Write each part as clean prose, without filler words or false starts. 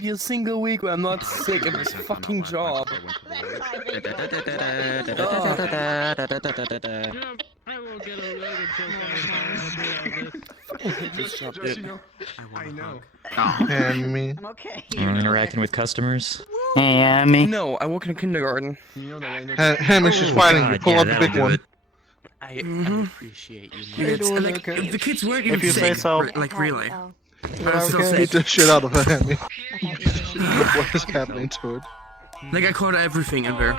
be a single week where I'm not sick at this fucking job. I will get a load of I know. Hammy. I'm okay. Interacting with customers. Hammy. No, I work in a kindergarten. Hammy's just fighting you. Pull out the big one. I appreciate you. You're It's doing like okay? the kid's working. If you say so. Like really. Beat the shit out of her, Hammy. What is happening to it? Like I caught everything in there.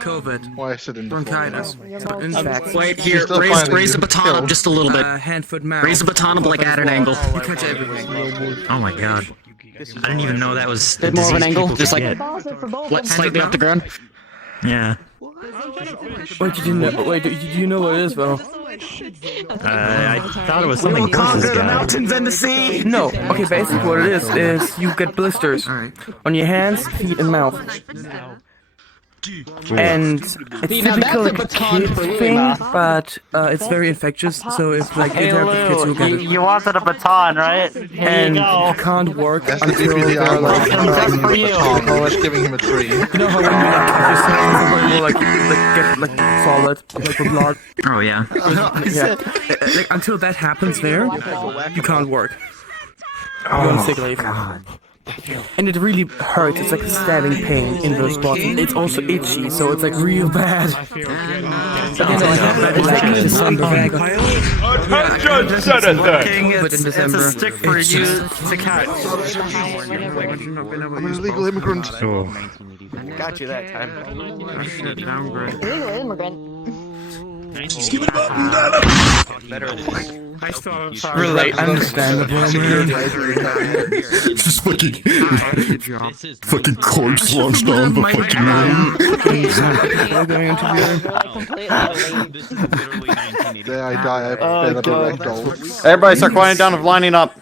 COVID. Why is it in the Bronchitis. Infects. Wait, She's here, still raise finding the you. baton up just a little bit. Hand, foot, mouth. Raise the baton up like at an angle. You catch everything. Oh my god. I didn't even know that was a Bit more of an disease angle, people just could like get. Slightly off the ground. Yeah. Wait, did you know? Wait, do you know what it is, though? I thought it was something Chris's guy. and the sea. No. Okay, basically what it is you get blisters on your hands, feet, and mouth. And it's typical like a kid thing, but it's very infectious. So if like Hey interactive kids will get Lou, it. you wanted a baton, right? Here And you go. it can't work That's until the they're DPD like, Just for you. Let's giving him a tree. you know how when you like cut yourself, will like get like solid, like the blood. Oh yeah. Yeah. Like until that happens there, you can't work. You're on sick leave. And it really hurts. It's like a stabbing pain in those spots. It's also itchy, so it's like real bad. Attention, citizens! It's a stick for you to catch. I'm an illegal immigrant. Got you that time. Illegal immigrant. I saw Relate, understandable. Just fucking corpse launched on the fucking moon. There I die. I've been a ragdoll. Everybody start quieting down and lining up.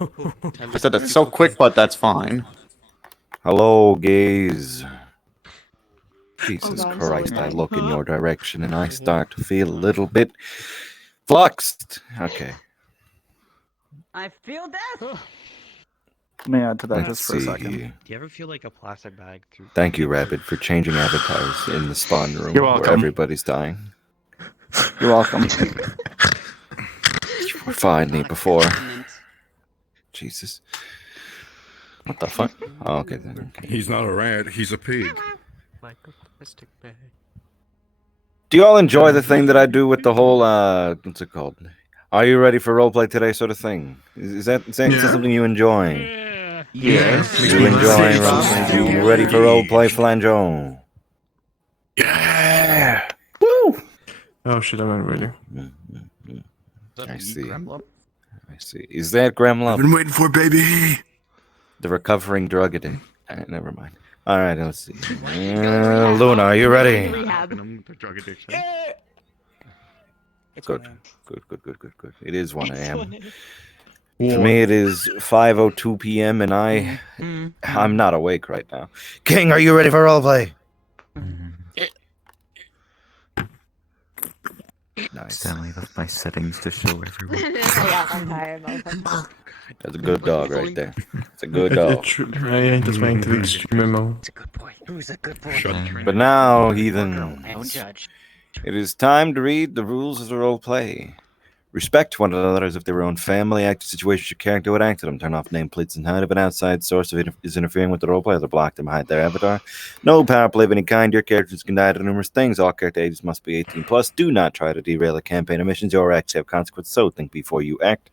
I said that's so quick, but that's fine. Hello, gays. Jesus Christ, I look in your direction and I start to feel a little bit fluxed. Okay. I feel death. Let me add to that Let's just for a see second. here. Do you ever feel like a plastic bag through? Thank you, Rabbit, for changing avatars in the spawn room You're where welcome. everybody's dying. You're welcome. You were fine me before. Jesus. What the fuck? Oh, okay then. Okay. He's not a rat, he's a pig. Like a plastic bag. Do you all enjoy the thing that I do with the whole, what's it called? Are you ready for roleplay today sort of thing? Is that something you enjoy? Yeah. Yes. You enjoy roleplay? You ready for roleplay, Flangeon? Yeah! Woo! Oh shit, I'm not ready. I see. I see. Is that Gremlin? Been waiting for baby! The recovering drug addict. Never mind. All right, let's see. Luna, are you ready? Drug addiction. Good. Good. It is 1 a.m. For me, it is 5:02 p.m. and I'm not awake right now. King, are you ready for roleplay? Nice. Stanley left my settings to show everyone. I'm tired, motherfucker. That's a good dog right there. It's a good dog. I ain't just waiting to the extreme memo. It's a good boy. Who's a good boy? But now, heathen, Don't judge. it is time to read the rules of the roleplay. Respect one another as if they were own family. Act in situations your character would act in them. Turn off nameplates and hide if an outside source is interfering with the roleplay. Either block them, hide their avatar. No power play of any kind. Your characters can die to numerous things. All character ages must be 18 plus. Do not try to derail a campaign or missions. Your acts have consequences, so think before you act.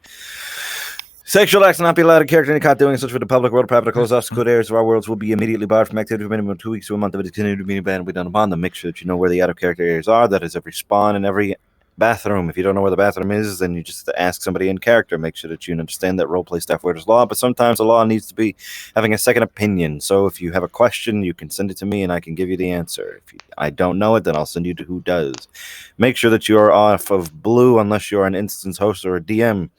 Sexual acts will not be allowed in character any caught doing such for the public world. Private or closed off secluded areas of our worlds will be immediately barred from activity for minimum 2 weeks to a month. If it is continued to be banned, will be done upon them. Make sure that you know where the out of character areas are. That is every spawn and every bathroom. If you don't know where the bathroom is, then you just ask somebody in character. Make sure that you understand that roleplay stuff where there's law, but sometimes the law needs to be having a second opinion. So if you have a question, you can send it to me and I can give you the answer. If I don't know it, then I'll send you to who does. Make sure that you are off of blue unless you're an instance host or a DM.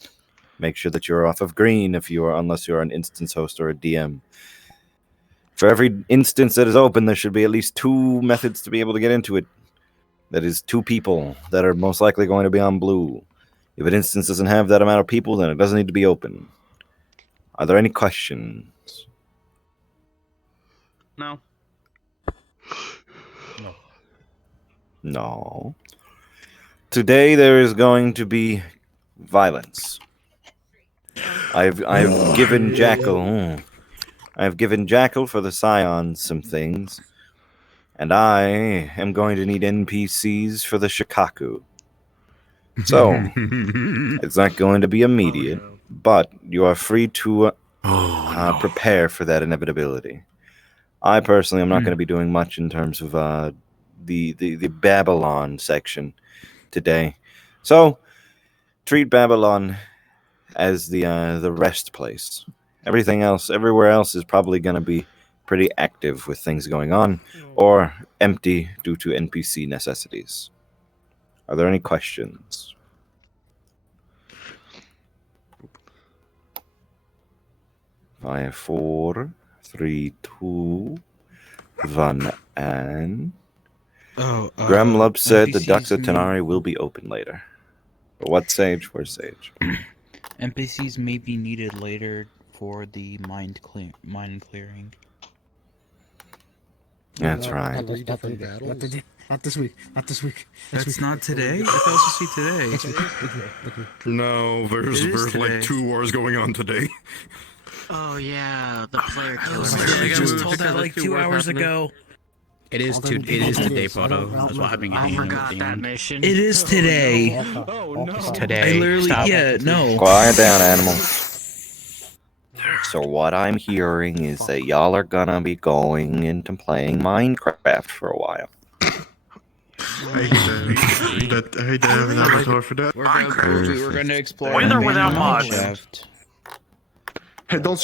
Make sure that you're off of green unless you're an instance host or a DM. For every instance that is open, there should be at least 2 methods to be able to get into it. That is 2 people that are most likely going to be on blue. If an instance doesn't have that amount of people, then it doesn't need to be open. Are there any questions? No. No. Today there is going to be violence. I've given Jackal. I've given Jackal for the Scions some things, and I am going to need NPCs for the Shikaku. So it's not going to be immediate, but you are free to prepare for that inevitability. I personally am not going to be doing much in terms of the Babylon section today, so treat Babylon as the rest place. Everything else, everywhere else, is probably going to be pretty active with things going on, or empty due to NPC necessities. Are there any questions? Five, 4, 3, 2, 1, and Gremlub said the Ducks of Tanari will be open later. But what Sage? Where's Sage? NPCs may be needed later for the mind clearing. That's right. Not this week. That's not today? I thought it was supposed to be today. No, there's like 2 wars going on today. Oh yeah, the player killer. I just told that like 2 hours ago. It is today, Photo. That's what happened. I forgot that mission. It is today. Oh no. It's today. I literally, no. Quiet down, animals. So what I'm hearing is that y'all are gonna be going into playing Minecraft for a while. I hate to have an avatar for that. We're gonna explore. With or without mods? Minecraft. Hey, don't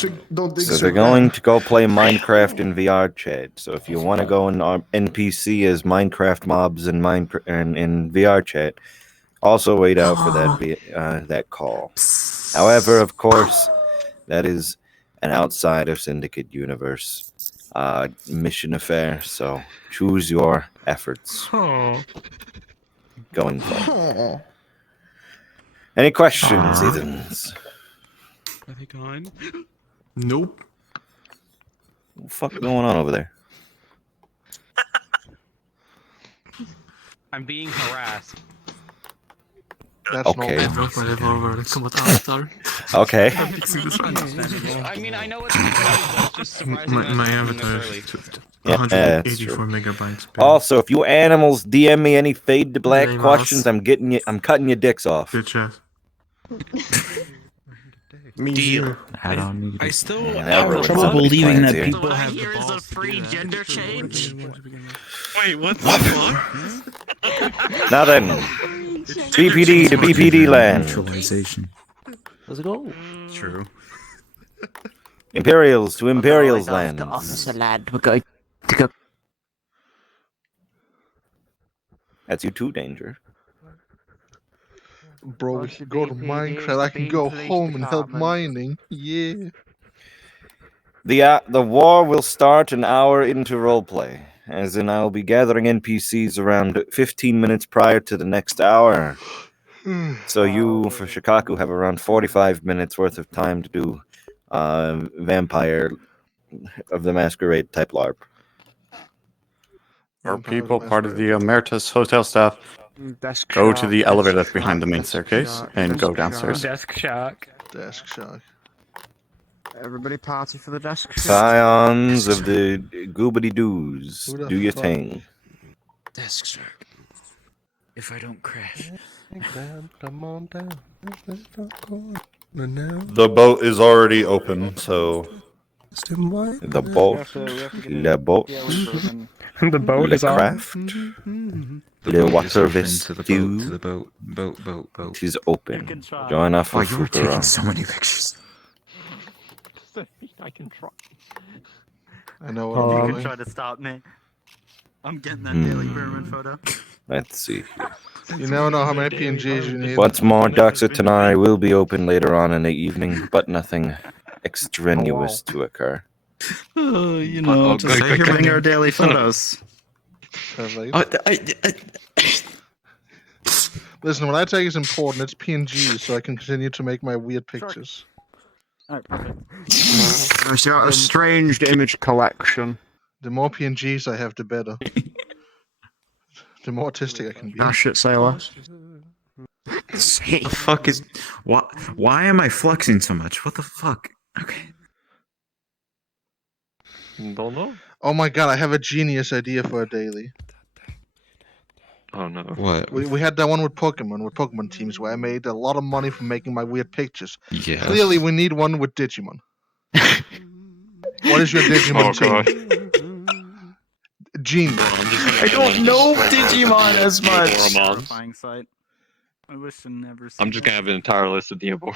dig. So they're going to go play Minecraft in VR chat. So if you want to go in NPC as Minecraft mobs in VR chat, also wait out for that call. However, of course, that is an outside of Syndicate universe mission affair. So choose your efforts going forward. Any questions, Ethans? Are they gone? Nope. What the fuck going on over there? I'm being harassed. That's Okay. normal. Okay. I mean, I know it's just surprising. My avatar is Yeah, 184 megabytes. Also, if you animals DM me any fade to black Hey, questions, Mouse. I'm cutting your dicks off. Good chat. Deal. I still Yeah, have everyone's trouble on these believing plans that here. people What I have the hear is a balls to do free that. gender change. Wait, what the fuck? Now then, BPD to BPD land. Neutralization. Let's go. True. Imperials to Imperials The land. officer lad, we're going to go. That's you too, Danger. Bro, we can go to Minecraft. I can go home and help mining. Yeah. The war will start an hour into roleplay, as in I will be gathering NPCs around 15 minutes prior to the next hour. So you, for Shikaku, have around 45 minutes worth of time to do Vampire of the Masquerade type LARP. Are people part of the Emeritus hotel staff? Go to the elevator that's behind the main staircase and go downstairs. Desk shock. Desk shock. Everybody party for the desk. Scions of the Goobity Doos, Who the do your fuck? thing. Desk shark. If I don't crash. Come on down. The boat is already open, so The boat, le boat, The boat le is on. craft, le water To the boat. It is open. Join us for Futura. so many pictures. I can try. I know what I'm doing. Try to stop me. I'm getting that Hmm. Daily Berman photo. Let's see. You never know how many PNGs you need. What's more, Ducks of Tanari will be open later on in the evening, but nothing extraneous to occur. You know, just getting our daily photos. Listen, what I take is important. It's PNG, so I can continue to make my weird pictures. Alright, perfect. There's your estranged image collection. The more PNGs I have, the better. The more autistic I can be. Ah, shit, Sailor. What the fuck is... Why am I flexing so much? What the fuck? Okay. Don't know. Oh my god, I have a genius idea for a daily. Oh no. What? We had that one with Pokemon teams, where I made a lot of money from making my weird pictures. Yes. Clearly, we need one with Digimon. What is your Digimon team? Gene. I don't know Digimon as much. Horrifying sight. I wish to never see I'm just gonna have an entire list of Diablo.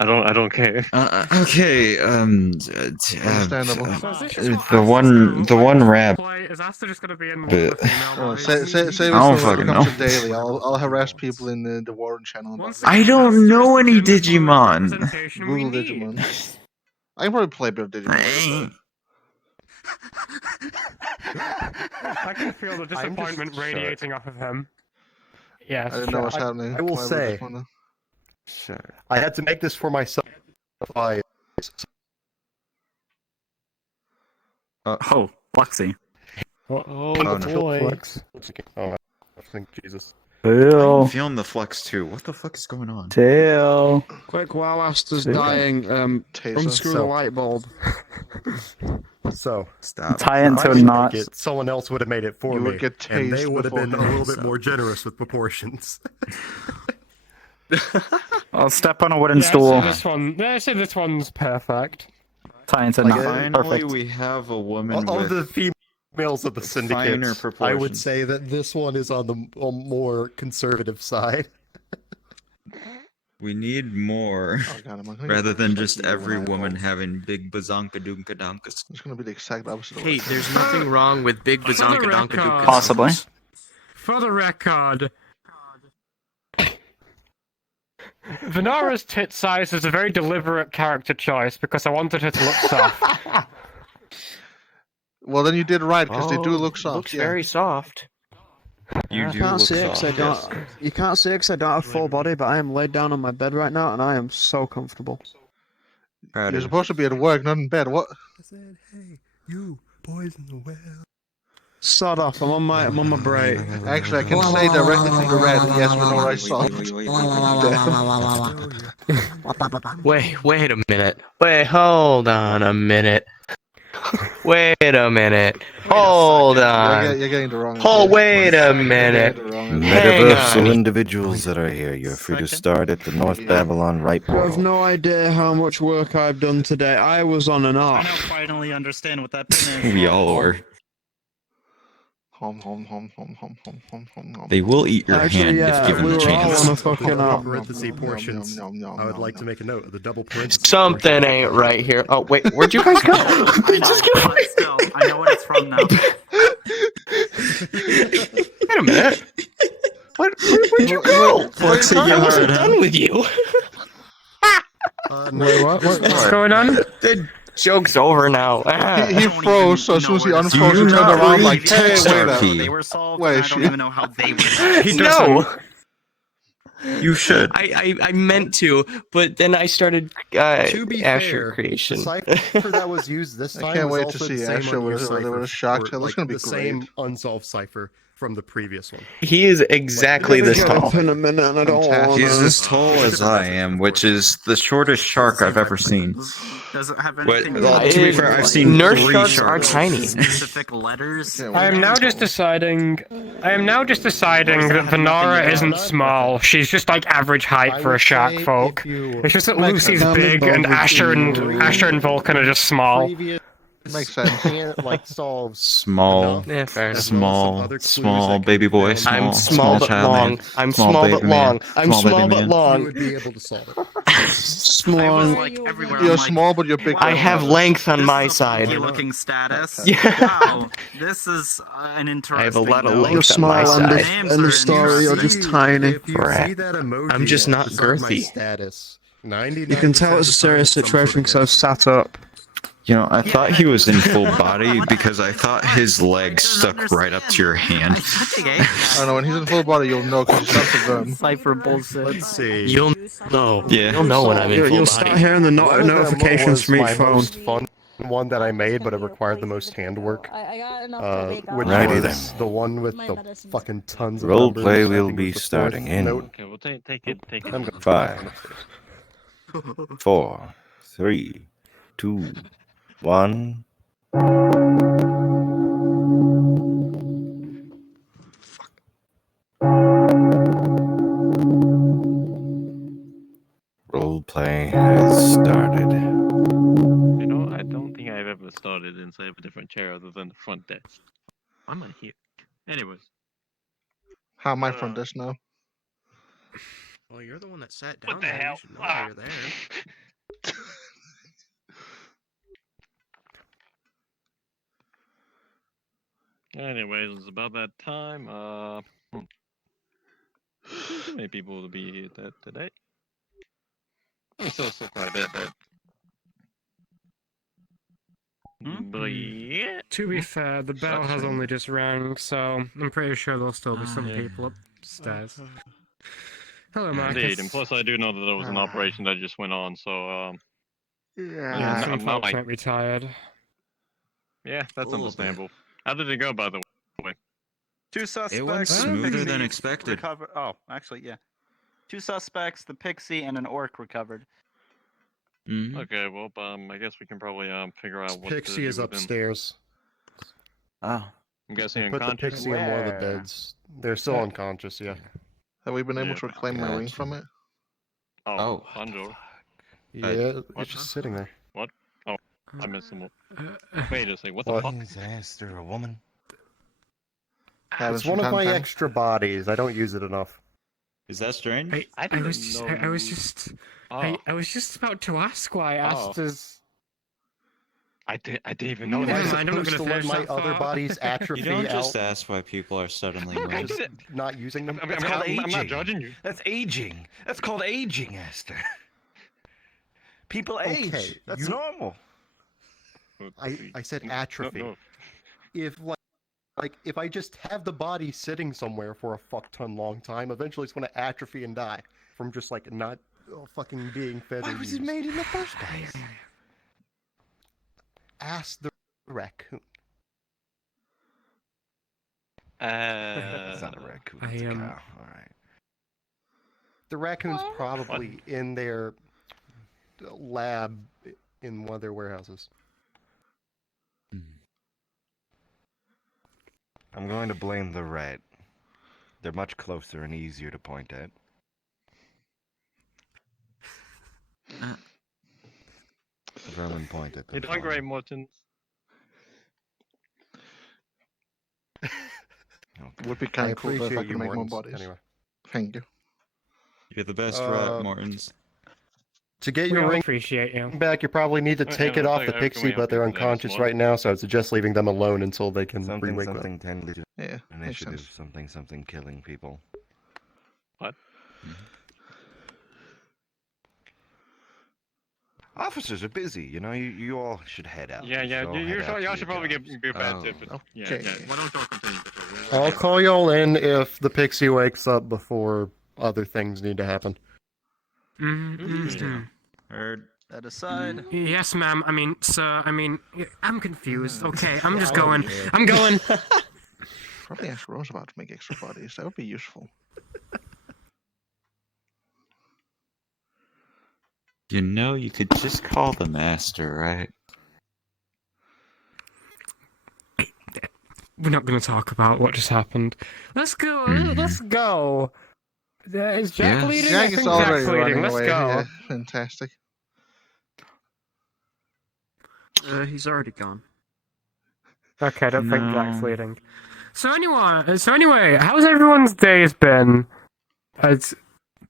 I don't care. Okay, Understandable. the one rap. Is Asta just gonna be in Say this I don't when it fucking comes know. to daily. I'll harass people in the Warren channel about this. I don't know any Digimon. Google Digimon. I can probably play a bit of Digimon. I can feel the disappointment radiating off of him. Yes. I didn't know what's happening. I will Why would say, this wanna- I had to make this for myself. Oh, Flexi. Oh, boy. Oh, I think Jesus. I'm feeling the flex too. What the fuck is going on? Tail. Quick, while Asta's Taser. dying, Taser. unscrew the light bulb. So, Stop. Tie it if I to a didn't knot. make it, someone else would have made it for You me, would get and they tased would have been a before little doing bit more generous with proportions. I'll step on a wooden stool. This one's perfect. Tie into a knot. Finally, Perfect. we have a woman Of with the females of the finer syndicate, I would proportions. say that this one is on the more conservative side. We need more, Oh, God, I'm gonna rather get than stuck just in the every eyeball. woman having big bazonka doonka donkas. It's gonna be the exact opposite. Of Hey, what I there's nothing wrong with big bazonka donka dukas. Possibly. For the record, Venara's tit size is a very deliberate character choice because I wanted her to look soft. Well, then you did right because they do look soft. Looks yeah. very soft. You do look soft. Yes. You can't see it because I don't have full body, but I am laid down on my bed right now and I am so comfortable. Proud You're of you. supposed to be at work, not in bed. What? I said, hey, you boys in the well. Sod off, I'm on my break. Actually, I can say directly to the red. Yes, we know what I saw. Wait a minute. Wait, hold on a minute. Wait a minute. Hold on. You're getting the wrong. Oh, idea. wait a minute. Hang Metaversal on. individuals that are here, you're free to start at the North Babylon right You have portal. no idea how much work I've done today. I was on and I off. now finally understand what that pin is. We all were. Home. They will eat your Actually, hand yeah, if given we the were all chance. on a fucking off. Parenthesis portions. I would like to make a note of the double parentheses. Something ain't right here. Oh, wait, where'd you guys go? I know what it's from now. Wait a minute. Where'd you go? I wasn't done with you. Wait, what's going on? The joke's over now. He froze, so as soon as he unfroze, he turned around like, hey, wait They a were solved. Wait, and I don't shit. even know how they were. No. You should. I meant to, but then I started To be Asher fair, creation. the cipher that was used this time I can't was wait to also the see same Asher on your with a cipher, shocked head. or, That's gonna be the great. same unsolved cipher from the previous one. He is exactly this tall. In a minute, and I don't want He's to. as tall as I am, which is the shortest shark I've ever seen. Does it have But anything well, to be fair, I've seen Nurse 3 sharks are sharks. tiny. specific letters? Yeah, I am now just deciding that Venara isn't small. She's just like average height for a shark folk. It's just that Lucy's big and Asher and Vulcan are just small. Makes sense. Can't like solve Small, Yeah, fair enough. small baby boy, I'm small small but child long. man, I'm small but baby man, long. I'm baby small but man. you long. would be able to solve it. I was Small. like everywhere. You're I'm like, small, but you're big. I have length on my side. looking status. Yeah. Wow, this is an interesting. I have a lot of note. length You're on small my and side. Names in are the story you're interesting. just tiny. If you Brat. see that emoji, I'm just not it's on my girthy. Status. You can tell it's a serious situation because I've sat up. You know, I thought he was in full body because I thought his legs stuck right up to your hand. I don't know, when he's in full body, you'll know because he's not the verm. Cipher bullshit. Let's see. You'll know. Yeah. You'll know when I'm in full You'll body. start hearing the notifications from each phone. Fun. one that I made, but it required the most handwork. I got enough to make Which Righty was then. the one with my the medicines. fucking tons of Role numbers. play I will think it be was the starting fourth in note. Okay, we'll take it. I'm going 5, 4, 3, 2, 1. Role play has started. You know, I don't think I've ever started inside of a different chair other than the front desk. Why am I here? Anyways. How my front desk now? Well, you're the one that sat What down the there. hell? You should know why you're there. Anyways, it's about that time. Too many people to be here today. I'm still quite a bit, but. But yeah. To be fair, the bell has only just rang, so I'm pretty sure there'll still be some people upstairs. Hello, Marcus. Indeed, and plus I do know that there was an operation that just went on, so Yeah, some not folks like, might be tired. yeah, that's understandable. How did it go, by the way? Two suspects. It went smoother than expected. Recover. Oh, actually, yeah. 2 suspects, the pixie, and an orc recovered. Okay, well, I guess we can probably figure out what Pixie is upstairs. Oh. I'm guessing Put the unconscious. Pixie in one of the beds. They're still unconscious, yeah. Have we been able Yeah. to reclaim my ring from it? Oh, bonjour. Yeah, it's just sitting there. What? Oh, I missed some. Wait a second. What the What? fuck? Is there a woman? It's one of my extra bodies. I don't use it enough. Is that strange? I was just about to ask why Asta's. I didn't even know Am I that. supposed to let my other bodies atrophy You don't out? just ask why people are suddenly weird. Not using them? That's called aging. I'm not judging you. That's aging. That's called aging, Esther. People age. Okay, That's normal. I said atrophy. No. If if I just have the body sitting somewhere for a fuck ton long time, eventually it's gonna atrophy and die from just like not fucking being fed. Why was it made in the first place? Ask the raccoon. It's not a raccoon. It's a cow. All right. The raccoon's probably in their lab in one of their warehouses. I'm going to blame the rat. They're much closer and easier to point at. Vermin point at them. You're doing great, Morton. Would be kind I of cool if I appreciate could you, make more Mortons, bodies. anyway. Thank you. You're the best rat, Mortons. To get We your all ring appreciate you. back, you probably need to take it off the pixie, but they're unconscious right now, so I would suggest leaving them alone until they can re-wake up. Something tended to Yeah, makes initiative. sense. Something killing people. What? Officers are busy. You know, you all should head out. Yeah. Y'all should probably be back to it. Yeah. Okay. Why don't y'all continue? I'll call y'all in if the pixie wakes up before other things need to happen. Heard. That aside. Yes, ma'am. I mean, sir. I mean, I'm confused. Okay, I'm just going. I'm going. Probably ask Roosevelt to make extra bodies. That would be useful. You know, you could just call the master, right? We're not going to talk about what just happened. Let's go. Let's go. Is Jack Yes. leading? Jack I is think already Jack's leading. running Let's away. go. Yeah, fantastic. He's already gone. Okay, I don't think Jack's leading. So anyway, how's everyone's days been? It's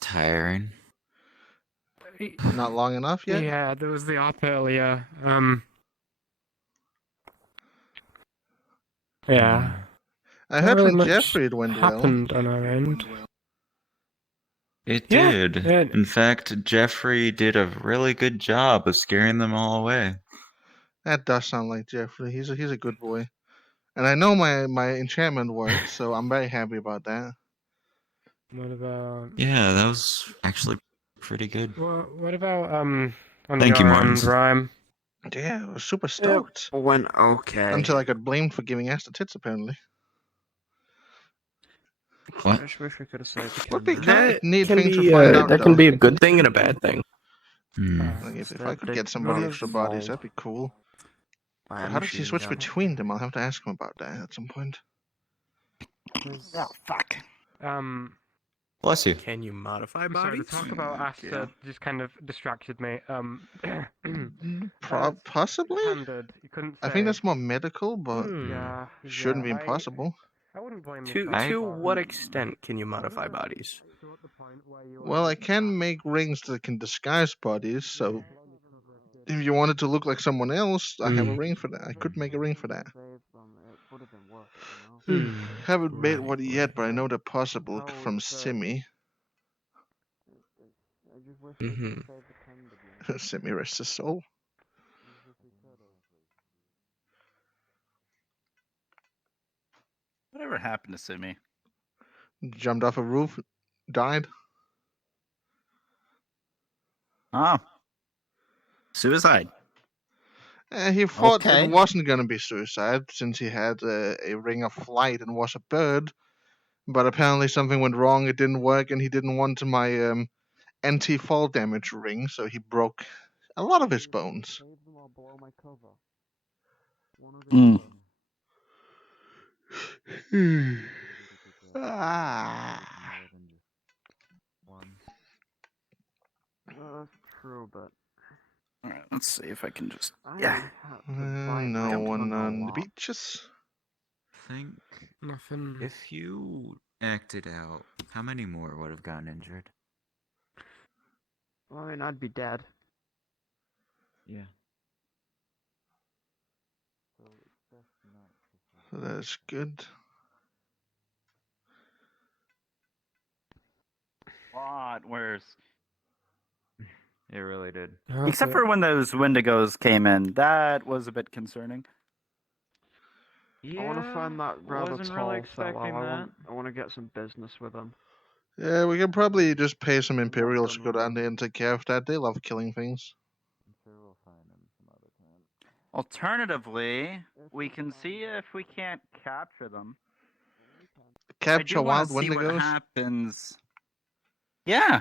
Tiring. Not long enough yet? yeah, there was the op earlier. Yeah. I heard Not from much Jeffrey it went well. happened on our end. It Yeah, did. yeah. In fact, Jeffrey did a really good job of scaring them all away. That does sound like Jeffrey. He's a good boy. And I know my enchantment worked, so I'm very happy about that. What about Yeah, that was actually pretty good. what about on Thank your you, end, Martins. Rhyme? Yeah, I was super stoked. When okay. Until I got blamed for giving ass to tits, apparently. What? I just wish I could have saved the Would be camera. kind of neat Can thing to be find out, that though. can be a good thing and a bad thing. Like if I could get somebody extra bodies, that'd be cool. But how does he switch between them? I'll have to ask him about that at some point. Oh fuck. Bless you. Can you modify Sorry, bodies? the talk about Asta just kind of distracted me. Possibly? Handed. You couldn't say. I think that's more medical, but Yeah, shouldn't be yeah, impossible. I wouldn't blame To myself. what extent can you modify bodies? Well, I can make rings that can disguise bodies, so if you wanted to look like someone else, I have a ring for that. I could make a ring for that. Haven't made one yet, but I know they're possible from Simi. Simi rests his soul. Whatever happened to Simi? Jumped off a roof, died. Oh. Suicide. He thought Okay. it wasn't going to be suicide since he had a ring of flight and was a bird. But apparently something went wrong, it didn't work, and he didn't want my anti-fall damage ring, so he broke a lot of his bones. That's true, but Alright, let's see if I can just. No one on the beaches. Think nothing. if you acted out, how many more would have gotten injured? Well, I mean, I'd be dead. Yeah. That's good. Lot worse. It really did. Except for when those Wendigos came in. That was a bit concerning. I want to find that rather wasn't tall really fella. expecting I want to get some business with him. Yeah, we can probably just pay some Imperials to go down there and take care of that. They love killing things. Alternatively, we can see if we can't capture them. Capture I do wanna wild see what Wendigos? happens. Yeah.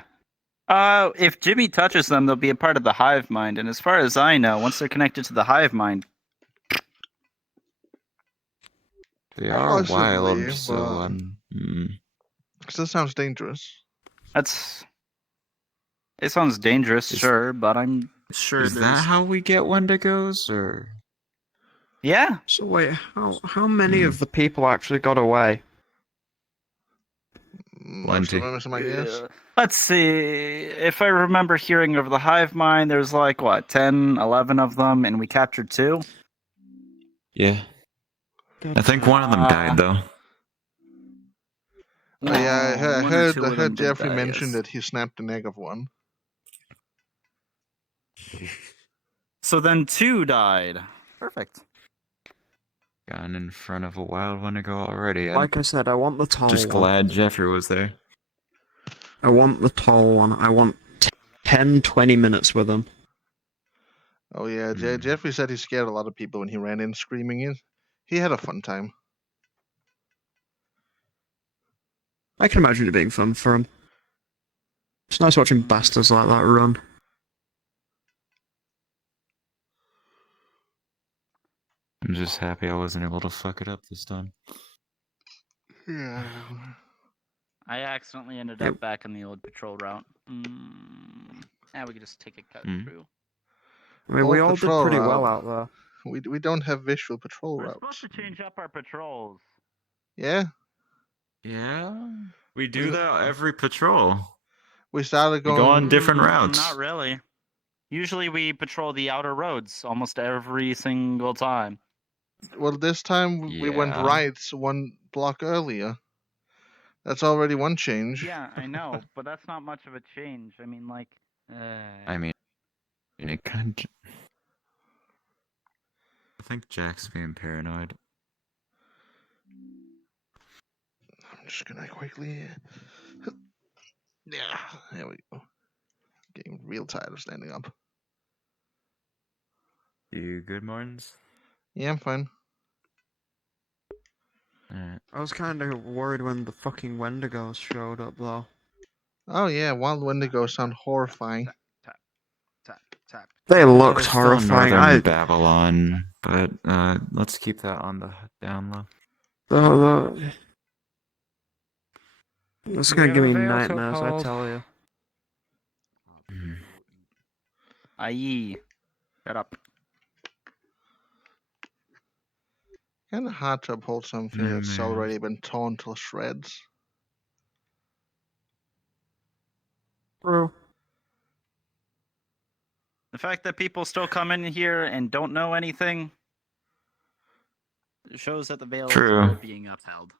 If Jimmy touches them, they'll be a part of the hive mind. And as far as I know, once they're connected to the hive mind, They are Possibly, wild, so but- Still sounds dangerous. it sounds dangerous, sure, but I'm sure. Is that how we get Wendigos, or? Yeah. So wait, how many of the people actually got away? Most of them is my guess. Let's see. If I remember hearing of the hive mind, there's like, what, 10, 11 of them, and we captured 2? Yeah. I think one of them died though. Oh, yeah, I one or two heard of them did Jeffrey die, mention yes. that he snapped the neck of one. So then 2 died. Perfect. Gone in front of a wild Wendigo already. Like I said, I want the tall Just one. glad Jeffrey was there. I want the tall one. I want 10, 20 minutes with him. Oh yeah, Jeffrey said he scared a lot of people when he ran in screaming in. He had a fun time. I can imagine it being fun for him. It's nice watching bastards like that run. I'm just happy I wasn't able to fuck it up this time. Yeah. I accidentally ended up back in the old patrol route. Yeah, we could just take a cut through. I mean, we all did patrol pretty route. well out there. We don't have visual patrol We're routes. supposed to change up our patrols. Yeah. Yeah. We do that every patrol. We started We going. go on different routes. Not really. Usually we patrol the outer roads almost every single time. Well, this time we went Yeah. right one block earlier. That's already one change. Yeah, I know, but that's not much of a change. I mean, like. I mean, it kind of... I think Jack's being paranoid. I'm just gonna quickly. Yeah, there we go. Getting real tired of standing up. You good, Martins? Yeah, I'm fine. Alright. I was kind of worried when the fucking Wendigos showed up, though. Oh yeah, wild wendigos sound horrifying. They looked Still horrifying. Northern Babylon, but let's keep that on the down low. It's gonna give me They also nightmares, I called- tell you. Aye. Shut up. Kind of hard to uphold something that's already been torn to shreds. True. The fact that people still come in here and don't know anything shows that the veil is True. still being upheld.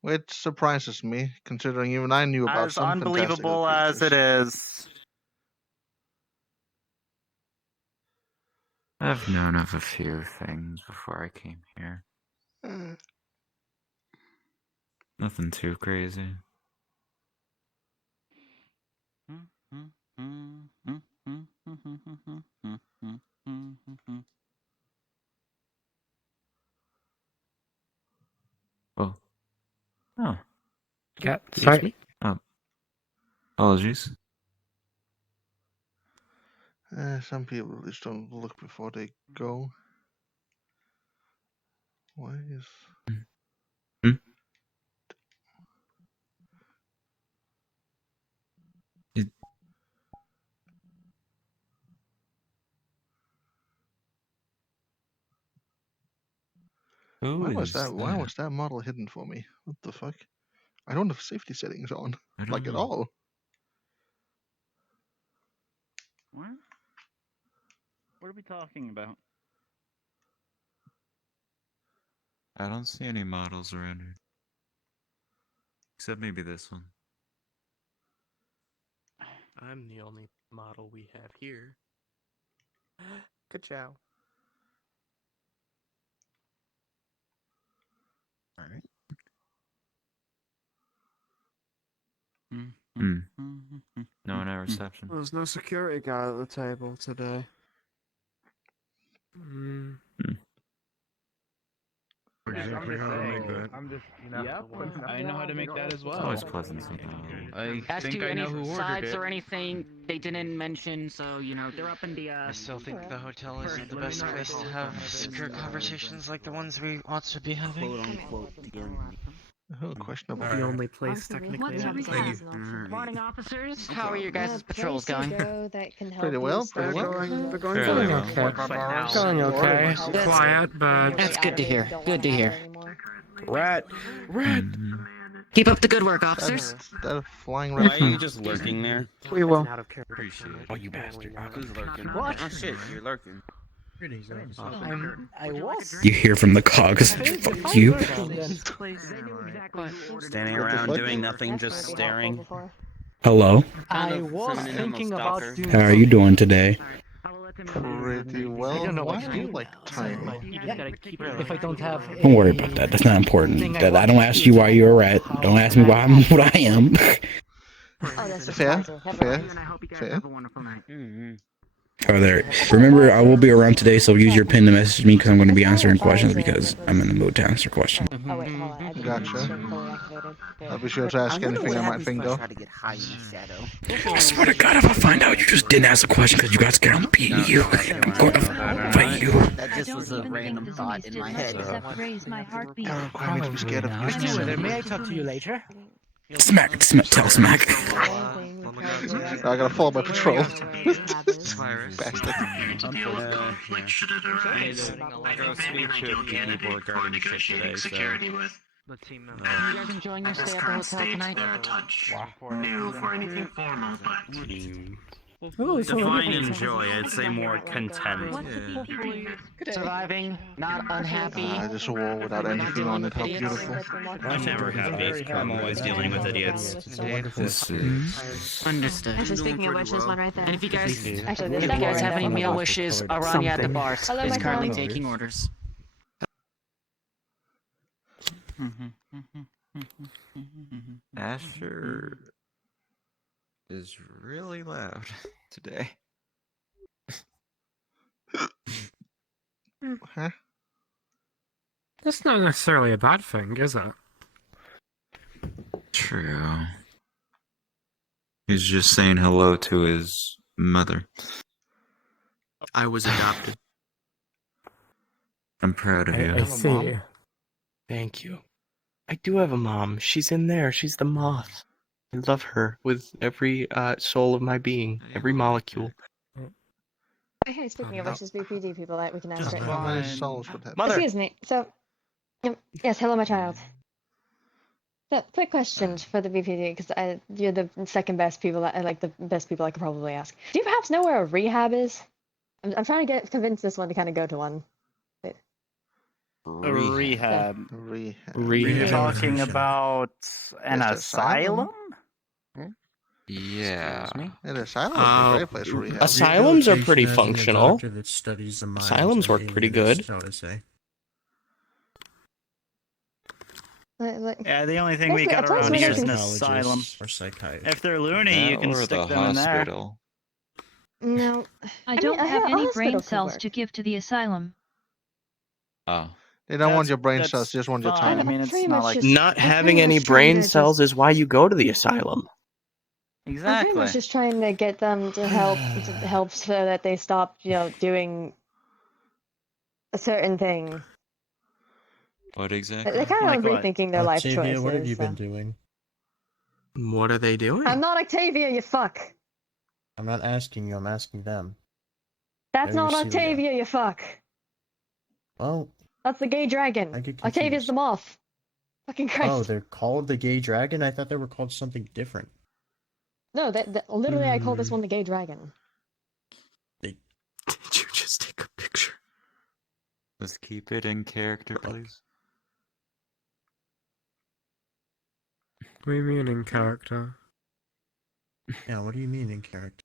Which surprises me, considering even I knew about As some unbelievable fantastical as it creatures. is. I've known of a few things before I came here. Nothing too crazy. Oh. Oh. Yeah, It's sorry. me? Oh. Apologies. Some people just don't look before they go. Why is... Why was that model hidden for me? What the fuck? I don't have safety settings on. I don't Like at know. all. What? What are we talking about? I don't see any models around here. Except maybe this one. I'm the only model we have here. Good job. Alright. No one at reception. There's no security guy at the table today. Exactly how to make that. I'm just, I know how to make that as It's well. always pleasant to know. I As think to I any know who ordered sides it. or anything, they didn't mention, so they're up in the. I still think the hotel isn't the best place to have secure conversations like the ones we ought to be having. Quote unquote Oh, questionable. The only place technically. Morning, officers. How are your guys' patrols going? Pretty well, pretty well. They're going Fairly well. well. Going okay. Quiet, but That's good to hear. Good to hear. Rat! Rat! Keep up the good work, officers. That flying Why rat. are you just lurking there? We will. Appreciate it. Oh, you bastard. Who's lurking? What? Oh shit, you're lurking. I was. You hear from the cogs. Fuck you. Standing around doing nothing, just staring. Hello. I was thinking about doing. How are you doing today? Pretty well. I don't know Why what to are you do. like tiny? If I don't have. Don't worry about that. That's not important. I don't ask you why you're a rat. Don't ask me why I'm what I am. Fair, fair. Are there? Remember, I will be around today, so use your pin to message me because I'm going to be answering questions because I'm in the mood to answer questions. Gotcha. I'll be sure to ask anything I might think of. I swear to God, if I find out you just didn't ask a question because you got scared, I'm beating you. I'm going to fight you. That just was a random thought in my head. Don't require me to be scared of you. May I talk to you later? Smack, tell Smack. I gotta follow my patrol. Bastard. You guys enjoying your stay at the hotel tonight? New for anything formal, but Define enjoy, I'd say more content. Surviving, not unhappy. This war without anything on it, how beautiful. I'm never happy. I'm always dealing with idiots. This is... Understood. Actually, speaking of which, there's one right there. And if you guys have any meal wishes, Aranya at the bar is currently taking orders. Asher is really loud today. Huh? That's not necessarily a bad thing, is it? True. He's just saying hello to his mother. I was adopted. I'm proud of you. I see. Thank you. I do have a mom. She's in there. She's the moth. I love her with every soul of my being, every molecule. Hey, speaking of which, there's BPD people that we can ask right How now. many souls would that? Mother. Excuse me. So, yes, hello, my child. So, quick question for the BPD, because you're the second best people, like the best people I could probably ask. Do you perhaps know where a rehab is? I'm trying to convince this one to kind of go to one. A rehab. Rehab. Talking about an Yes, asylum? Yeah. An asylum would be a great place for rehab. Asylums are pretty Rehabilitation as in a functional. doctor that studies the minds Asylums of work pretty aliens, good. so to say. Yeah, the only thing we got around here is an asylum. Or psychiatrist. If they're loony, you can stick them in there. No. I don't have a any hospital brain could cells work. to give to the asylum. Oh. They don't want your brain cells, they just want your fine. time. I mean, it's pretty not much like just- Not I'm having pretty any much trying brain to cells is why you go to the asylum. I'm exactly. pretty much just trying to get them to help so that they stop, doing a certain thing. What They're exactly? kind Like of what? rethinking their life Octavia, choices. what have you so. been doing? What are they doing? I'm not Octavia, you fuck. I'm not asking you, I'm asking them. That's Maybe not Celia. Octavia, you fuck. Well, That's the gay dragon. I get Octavia's confused. the moth. Fucking Christ. Oh, they're called the Gay Dragon? I thought they were called something different. No, literally I call this one the gay dragon. Did you just take a picture? Let's keep it in character, please. What do you mean in character? Yeah, what do you mean in character?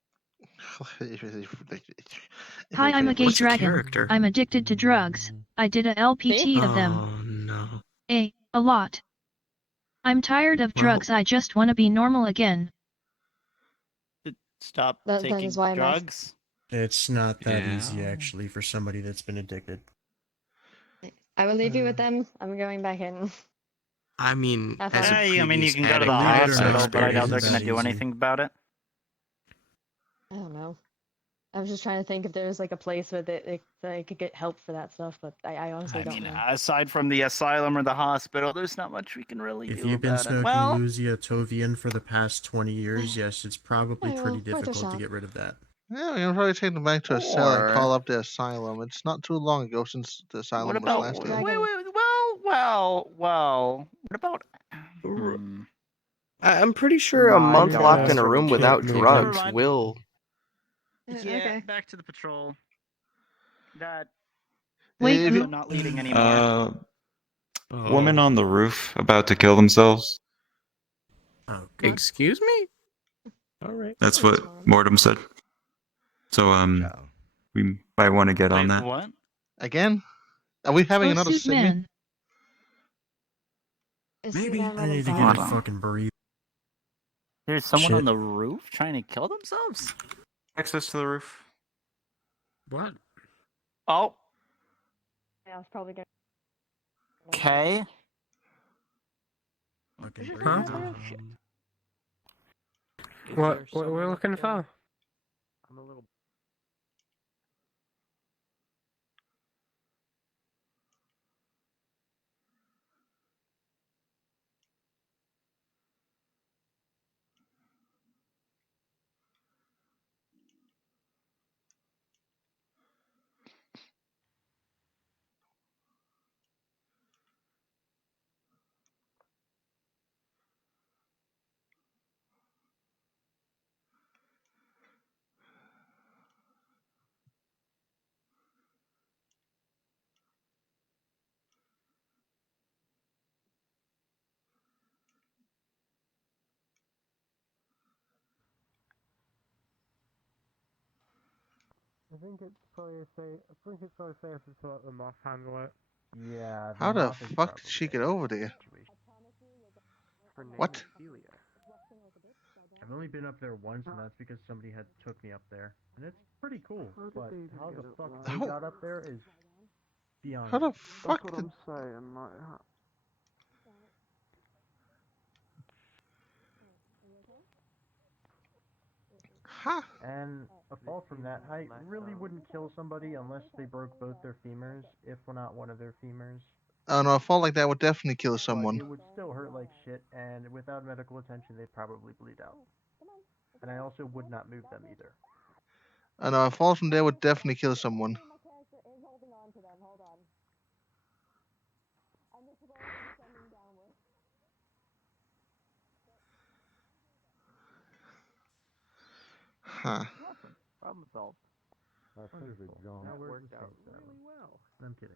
Hi, I'm a gay What's the dragon. character? I'm addicted to drugs. I did a LPT of them. Oh no. A lot. I'm tired of Well- drugs. I just want to be normal again. Stop That taking is why I'm drugs. It's not that Yeah. easy, actually, for somebody that's been addicted. I will leave you with them. I'm going back in. I mean, Have as a fun. Hey, I mean, you previous can go to the addict, I have some hospital, but I doubt they're experience. going to do anything about it. I don't know. I was just trying to think if there was like a place where they could get help for that stuff, but I honestly I don't mean, know. aside from the asylum or the hospital, there's not much we can really If do you've been about it. smoking Well, Lusiatovian for the past 20 years, yes, it's probably Yeah, pretty well, worth a difficult to shot. get rid of that. Yeah, we can probably take them back to a cell and Or- call up the asylum. It's not too long ago since the asylum what was about? last Wait, year. well. What about? I'm pretty sure a My month God. locked in a room Kid without movie. drugs Never mind. will. Yeah, okay. back to the patrol. That Wait, If also you- not leading anymore. Woman on the roof about to kill themselves. Oh, Excuse me? Alright. That's what Mortem said. So we might want to get on Wait, that. what? Again? Are we having oh, another suit Sydney? man. Maybe I need to Hold get a on. fucking burrito. There's someone Shit. on the roof trying to kill themselves? Access to the roof. What? Oh, Yeah, I was probably going. okay. Fucking Huh? burrito. What we're looking for? I'm a little. I think it's probably safe. I think it's probably safe to let the moth handle it. Yeah. How the fuck did she get over there? What? I've only been up there once, and that's because somebody had took me up there, and it's pretty cool. But how the fuck they got up there is beyond. How the me. fuck That's what I'm saying. Like, Huh? and apart from that, I really wouldn't kill somebody unless they broke both their femurs, if not one of their femurs. Oh no, a fall like that would definitely kill But someone. it would still hurt like shit, and without medical attention, they'd probably bleed out. And I also would not move them either. Oh no, a fall from there would definitely kill someone. Huh. Problem solved. That worked out really well. I'm kidding.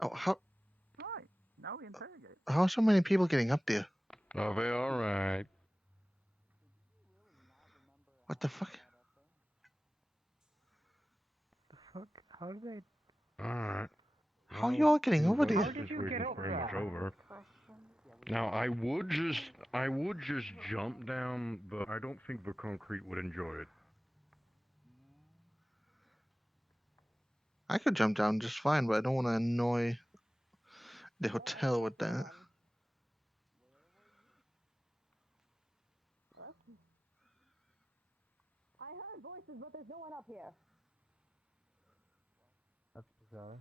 Oh, how Right. Now we interrogate. are so many people getting up there? Are they alright? What the fuck? The fuck? How did they? Alright. How are you all getting over there? Situation's pretty much over. Now I would just jump down, but I don't think the concrete would enjoy it. I could jump down just fine, but I don't want to annoy the hotel with that. I heard voices, but there's no one up here. That's bizarre.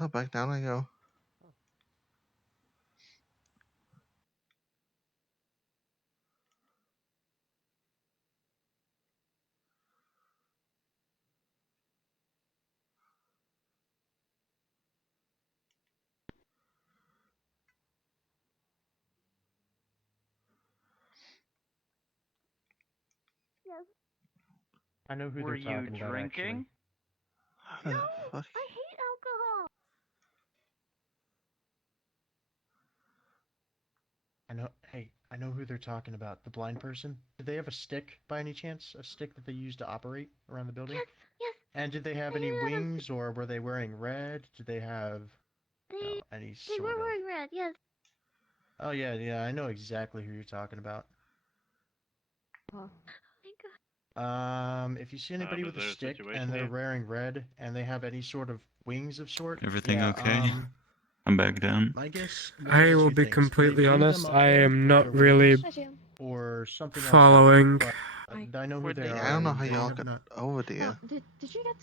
Oh, back down I go. Yes. I know who Were they're you talking about. drinking? How the fuck? I hate alcohol. I know. Hey, I know who they're talking about. The blind person. Did they have a stick by any chance? A stick that they used to operate around the building? Yes, yes. And did they have any wings, or were they wearing red? Did they have any They sort were of? wearing red, yes. Oh yeah, I know exactly who you're talking about. Oh. If you see anybody was with a there a stick situation and they're here? wearing red and they have any sort of wings of sort, Everything yeah, okay? I'm back down. my guess. I will be completely honest. I am not really or something following. Else but I know who they are. I don't know how They y'all have got not- over there. Did you get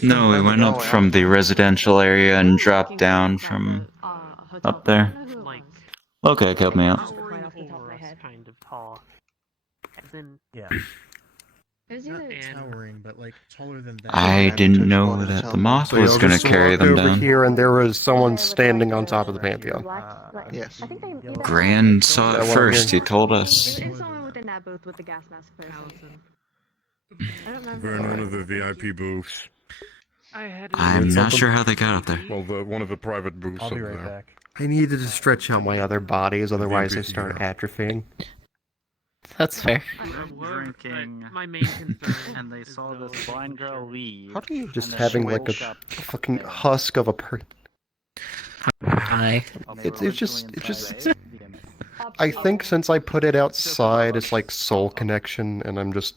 to... No, we went up from the residential area and dropped down from up there. Okay, help me out. Towering over us, kind of tall. As in, yeah. It was Not either... towering, but like taller than that. I didn't know that the moth So was y'all gonna just carry walked them over down. here, and there was someone standing on top of the Pantheon. Yes. I think they either Grand saw it That one first, here. he told us. It was someone within that booth with the gas mask person. I don't remember. They're in one of the VIP booths. I'm not sure how they got up there. Well, one of the private booths I'll up be right there. back. I needed to stretch out my other bodies, otherwise they start atrophying. That's fair. Drinking. my main concern. And they saw this blind girl leave. How do you just and then having she like a woke up fucking husk of a person? Hi. It's just I think since I put it outside, it's like soul connection, and I'm just.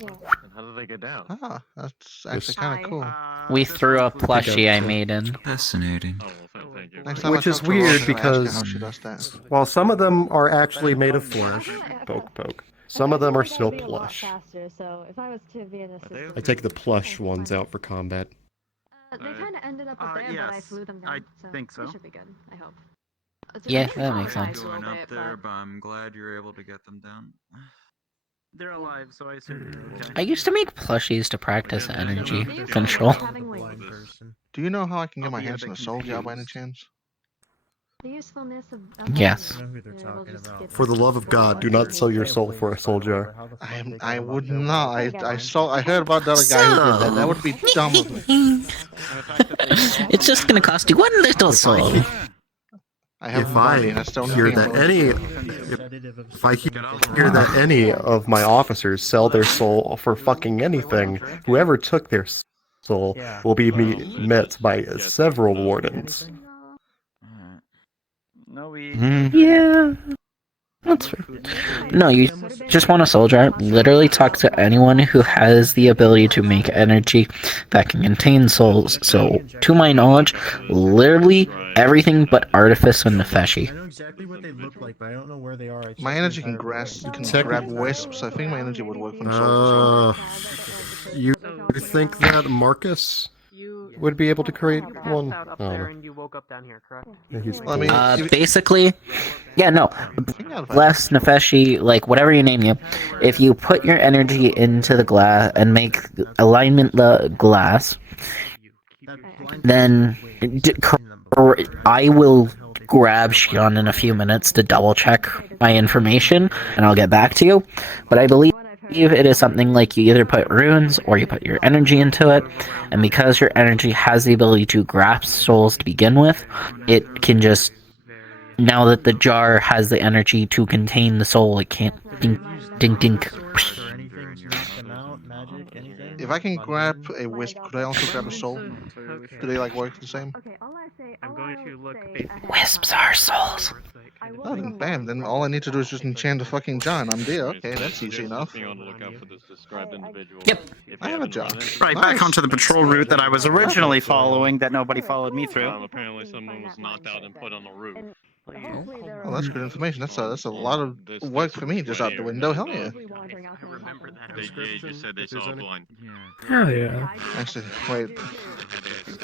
And how did they get down? Ah, that's actually kind of cool. We threw a plushie I made in. Fascinating. Oh, well, thank you. Next time I Which is talk to Rosie, weird I'll ask her because how she does that. while some of them are actually made of flesh, poke. Some of them are still plush. Faster, so if I was to be an assistant... I take the plush ones out for combat. They kind of ended up up there, but I flew them down. I think so. They should be good, I hope. Yeah, that makes sense. Going up there, but I'm glad you're able to get them down. They're alive, so I assume they're okay. I used to make plushies to practice energy control. Do you know how I can get my hands on a soul jar by any chance? The usefulness of... Yes. I know who they're talking about. For the love of God, do not sell your soul for a soul jar. I would not. I heard about the other guy who did that. That would be dumb of me. It's just gonna cost you one little soul. I have If money, I that's the only hear thing that I'm willing any, to do. if I hear that any of my officers sell their soul for fucking anything, whoever took their soul will be met by several wardens. No, we. Yeah. That's fair. No, you just want a soul jar. Literally talk to anyone who has the ability to make energy that can contain souls. So, to my knowledge, literally everything but Artifice and Nefeshi. I know exactly what they look like, but I don't know where they are. I My checked the energy can entire grab wisps. I think my energy would work from souls as well. You think that Marcus would be able to create one? Up Oh, there no. and you woke up down here, correct? Yeah, he's Well, I mean, if- Basically, yeah, no. Bless, Nefeshi, like whatever you name you, if you put your energy into the glass and make alignment the glass, then I will grab Shion in a few minutes to double check my information and I'll get back to you. But I believe it is something like you either put runes or you put your energy into it, and because your energy has the ability to grasp souls to begin with, it can just, now that the jar has the energy to contain the soul, it can't dink dink dink. If I can grab a wisp, could I also grab a soul? Do they like work the same? I'm going to look basically. Wisps are souls. Oh, then bam. Then all I need to do is just enchant a fucking jar and I'm there. Okay, that's easy enough. Be on the lookout for this described individual. Yep. If I you have a haven't jar. run into Right, them- back onto the patrol route that I was originally following that nobody followed me through. Apparently someone was knocked out and put on the roof. Oh, that's good information. That's a lot of work for me just out the window. Hell yeah. I remember that. They just said they saw a blind. Hell yeah. Actually, wait.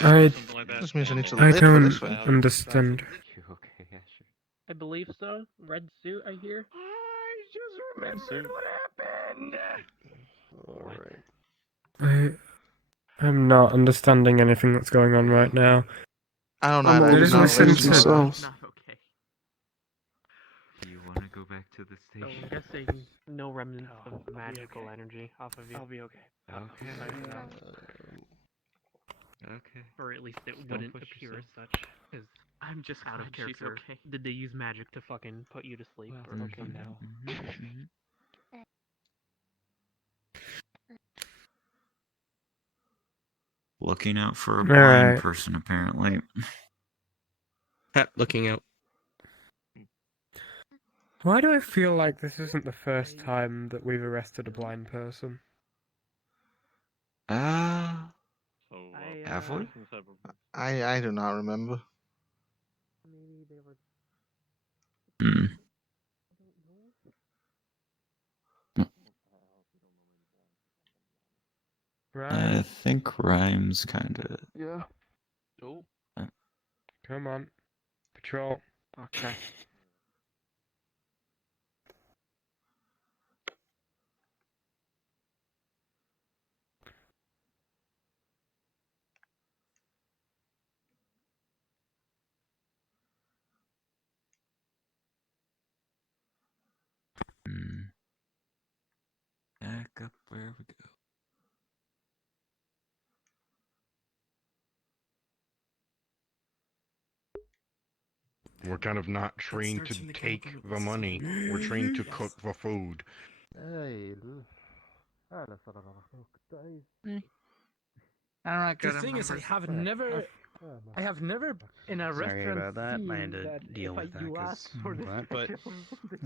I This means I need to I live for don't this thing. understand. I believe so. Red suit, I hear. I just remembered what happened. Alright. I'm not understanding anything that's going on right now. I don't know. I'm I old did not enough to listen see to souls. Do you want to go back to the So station? I'm guessing no remnants of magical energy off of you. I'll be okay. Okay. Okay. Or at least it Don't wouldn't push appear yourself. as such. Because I'm just out of character. Okay. Did they use magic to fucking put you to sleep? Or okay now. Looking out for a All blind right. person, apparently. Looking out. Why do I feel like this isn't the first time that we've arrested a blind person? Have we? I do not remember. Hmm. I think Rhymes kind of. Yeah. Oh. Come on. Patrol. Okay. Back up where we go. We're kind of not trained to take the money. We're trained to cook the food. The thing is, I have never in a Sorry restaurant about that. I had seen to that deal if with that you 'cause ask for the that, but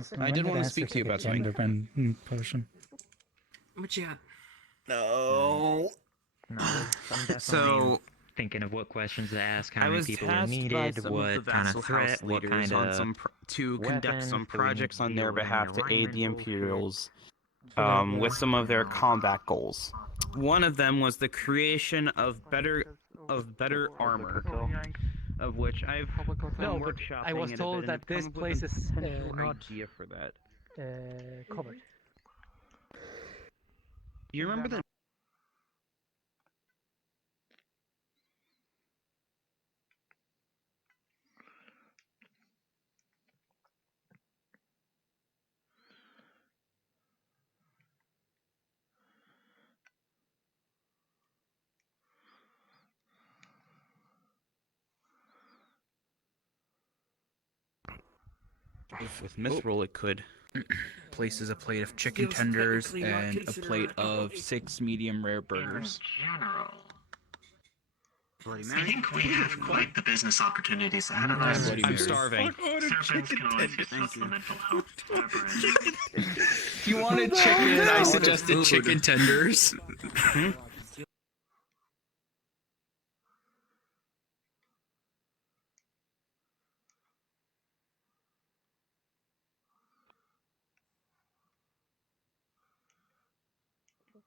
special- I did want to speak to you about something. Underbend potion. What you got? No. So thinking of what questions to ask, how I many was people are tasked by needed, some of the what kind of vassal threat, house what leaders kind on of some to conduct some weapons do we need projects to on deal their with, behalf to aid the alignment bullshit. Imperials with some of their combat goals. One of them was the creation of better armor, of which I've No, been but workshopping I was it a told bit, that and this come up with place a is potential not idea for that. covered. Do you remember the with Mithril, it could places a plate of chicken Feels tenders technically not and a considered plate a of 6 medium rare burgers. I think we have quite the business opportunities ahead of us. I'm starving. Servants can always use supplemental help. However, If you wanted chicken, I suggested chicken tenders.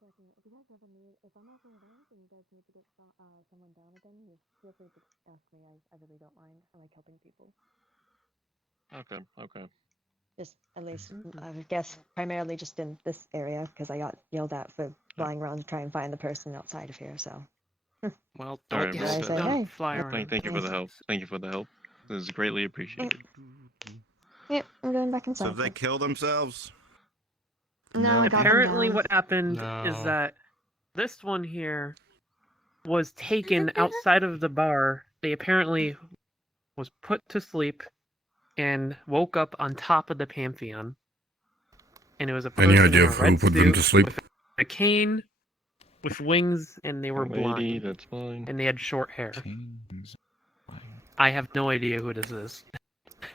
If you guys ever need, if I'm not around and you guys need to get someone down again, you feel free to ask me. I really don't mind. I like helping people. Okay, okay. Just at least, I would guess, primarily just in this area, because I got yelled at for flying around to try and find the person outside of here, so. Well, All right, I say, hey. fly around. Thank you for the help. Thank you for the help. This is greatly appreciated. Yep, I'm going back inside. So if they kill themselves? No, I got them Apparently, down. what happened is that this one here was taken outside of the bar. They apparently was put to sleep and woke up on top of the Pantheon. And it was a person Any idea in a of who red put them to suit sleep? with a cane, with wings, and they were Lady, blind. that's fine. And they had short hair. I have no idea who this is.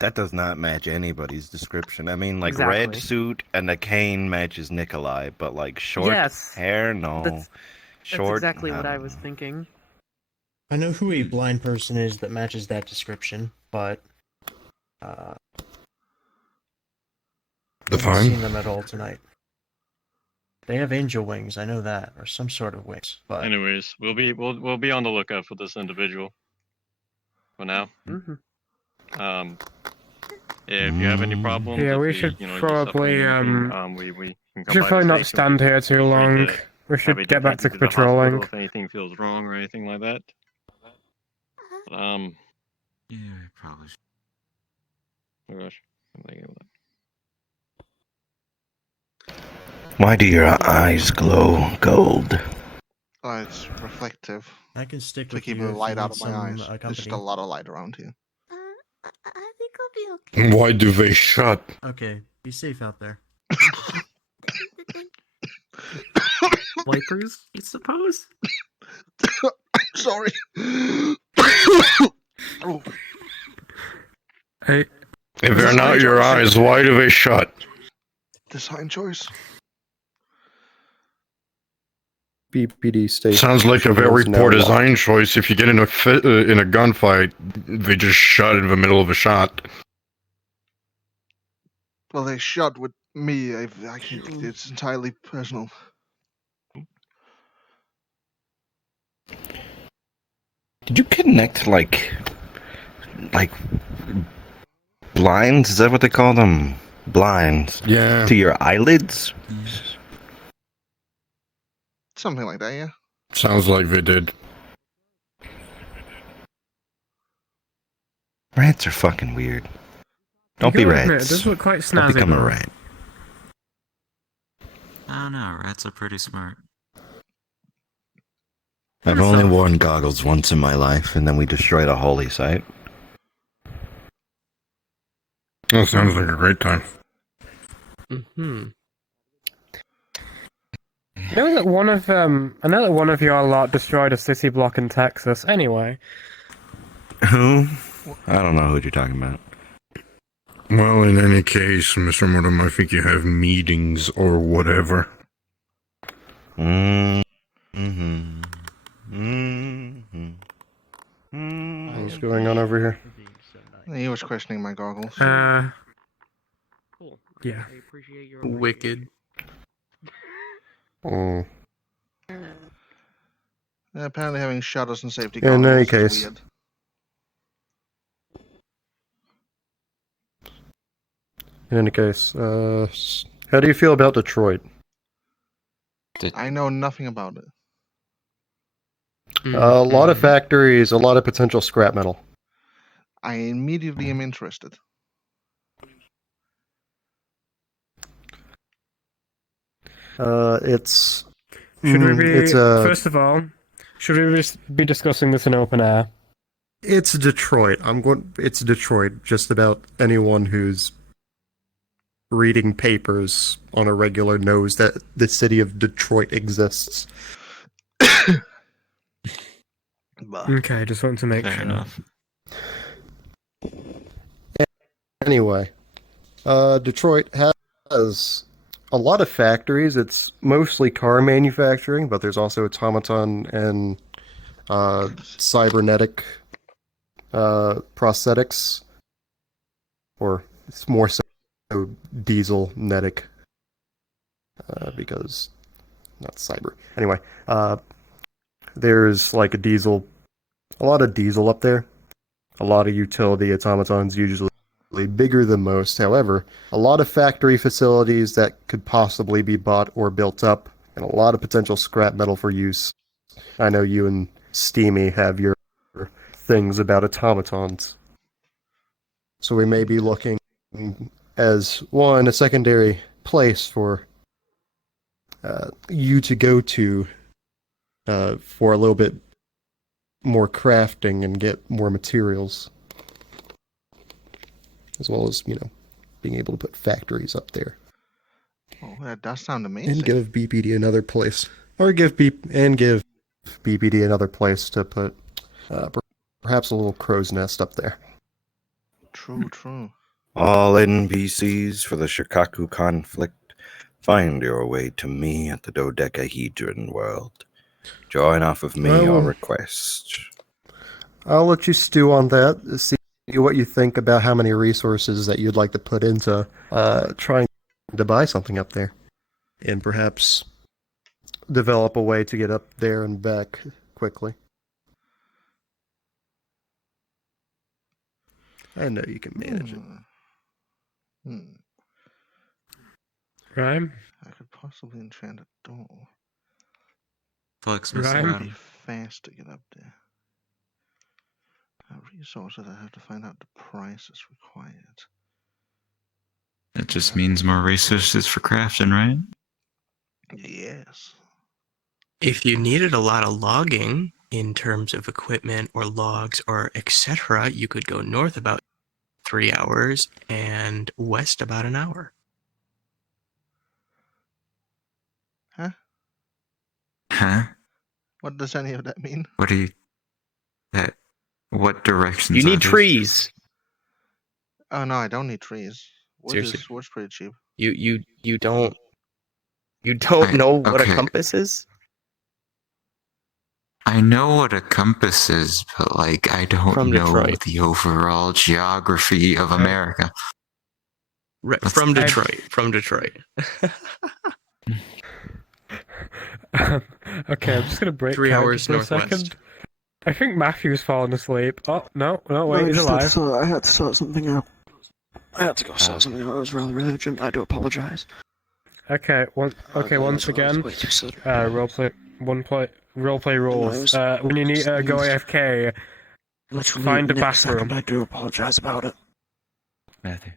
That does not match anybody's description. I mean, like Exactly. red suit and a cane matches Nikolai, but like short Yes, hair, no. That's Short. exactly what I was thinking. I know who a blind person is that matches that description, but I haven't Define. seen them at all tonight. They have angel wings, I know that, or some sort of wings. But Anyways, we'll be on the lookout for this individual. For now. If you have any problems, Yeah, if we you, should you know, probably you're suffering anything, we can come should by probably the not station. stand here too Feel free long. to We have should a get back to detective the hospital patrolling. if anything feels wrong or anything like that. But, Yeah, probably. oh gosh, I'm thinking of that. Why do your eyes glow gold? Oh, it's reflective. I can stick to with keep you the if light you out need of my some eyes. There's just a company. lot of light around here. Why do they shut? Okay, be safe out there. Wipers, I suppose? Sorry. Oh. Hey. If they're not your eyes, why do they shut? Design choice. BPD station. Sounds like a very poor design choice. If you get in a gunfight, they just shut in the middle of a shot. Well, they shot with me. I think it's entirely personal. Did you connect like blinds? Is that what they call them? Blinds. Yeah. To your eyelids? Something like that, yeah. Sounds like they did. Rats are fucking weird. Don't be You gotta admit, rats. It does look quite Don't snazzy. become a though. rat. I don't know, rats are pretty smart. I've only worn goggles once in my life, and then we destroyed a holy site. That sounds like a great time. Mm-hmm. I know that one of your lot destroyed a city block in Texas. Anyway. Who? I don't know who you're talking about. Well, in any case, Mr. Mortimer, I think you have meetings or whatever. What's going on over here? He was questioning my goggles. Cool. Yeah. I appreciate your Wicked. Oh. Apparently having shutters and safety In goggles any is case. weird. In any case, how do you feel about Detroit? I know nothing about it. A lot of factories, a lot of potential scrap metal. I immediately am interested. It's. Should we be It's first of all? Should we be discussing this in open air? It's Detroit. It's Detroit. Just about anyone who's reading papers on a regular knows that the city of Detroit exists. But Okay, just wanted to make Fair sure. enough. Anyway, Detroit has a lot of factories. It's mostly car manufacturing, but there's also automaton and cybernetic prosthetics, or it's more so diesel-netic, because not cyber. Anyway, there's like a lot of diesel up there, a lot of utility automatons, usually bigger than most. However, a lot of factory facilities that could possibly be bought or built up, and a lot of potential scrap metal for use. I know you and Steamy have your things about automatons. So we may be looking as a secondary place for you to go to for a little bit more crafting and get more materials, as well as being able to put factories up there. Oh, that does sound amazing. And give BPD another place, or give BPD another place to put perhaps a little crow's nest up there. True. All NPCs for the Shikaku conflict, find your way to me at the dodecahedron world. Join off of me or request. I'll let you stew on that. See what you think about how many resources that you'd like to put into trying to buy something up there, and perhaps develop a way to get up there and back quickly. I know you can manage it. Right? I could possibly enchant a door. Flex, It Mr. would Adam. be fast to get up there. Resources, I have to find out the prices required. That just means more resources for crafting, right? Yes. If you needed a lot of logging in terms of equipment or logs or etc., you could go north about 3 hours and west about an hour. Huh? What does any of that mean? What do you... What directions You are need these? trees. Oh no, I don't need trees. Seriously? Wood's pretty cheap. You don't know what a okay. compass is? I know what a compass is, but like I don't From know Detroit. the overall geography of America. From Detroit. From Detroit. Okay, I'm just gonna break 3 character hours for a northwest. second. I think Matthew's fallen asleep. Oh, no, wait, he's alive. I had to sort something out. I had to go sort something out. It was really urgent. I do apologize. Okay, once again, roleplay rules. When you need to go AFK, Literally, find a nick bathroom. second, I do apologize about it. Matthew.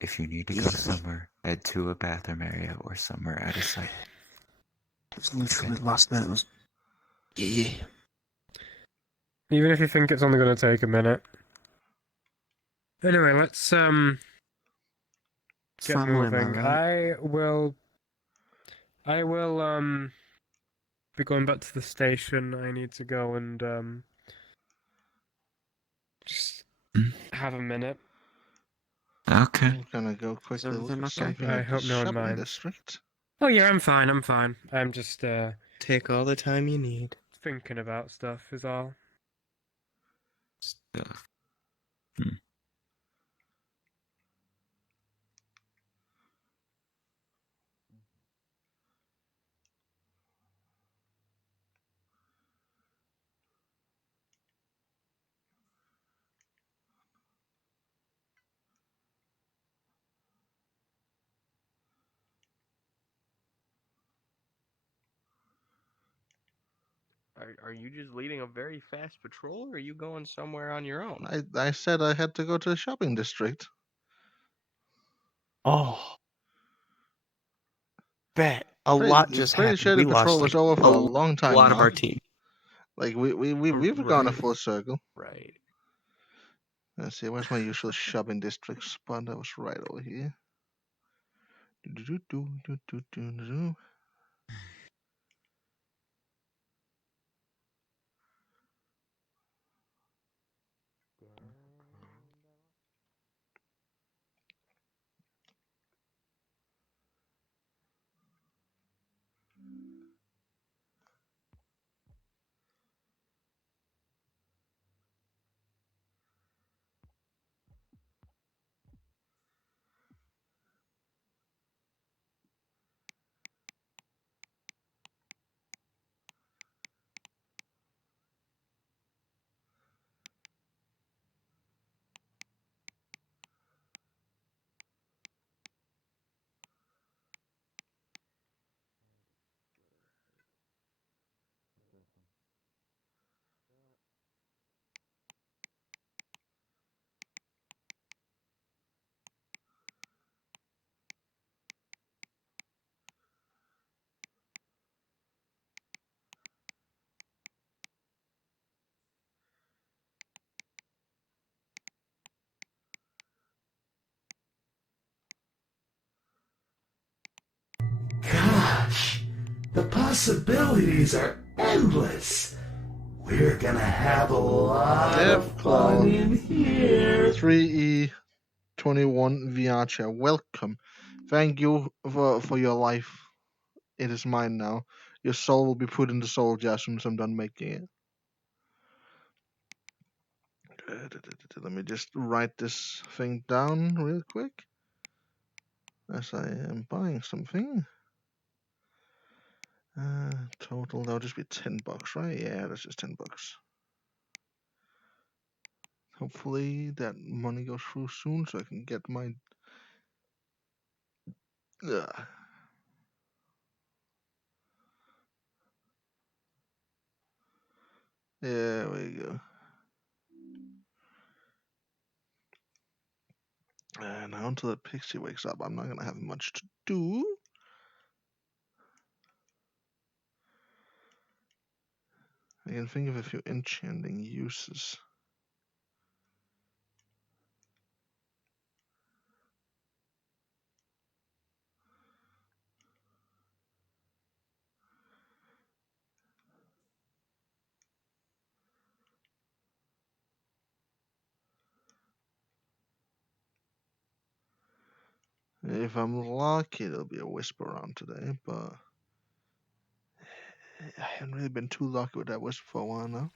If you need to go somewhere, head to a bathroom area or somewhere out of sight. It was literally the last minute. It was... Yeah. Even if you think it's only gonna take a minute. Anyway, let's get Family, am I moving. right? I will be going back to the station. I need to go and just have a minute. Okay. I'm gonna go quickly look at something I at hope the no one shopping minds. district. Oh yeah, I'm fine. I'm just Take all the time you need. thinking about stuff is all. Stuff. Are you just leading a very fast patrol, or are you going somewhere on your own? I said I had to go to the shopping district. Oh. Bet. A lot just pretty happened. sure We the patrol lost was like over for a long time lot now. of our team. Like we've gone a full circle. Right. Let's see, where's my usual shopping district spot? That was right over here. Watch. The possibilities are endless. We're gonna have a lot of fun in here. 3E21 Viacha, welcome. Thank you for your life. It is mine now. Your soul will be put in the soul jar as soon as I'm done making it. Let me just write this thing down real quick. As I am buying something. Total, that'll just be $10, right? Yeah, that's just $10. Hopefully that money goes through soon so I can get my... There we go. And now until the pixie wakes up, I'm not going to have much to do. I can think of a few enchanting uses. If I'm lucky, there'll be a whisper around today, but I haven't really been too lucky with that whisper for a while now.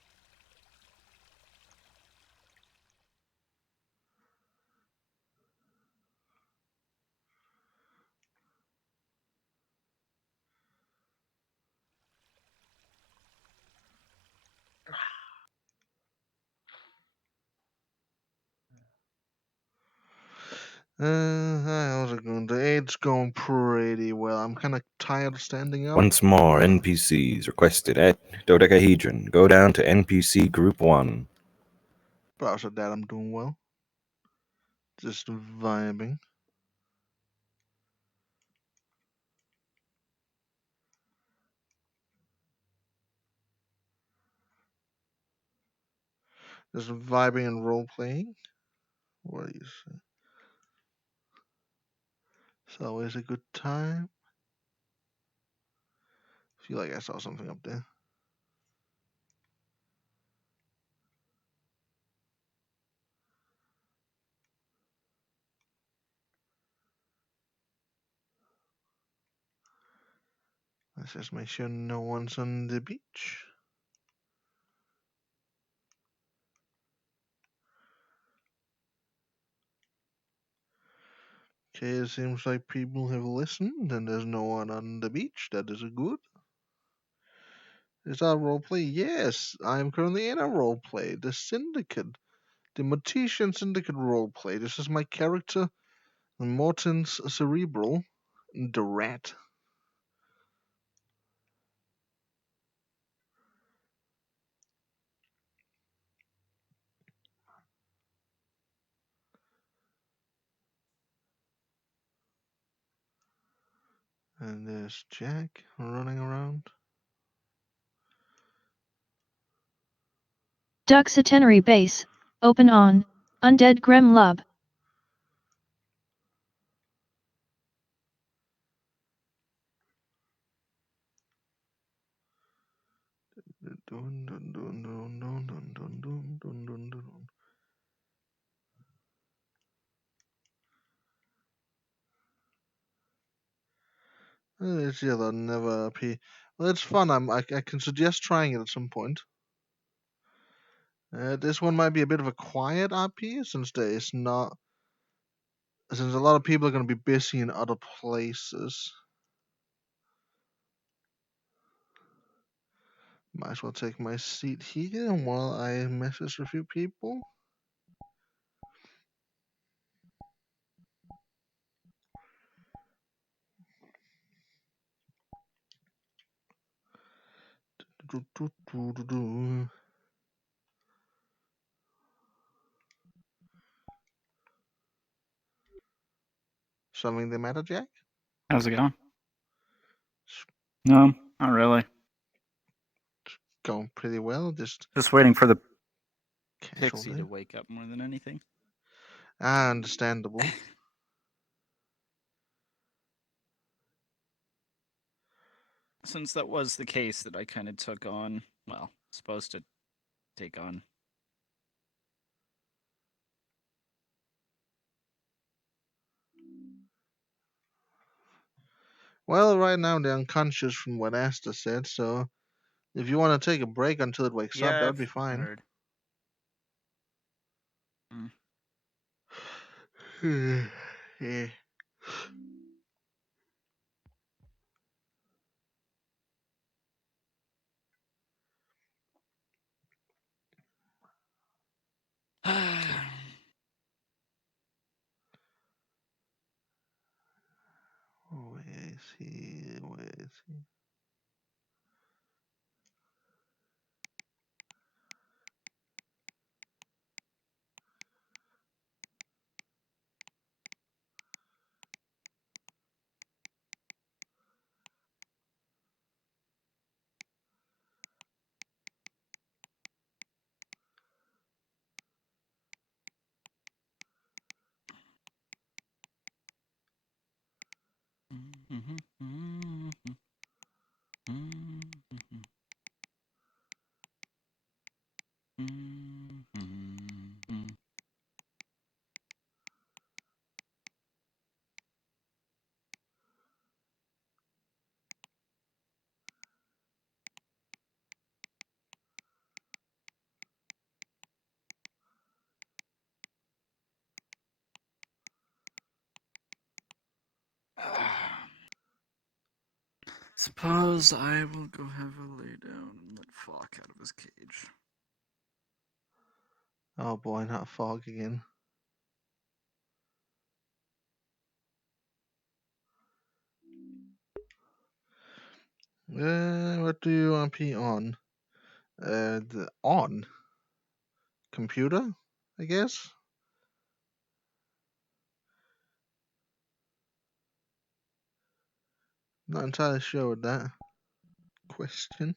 How's it going? It's going pretty well. I'm kind of tired of standing up. Once more, NPCs requested at dodecahedron. Go down to NPC Group 1. But outside that, I'm doing well. Just vibing. Just vibing and role playing. What do you say? It's always a good time. Feel like I saw something up there. Let's just make sure no one's on the beach. Okay, it seems like people have listened and there's no one on the beach. That is good. Is that a roleplay? Yes, I am currently in a roleplay. The Syndicate. The Mortician Syndicate roleplay. This is my character, Morton's Cerebral, the Rat. And there's Jack running around. Duck Centenary Base. Open on. Undead Grem Lub. Dun, dun, dun, dun, dun, dun, dun, dun, dun, dun, dun. It's yellow, never RP. Well, it's fun. I can suggest trying it at some point. This one might be a bit of a quiet RP since a lot of people are going to be busy in other places. Might as well take my seat here while I message a few people. Something the matter, Jack? How's it going? No, not really. Going pretty well. Just waiting for the casual pixie day. to wake up more than anything. Understandable. since that was the case that I kind of took on, well, supposed to take on. Well, right now they're unconscious from what Asta said, so if you want to take a break until it wakes up, that would be fine. Heard. Yeah. Where is he? Where is he? Suppose I will go have a lay down and let Falk out of his cage. Oh boy, not fog again. What do you RP on? The on computer, I guess. Not entirely sure with that question.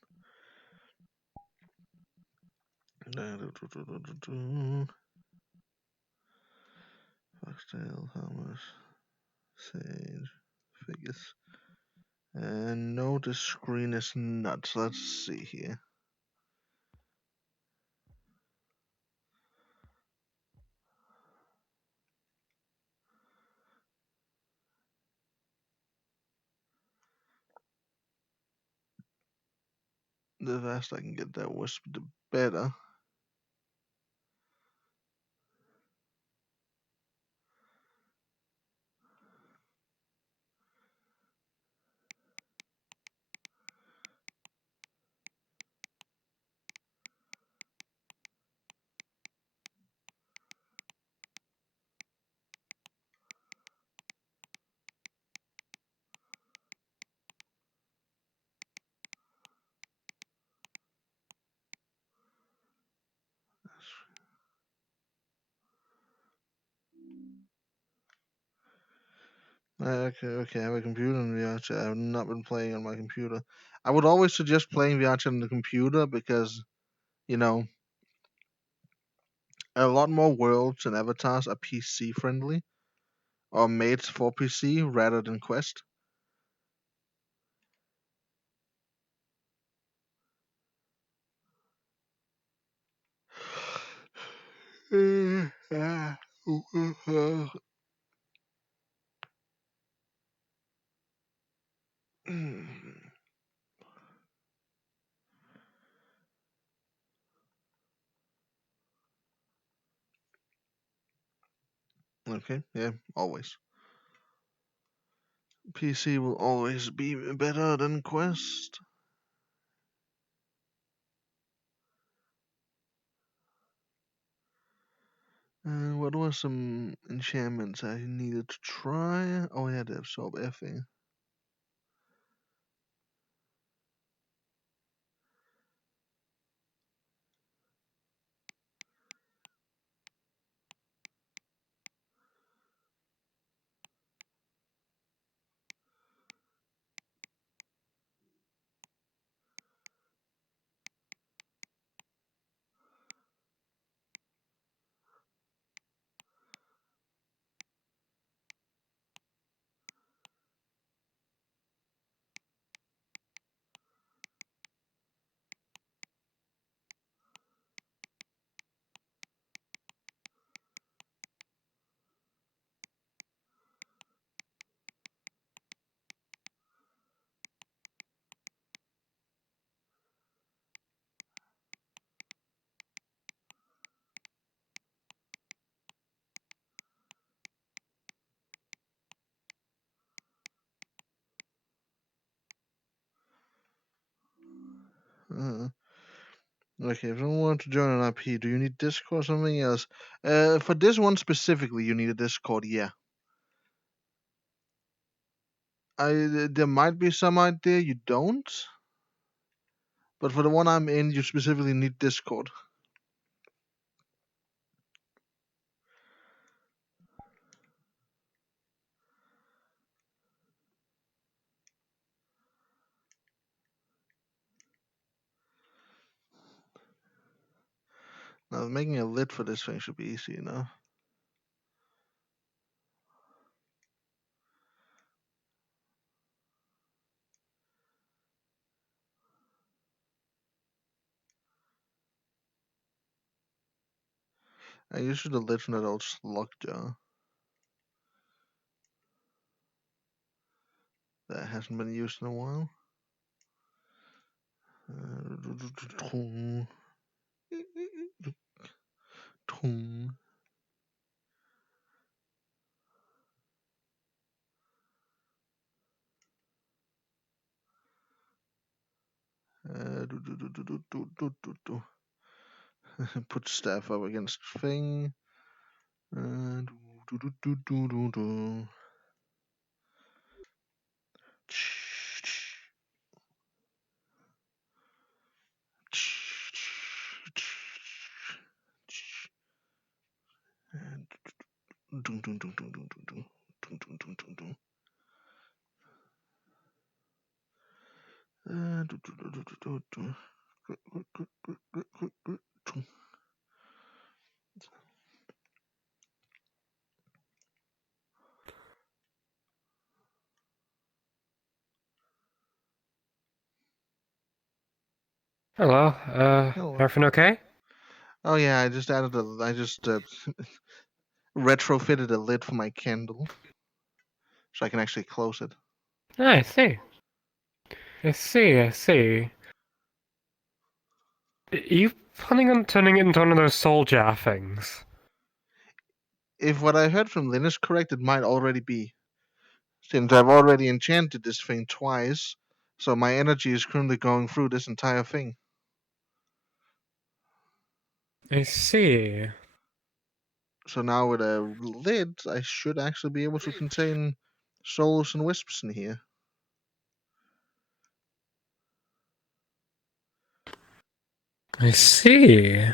Foxtail, hummus, sage, figures. And no, the screen is nuts. Let's see here. The faster I can get that wisp, the better. Okay, I have a computer and VR. I have not been playing on my computer. I would always suggest playing VR on the computer because, you know, a lot more worlds and avatars are PC friendly or made for PC rather than Quest. Okay, yeah, always. PC will always be better than Quest. What were some enchantments I needed to try? Oh, yeah, the absorb effing. Okay, if someone wants to join an RP, do you need Discord or something else? For this one specifically, you need a Discord, yeah. There might be some out there you don't. But for the one I'm in, you specifically need Discord. Now, making a lid for this thing should be easy enough. I used the lid from that old slug jar. That hasn't been used in a while. Put staff up against thing. Hello. Hello. Everything okay? Oh yeah, I just retrofitted a lid for my candle, so I can actually close it. I see. I see. I see. Are you planning on turning it into one of those soul jar things? If what I heard from Lynn is correct, it might already be. Since I've already enchanted this thing twice, so my energy is currently going through this entire thing. I see. So now with a lid, I should actually be able to contain souls and wisps in here. I see.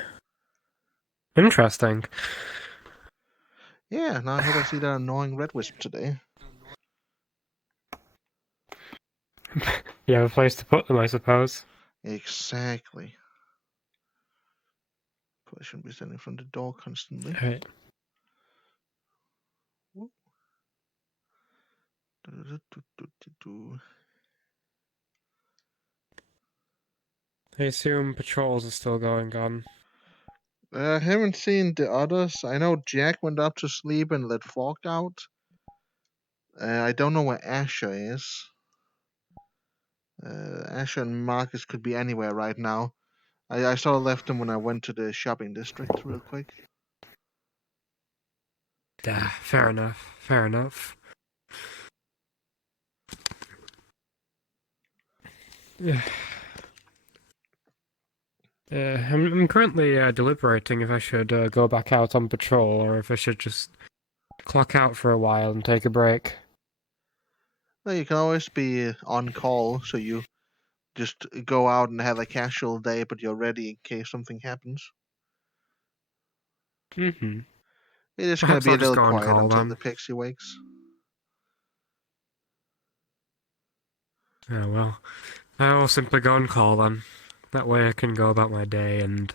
Interesting. Yeah, now I hope I see that annoying red wisp today. You have a place to put them, I suppose. Exactly. Probably shouldn't be standing in front of the door constantly. Alright. I assume patrols are still going on. I haven't seen the others. I know Jack went up to sleep and let Fog out. I don't know where Asher is. Asher and Marcus could be anywhere right now. I sort of left them when I went to the shopping district real quick. Yeah, fair enough. Fair enough. Yeah. I'm currently deliberating if I should go back out on patrol or if I should just clock out for a while and take a break. Well, you can always be on call, so you just go out and have a casual day, but you're ready in case something happens. Mm-hmm. It is going to Perhaps be I'll a just little go on quiet call until then. the pixie wakes. Yeah, well, I will simply go on call then. That way I can go about my day, and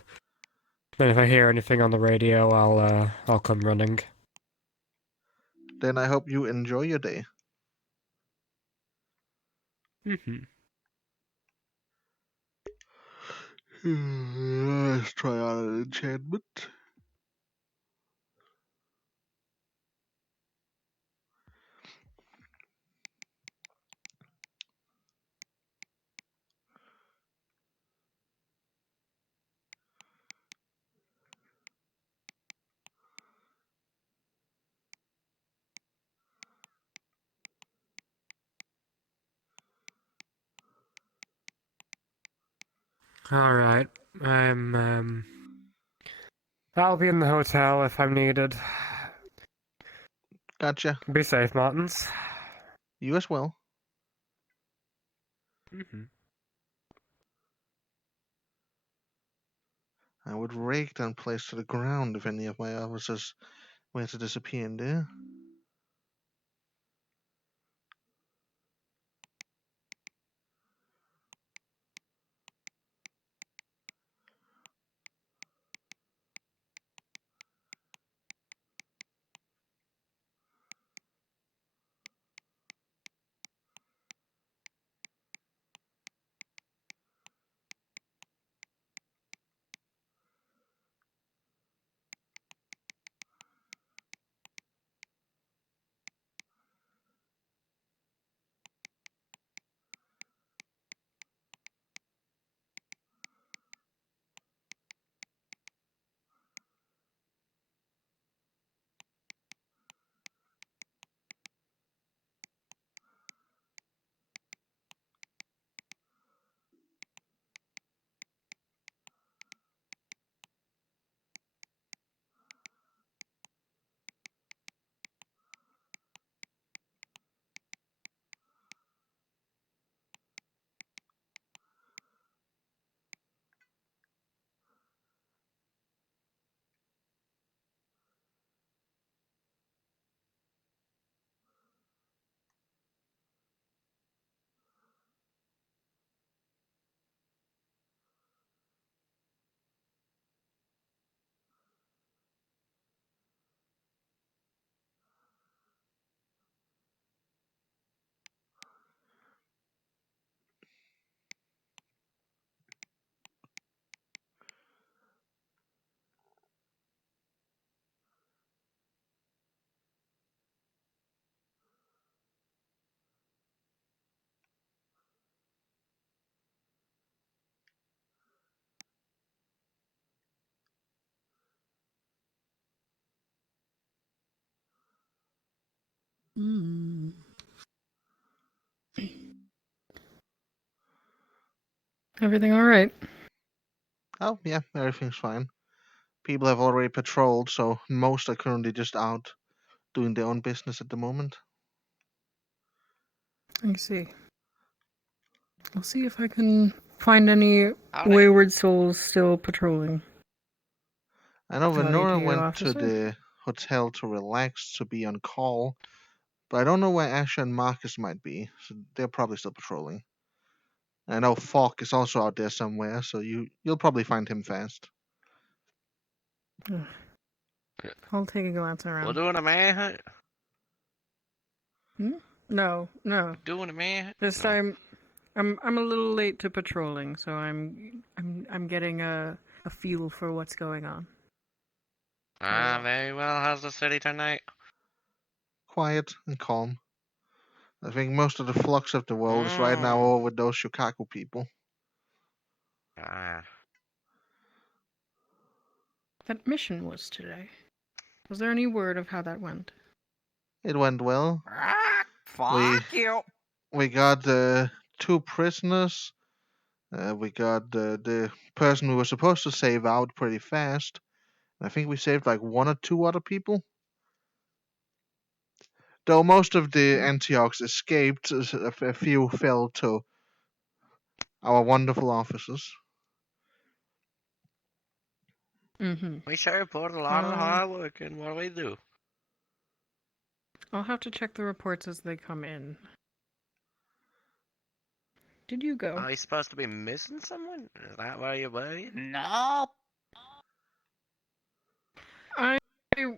then if I hear anything on the radio, I'll come running. Then I hope you enjoy your day. Mm-hmm. Let's try out an enchantment. Alright. I'll be in the hotel if I'm needed. Gotcha. Be safe, Martins. You as well. Mm-hmm. I would rake that place to the ground if any of my officers were to disappear in there. Everything all right? Oh, yeah, everything's fine. People have already patrolled, so most are currently just out doing their own business at the moment. I see. I'll see if I can find any wayward souls still patrolling. I know How do you Venora do, went to officer? the hotel to relax, to be on call, but I don't know where Asher and Marcus might be, so they're probably still patrolling. I know Falk is also out there somewhere, so you'll probably find him fast. I'll take a glance around. We're doing a manhunt. No. Doing a manhunt. This time, I'm a little late to patrolling, so I'm getting a feel for what's going on. Very well. How's the city tonight? Quiet and calm. I think most of the flux of the world is right now over with those Shukaku people. That mission was today. Was there any word of how that went? It went well. Fuck you. We got 2 prisoners. We got the person who was supposed to save out pretty fast. I think we saved like 1 or 2 other people. Though most of the Antiochs escaped, a few fell to our wonderful officers. We sure put a lot of hard work in. What do we do? I'll have to check the reports as they come in. Did you go? Are you supposed to be missing someone? Is that why you're worried? No. I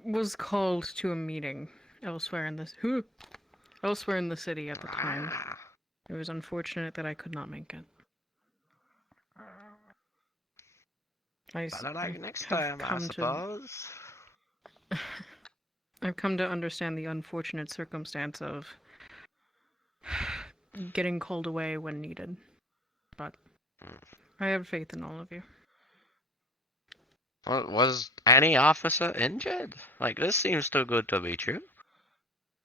was called to a meeting elsewhere in the city at the time. It was unfortunate that I could not make it. Better like next time, I suppose. I've come to understand the unfortunate circumstance of getting called away when needed. But I have faith in all of you. Was any officer injured? Like, this seems too good to be true.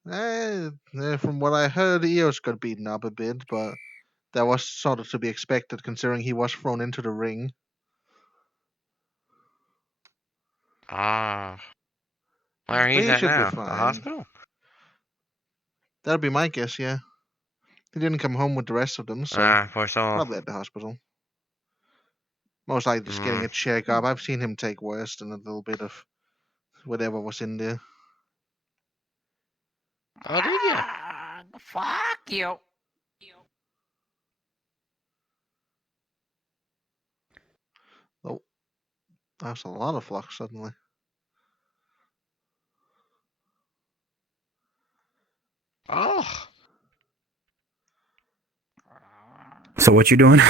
From what I heard, Eos got beaten up a bit, but That was sort of to be expected, considering he was thrown into the ring. Ah. Where But he's he at should be now? The fine. hospital? That'd be my guess, yeah. He didn't come home with the rest of them, so poor soul. probably at the hospital. Most likely just getting a checkup. I've seen him take worse than a little bit of whatever was in there. Oh, did you? Fuck you. Oh, that's a lot of flux suddenly. Oh. So what you doing?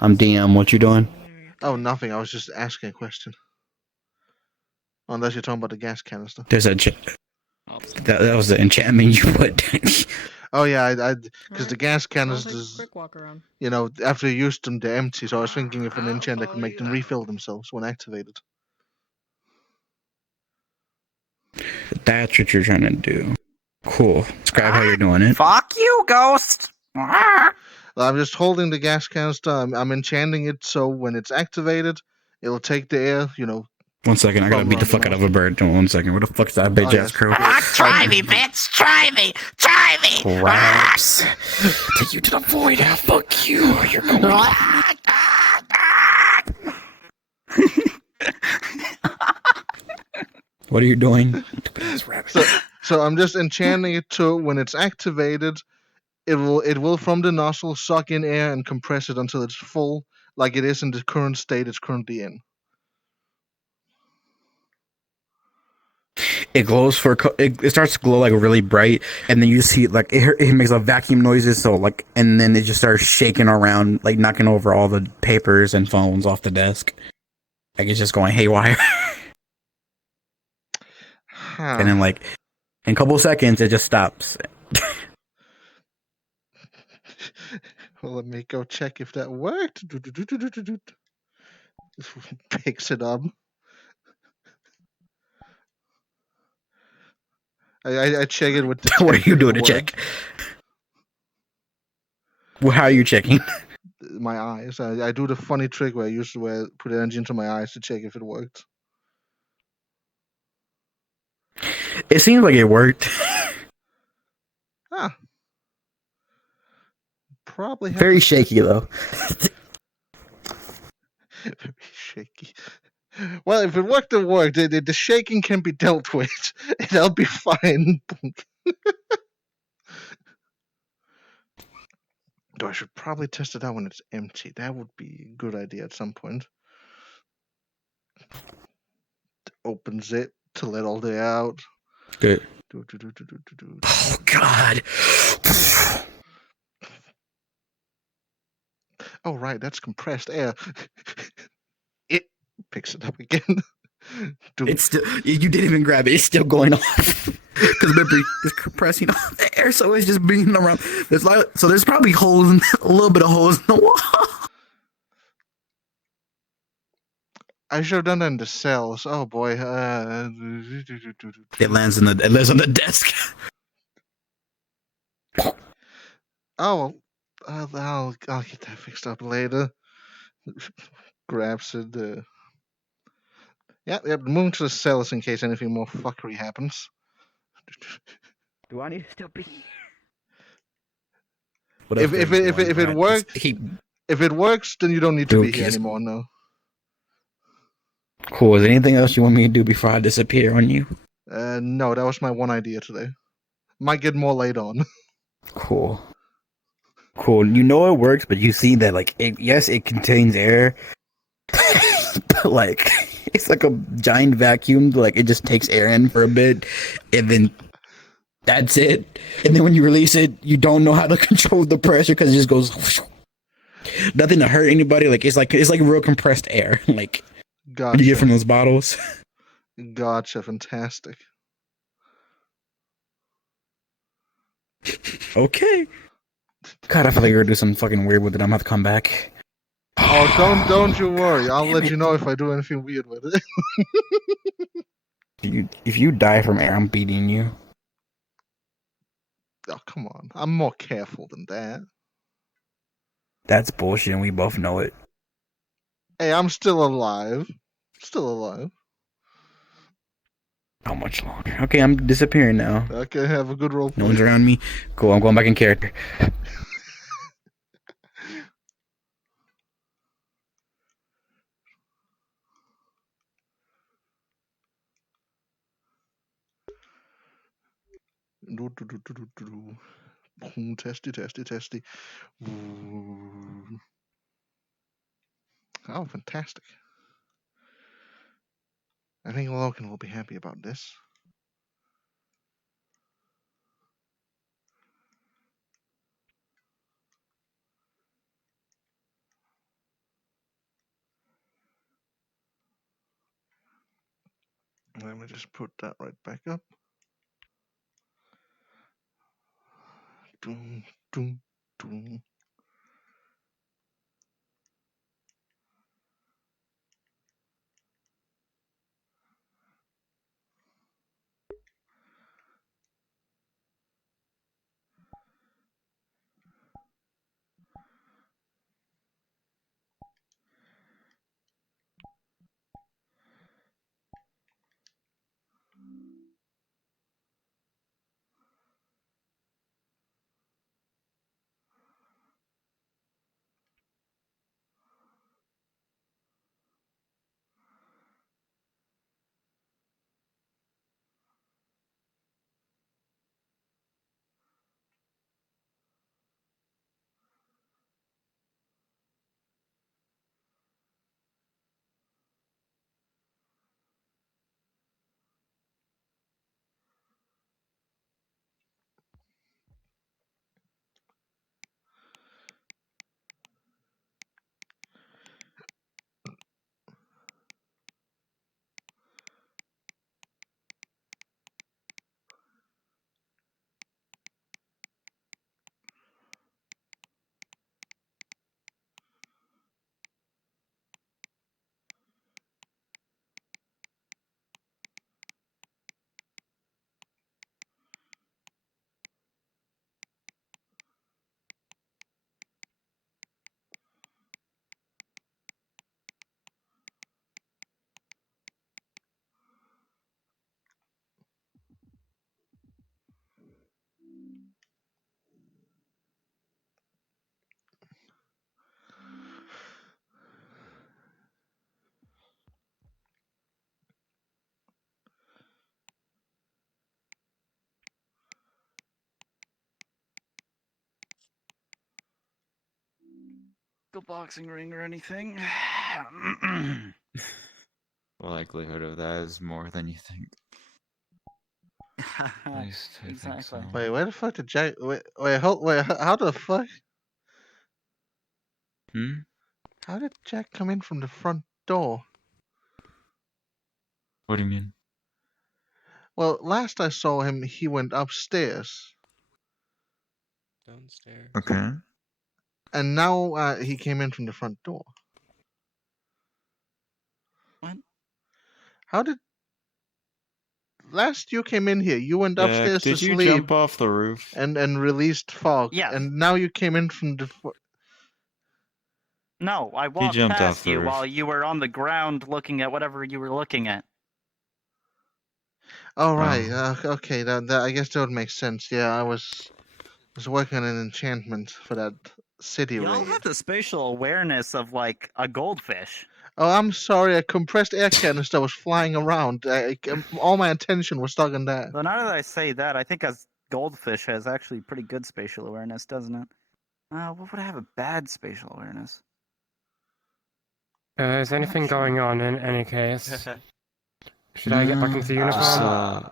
I'm DM. What you doing? Oh, nothing. I was just asking a question. Unless you're talking about the gas canister. There's a that was the enchantment you put. Oh yeah, because the gas canisters, Quick walk around. you know, after you used them, they're empty. So I was thinking if an enchanter could make them refill themselves when activated. That's what you're trying to do. Cool. Describe how you're doing it. Fuck you, ghost. I'm just holding the gas canister. I'm enchanting it so when it's activated, it'll take the air. You know. 1 second, I gotta beat the fuck out of a bird. 1 second. Where the fuck's that bitch ass crow? Try me, bitch! Try me! Try me! Raps. Take you to the void. Fuck you. You're going. What are you doing? So I'm just enchanting it to when it's activated, it will from the nozzle suck in air and compress it until it's full, like it is in the current state it's currently in. It glows for it starts to glow like really bright, and then you see like it makes a vacuum noises. So like, and then it just starts shaking around, like knocking over all the papers and phones off the desk. Like it's just going haywire. And then like in a couple of seconds, it just stops. Well, let me go check if that worked. Picks it up. I check it with the. What are you doing to check? Well, how are you checking? My eyes. I do the funny trick where I used to put energy into my eyes to check if it worked. It seems like it worked. Ah. Probably very shaky though. Very shaky. Well, if it worked, it worked. The shaking can be dealt with. That'll be fine. Though I should probably test it out when it's empty. That would be a good idea at some point. Opens it to let all the air out. Good. Oh God. Oh right, that's compressed air. It picks it up again. It's still, you didn't even grab it. It's still going off because remember it's compressing off the air, so it's just beating around. There's probably holes, a little bit of holes in the wall. I should have done that in the cells. Oh boy. It lands on the desk. Oh, I'll get that fixed up later. Grabs it. Yep. Moving to the cells in case anything more fuckery happens. Do I need to still be? If it works, if it works, then you don't need to be here anymore. No. Cool. Is there anything else you want me to do before I disappear on you? No, that was my one idea today. Might get more later on. Cool. You know it works, but you see that like it contains air, but like it's like a giant vacuum. Like it just takes air in for a bit, and then that's it. And then when you release it, you don't know how to control the pressure because it just goes. Nothing to hurt anybody. Like it's like real compressed air. Like gotcha. You get from those bottles. Gotcha. Fantastic. Okay. God, I feel like you're gonna do something fucking weird with it. I'm gonna have to come back. Oh, don't you worry. I'll let you know if I do anything weird with it. If you die from air, I'm beating you. Oh, come on. I'm more careful than that. That's bullshit, and we both know it. Hey, I'm still alive. Still alive. How much longer? Okay, I'm disappearing now. Okay, have a good roll. No one's around me. Cool, I'm going back in character. Testy. Ooh. Oh, fantastic. I think Logan will be happy about this. Let me just put that right back up. Doom, doom, doom. Go boxing ring or anything. The likelihood of that is more than you think. At least I think so. Wait, where the fuck did Jack? Wait, how the fuck? How did Jack come in from the front door? What do you mean? Well, last I saw him, he went upstairs. Downstairs. Okay. And now he came in from the front door. What? How did... Last you came in here, you went Jack, upstairs to did you sleep. jump off the roof? And released fog. Yes. And now you came in from the... No, I walked jumped past off the you roof. while you were on the ground looking at whatever you were looking at. Oh, right. Okay, that I guess that would make sense. Yeah, I was working on an enchantment for that city Y'all raid. have the spatial awareness of like a goldfish. Oh, I'm sorry. A compressed air canister was flying around. All my attention was stuck on that. So now that I say that, I think a goldfish has actually pretty good spatial awareness, doesn't it? What would have a bad spatial awareness? Is anything going on in any case? Should I get back into uniform?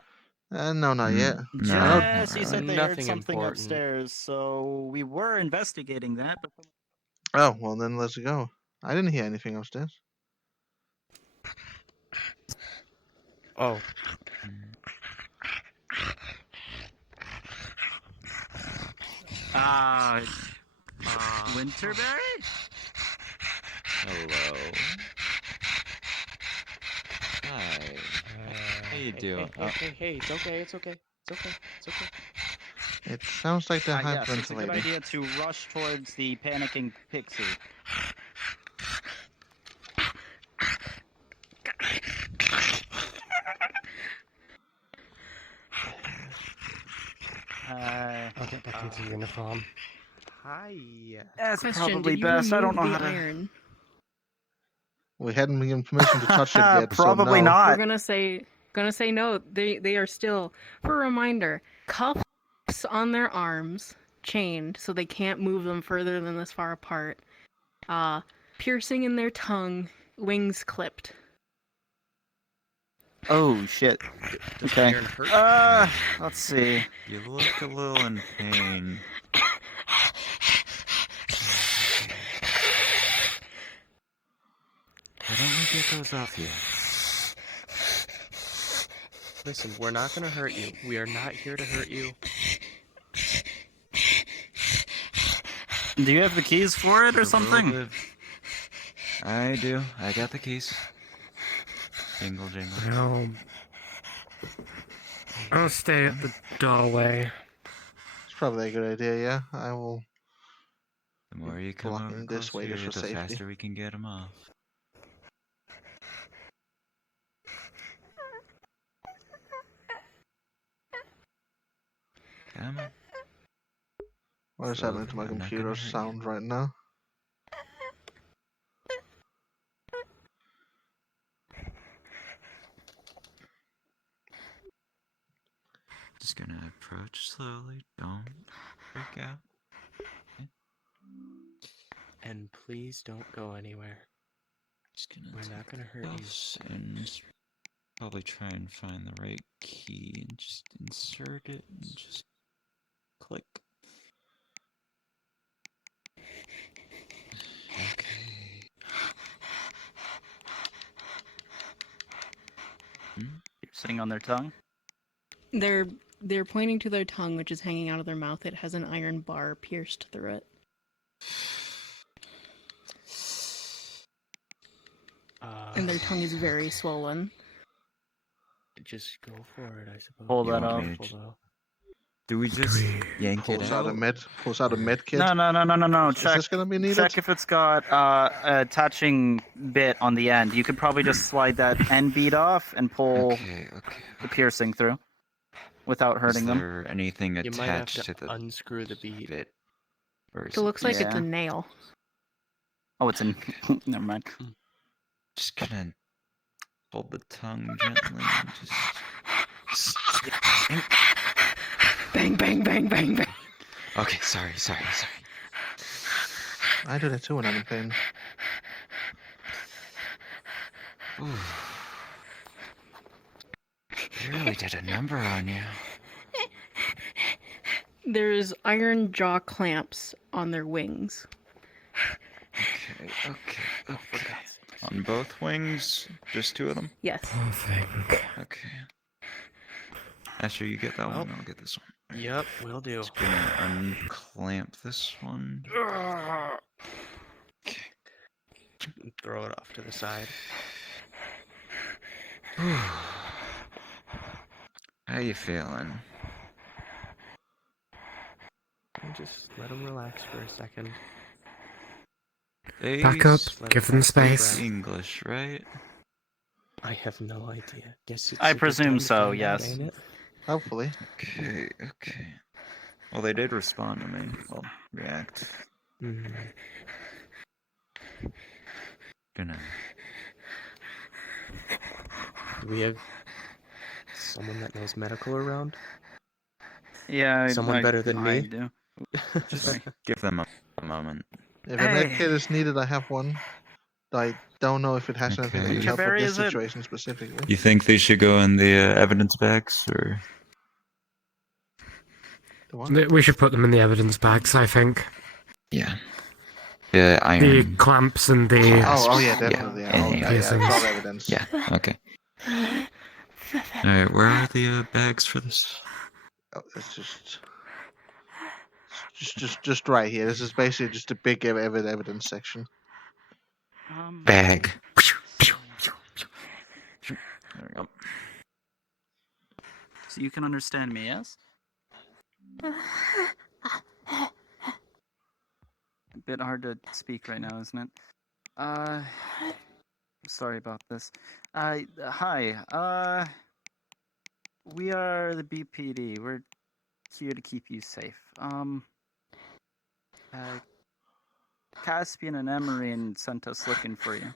No, not yet. Jess, you said they heard Nothing something important. upstairs, so we were investigating that. But Oh, well then let's go. I didn't hear anything upstairs. Oh. Winterberry? Hello. Hi. How you doing? Hey, it's okay. It's okay. It's okay. It's okay. It sounds like they're Yes, it's a good hyperventilating. idea to rush towards the panicking pixie. I'll get back into uniform. Hi. That's Question, probably did you best. I don't know remove how the to. iron? We hadn't been given permission to touch it yet, Probably so no. not. We're gonna say no. They are still, for a reminder, cuffs on their arms, chained, so they can't move them further than this far apart. Piercing in their tongue, wings clipped. Oh shit. Does Okay. iron hurt? Let's see. You look a little in pain. Why don't we get those off you? Listen, we're not gonna hurt you. We are not here to hurt you. Do you have the keys for it or something? I do. I got the keys. Jingle, jingle. I'll stay at the doorway. It's probably a good idea, yeah. I will. The more you come over this way closer, just for the safety. faster we can get them off. Come on. What is happening to my computer sound right now? Just gonna approach slowly. Don't freak out. And please don't go anywhere. Just gonna We're not gonna hurt you. and probably try and find the right key and just insert it and just click. Okay. Sitting on their tongue? They're pointing to their tongue, which is hanging out of their mouth. It has an iron bar pierced through it. And their tongue is very swollen. Just go for it, I suppose. Pull that want off. me to Do we just yank it Pulls out a med kit. No. Is Check. this gonna be needed? Check if it's got a attaching bit on the end. You could probably just slide that end bead off and pull the piercing through without hurting Is them. there anything You might have attached to to the unscrew the bead. bit? Or is It looks like it's a Yeah. nail. Oh, it's in. Never mind. Just gonna hold the tongue gently and just. Bang, bang, bang, bang, bang. Okay, sorry. I do that too when I'm in pain. Ooh. You really did a number on you. There's iron jaw clamps on their wings. Okay. On both wings? Just two of them? Yes. Okay. Asher, you get that one, I'll get this one. Yep, will do. Just gonna unclamp this one. Throw it off to the side. How you feeling? And just let them relax for a second. Back up, They give them speak space. English, right? I have no idea. Guess it's I a good presume time to so, find out, yes. ain't it? Hopefully. Okay. Well, they did respond to me. Well, react. Gonna. Do we have someone that knows medical around? Yeah, Someone better than I me? do. Just give them a moment. If a med kit is needed, I have one. I don't know if it has anything that Okay. can help with Berry, this is it? situation specifically. You think they should go in the evidence bags, or? We should put them in the evidence bags, I think. Yeah. The iron. The clamps and the... Oh yeah, definitely. Yeah. Oh, yeah, it's all evidence. Yeah. Okay. All right. Where are the bags for this? Oh, it's just right here. This is basically just a big evidence section. Bag. There we go. So you can understand me, yes? A bit hard to speak right now, isn't it? Sorry about this. Hi. We are the BPD. We're here to keep you safe. Caspian and Emery sent us looking for you.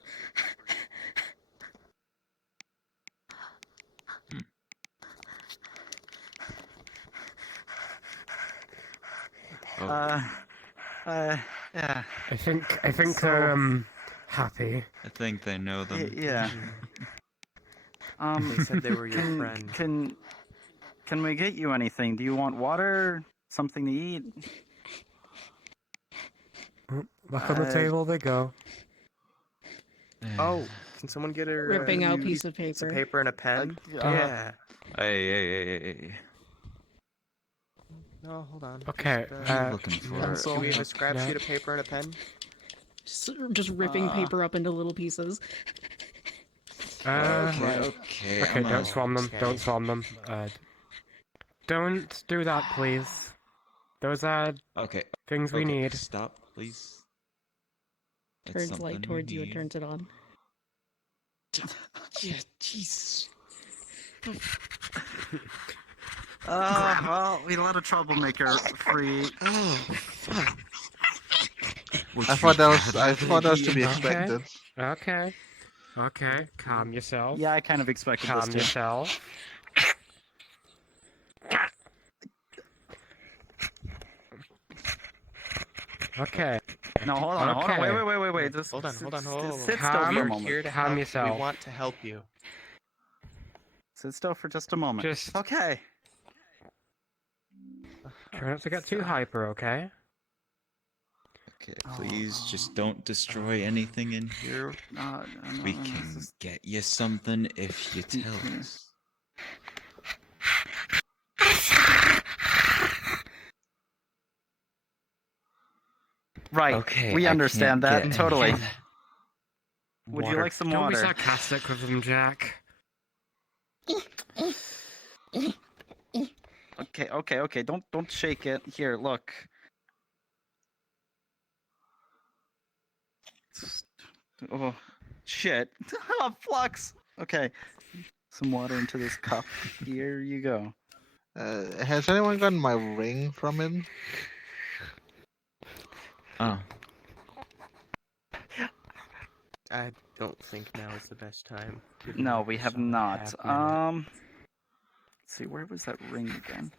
Yeah. I think So- they're happy. I think they know them. Yeah. They said they were your friend. Can we get you anything? Do you want water? Something to eat? Back on the table they go. Oh, can someone get her Ripping out piece of piece of paper. paper and a pen? Yeah. Hey. No, hold on. Okay, Just, What are you looking for? do we have a scrap Yeah. sheet of paper and a pen? Just ripping paper up into little pieces. Okay. Okay, don't swallow them. Don't swallow them. Don't do that, please. Those are Okay. things we need. Stop, please. It's Turns something light we towards you and need. turns it on. Yeah, Jesus. Well, we let a troublemaker free. Oh, fuck. I thought that was to be expected. Okay. Calm yourself. Yeah, I kind of expected Calm this too. yourself. Okay. No, hold on. Okay. Wait. Just Hold on. Sit still Calm- for a We're moment. here to Calm help. yourself. We want to help you. Sit still for just a moment. Just Okay. try not to get too hyper, okay? Okay, please just don't destroy anything in here. We can get you something if you tell us. Right. Okay, We I understand can't that get totally. anything. Would you like some Don't be water? sarcastic with them, Jack. Okay. Don't shake it. Here, look. Oh, shit. Oh, flux. Okay. Some water into this cup. Here you go. Has anyone gotten my ring from him? Oh. I don't think now is the best time. No, we have not. Let's see, where was that ring again?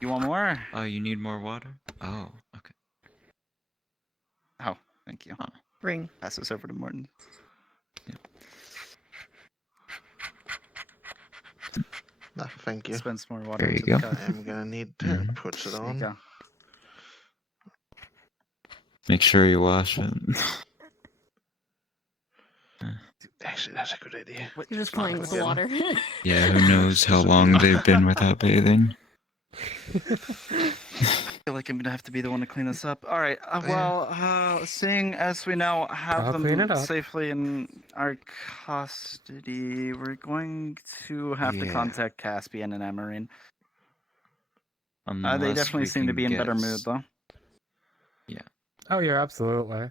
You want more? Oh, you need more water? Oh, okay. Oh, thank you. Ring. Pass this over to Morton. Thank you. Spend some more water. There you into the go. cup. I'm gonna need to put it There you on. go. Make sure you wash it. Actually, that's a good idea. You're just playing with the water. Yeah, who knows how long they've been without bathing. I feel like I'm gonna have to be the one to clean this up. All right. Seeing as we now have I'll clean it them up. safely in our custody, we're going to have to Yeah. contact Caspian and Emery. They Unless definitely we seem to can be in get better mood, though. Oh, yeah, absolutely.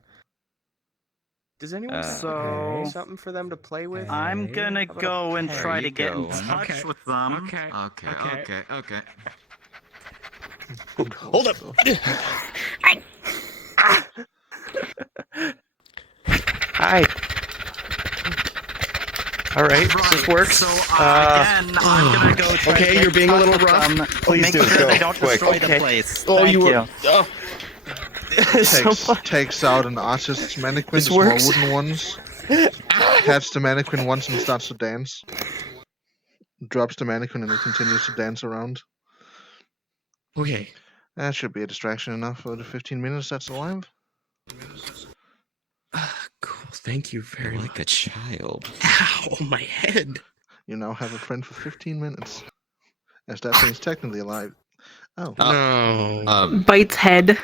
Does anyone So- have something for them to play with? I'm gonna How about go a and pen? try to you get in go. touch Okay. with them. Okay. Okay. Hold up. Hi. All right, this works. So again, I'm gonna go try to Okay, get you're being a in little touch with rough. them. Please Make do, sure go, they don't quick. destroy Okay. the place. Oh, Thank you were. you. Oh. Takes out an artist's mannequin, This the small works. wooden ones. Pats the mannequin once and starts to dance. Drops the mannequin and it continues to dance around. Okay. That should be a distraction enough for the 15 minutes that's alive. Cool. Thank you very Like much. a child. Ow, my head. You now have a friend for 15 minutes. As that thing's technically alive. Oh. No. Bites head.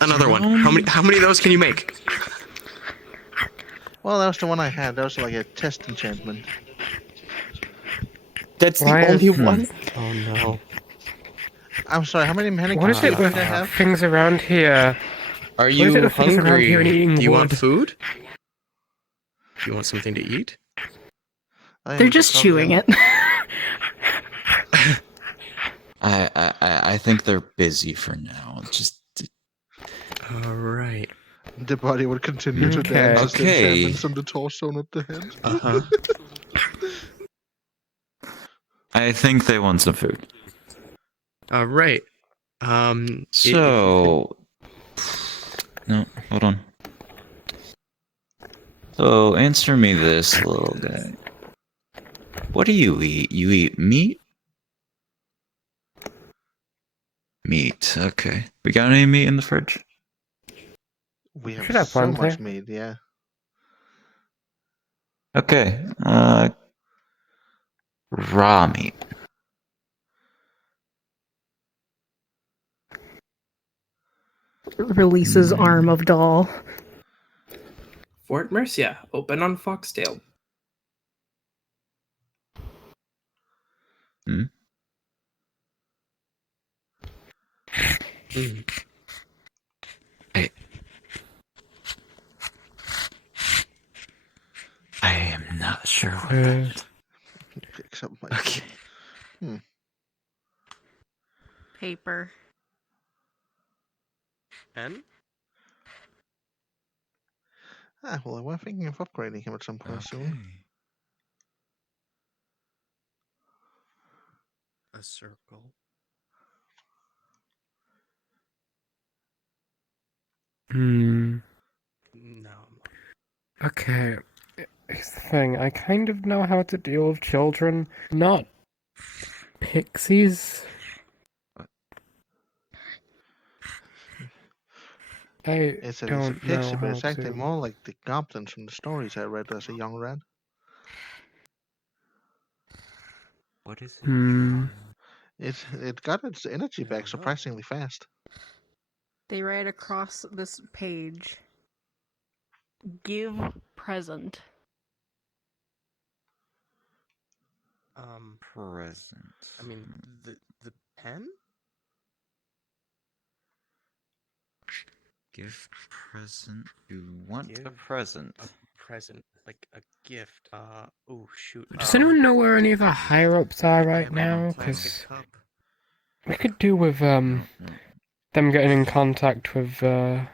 Another one. How many of those can you make? Well, that was the one I had. That was like a test enchantment. That's the Why only is- one? Oh no. I'm sorry, how many What is it with I have? things around here? Are What is it you with things around here and hungry? eating Do you wood? want food? Do you want something to eat? They're just chewing it. I think they're busy for now. Just. All right. The body would continue to dance as the enchantments on the torso, not the head. Uh-huh. I think they want some food. All right. So. No, hold on. So, answer me this, little guy. What do you eat? You eat meat? Meat, okay. We got any meat in the fridge? We Should have have so plenty. much meat, yeah. Okay, raw meat. Releases arm of doll. Fort Mercia, open on Foxtail. Hmm? Hey. I am not sure what that is. Picks up my Okay. Paper. And? Well, we're thinking of upgrading him at some point soon. A circle. Hmm. No. Okay. Here's the thing. I kind of know how to deal with children. Not pixies. It's a don't pixie, know but how it's actually to. more like the goblins from the stories I read as a young lad. What is it? Hmm. It got its energy back surprisingly fast. They write across this page. Give present. Present. I mean, the pen? Give present. You want a present. A present, like a gift. Oh shoot. Does anyone know where any of the higher ups are right now? Plastic Because cup. we could do with them getting in contact with. Well,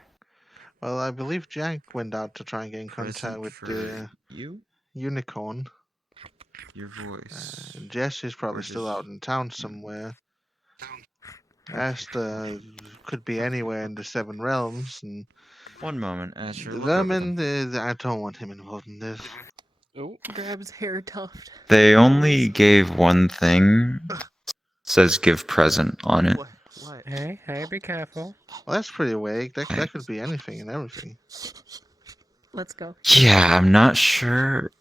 I believe Jack went out to try and get in contact Present with for the you? unicorn. Your voice. Jesse's probably Or still just- out in town somewhere. Asta could be anywhere in the Seven Realms, and One moment, Asher. Look over them. Vermin, I don't want him involved in this. Oh, grabs hair tuft. They only gave one thing. Says give present on it. What? Hey, be careful. Well, that's pretty vague. That could be anything and everything. Let's go. Yeah, I'm not sure.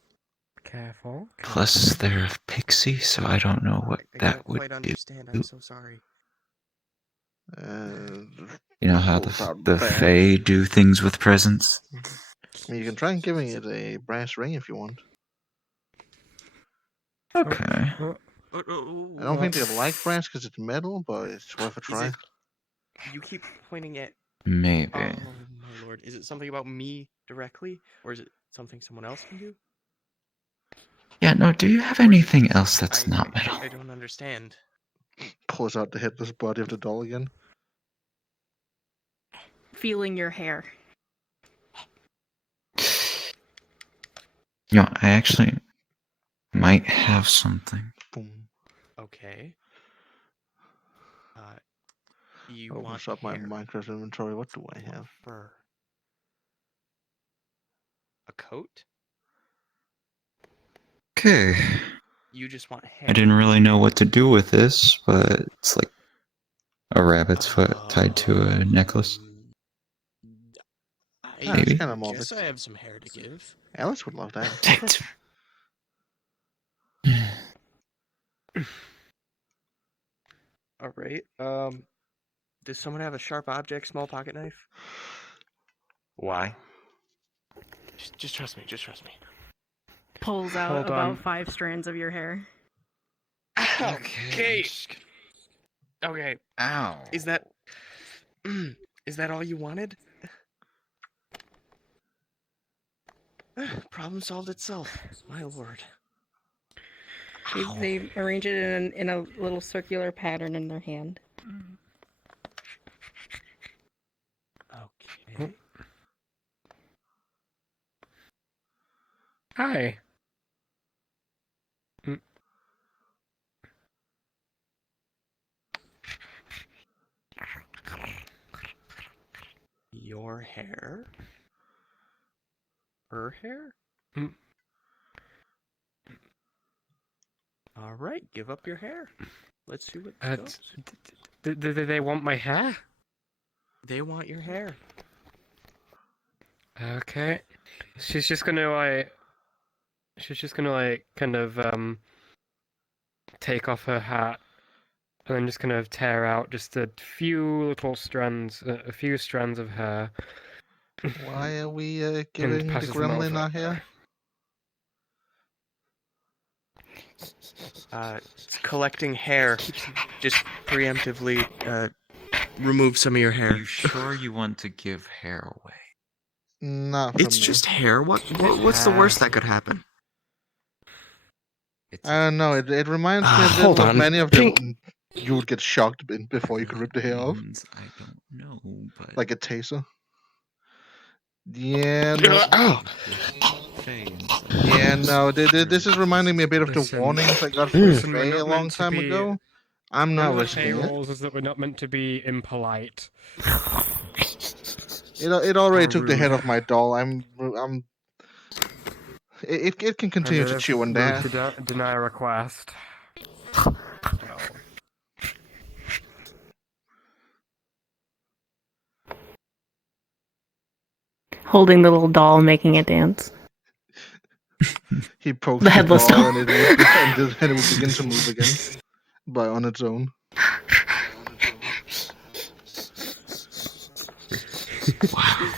Careful. Plus, they're a pixie, so I don't know what I that don't would quite do. understand. I'm so sorry. You know how pulls out the bag. Fae do things with presents? I mean, you can try and giving it a brass ring if you want. Okay. I don't think they like brass because it's metal, but it's worth a try. You keep pointing at. Maybe. Oh my lord! Is it something about me directly, or is it something someone else can do? Yeah, no, do you have anything else that's not metal? I don't understand. Pulls out the headless body of the doll again. Feeling your hair. You know, I actually might have something. Boom. Okay. You Opens want up my hair. Minecraft inventory. What do I have? Fur. A coat? Okay. You just want hair. I didn't really know what to do with this, but it's like a rabbit's foot tied to a necklace. I Maybe. Kind of morbid. guess I have some hair to give. Alice would love that. All right. Does someone have a sharp object, small pocket knife? Why? Just trust me. Just trust me. Pulls out Hold about on. 5 strands of your hair. Okay. Okay. Ow. Is that all you wanted? Problem solved itself. My lord. They arrange it in a little circular pattern in their hand. Okay. Hi. Your hair? Her hair? All right, give up your hair. Let's see what goes. They want my hair? They want your hair. Okay. She's just gonna kind of take off her hat and then just kind of tear out just a few little strands, a few strands of hair. Why are we giving the passes them gremlin over. our hair? It's collecting hair. Just preemptively remove some of your hair. You sure you want to give hair away? Not from It's me. just hair. What's the worst that could happen? I don't know. It reminds me a Hold little of on. many of the. You would get shocked before you could rip the hair off. I don't know, but like a taser. Yeah, no. Yeah, no. This is reminding me a bit of the Listen, warnings I got from listen, we're Faye not a long meant to time be- ago. I'm One not of the Fae risking it. rules is that we're not meant to be impolite. It already Or took the head rude. off my doll. It can continue to chew on that. Deny a request. Holding the little doll, making it dance. He pokes The headless ball doll. and it would begin to move again by on its own. Wow.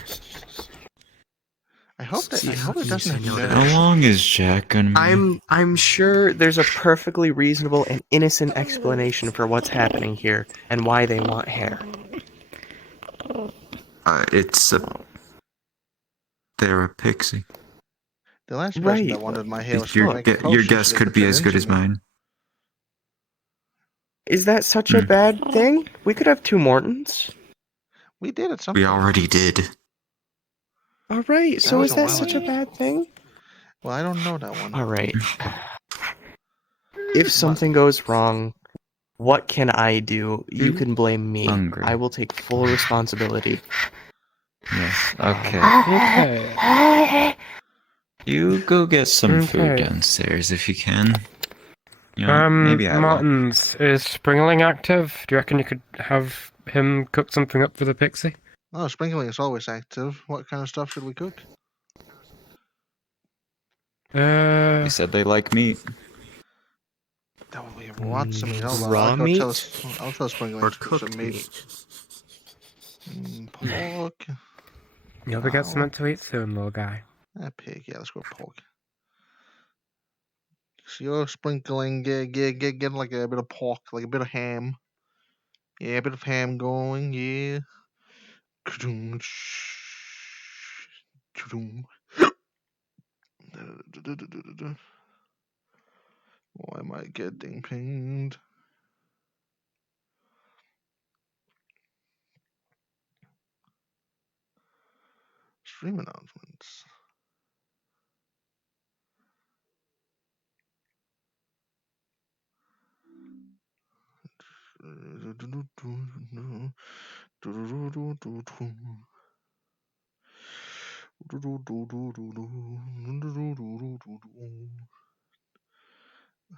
I hope it doesn't have How long is Jack gonna be? I'm sure there's a perfectly reasonable and innocent explanation for what's happening here and why they want hair. They're a pixie. The last person that wanted my hair was to make a potion Your so guess they could be turn as good into as me. mine. Is that such a bad thing? We could have two Mortons. We did at some We point. already did. All right, That so was is a that while such a ago. bad thing? Well, I don't know that one. All right. If something goes wrong, what can I do? You can blame me. Hungry. I will take full responsibility. Yes. Okay. Okay. You go get some food Okay. downstairs if you can. You know, maybe I will. Martins, is Springling active? Do you reckon you could have him cook something up for the pixie? Oh, sprinkling is always active. What kind of stuff should we cook? They said they like meat. That would be what? Something else. Raw I'll meat? tell Sprinkling Or to cook some cooked meat. Pork. You'll be getting something to eat soon, little guy. Pig. Yeah, let's go pork. So you're sprinkling, get like a bit of pork, like a bit of ham. Yeah, a bit of ham going. Yeah. Why am I getting pinged? Stream announcements.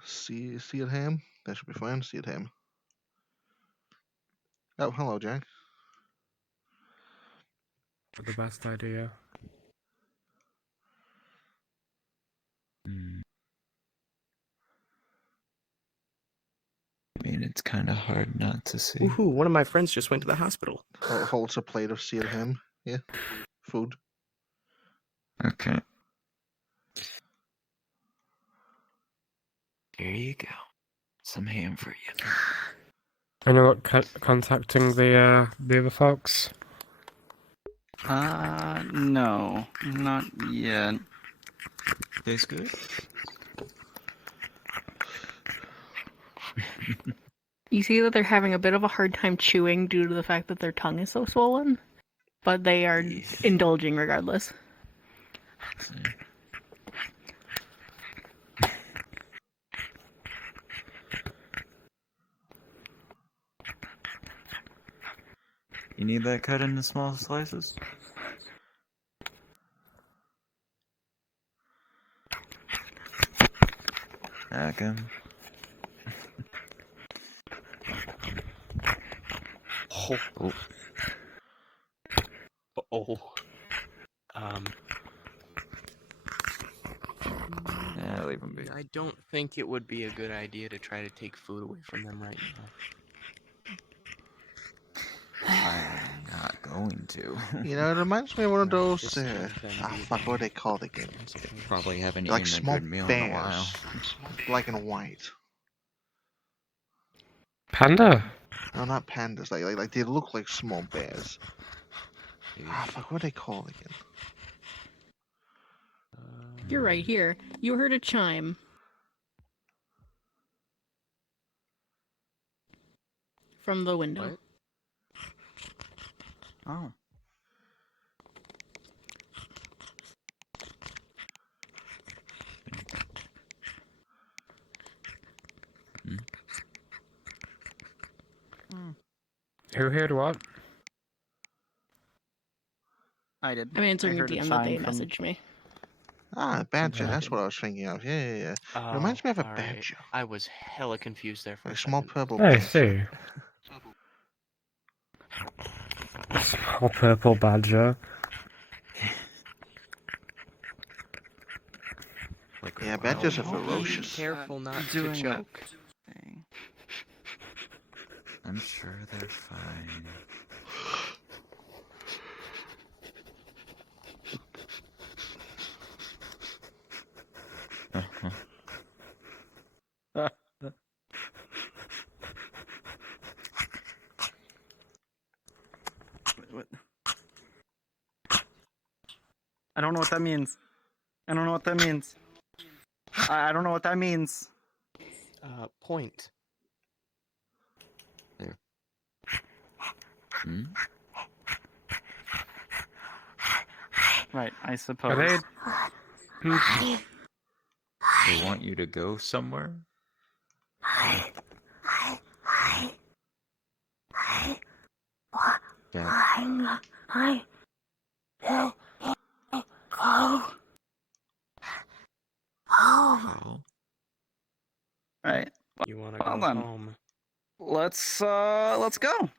See it ham? That should be fine. See it ham. Oh, hello, Jack. The best idea. I mean, it's kind of hard not to see. Woohoo, one of my friends just went to the hospital. Holds a plate of seared ham. Yeah. Food. Okay. There you go. some ham for you. I know what contacting the other folks. No, not yet. Tastes good? You see that they're having a bit of a hard time chewing due to the fact that their tongue is so swollen, but they are indulging regardless. You need that cut into small slices? Okay. Oh. Oh. Yeah, leave them be. I don't think it would be a good idea to try to take food away from them right now. I'm not going to. You know, it reminds me of one of those. Fuck, what are they called again? Probably haven't Like eaten a small good meal bears, in a while. black and white. Panda? No, not pandas. Like they look like small bears. Fuck, what are they called again? You're right here. You heard a chime. From the window. Oh. Who heard what? I did. I'm answering I your heard a DM that they chime from- messaged me. Badger. That's what I was thinking of. Yeah. It reminds me of a alright. badger. I was hella confused there for A a small second. purple I badger. see. A small purple badger. Yeah, badgers are ferocious. Careful not to doing that choke. thing. I'm sure they're fine. What? I don't know what that means. I don't know what that means. I don't know what that means. Point. There. Hmm? Right, I suppose. They want you to go somewhere? Yeah. Right. You want to Well go then. home? Let's go.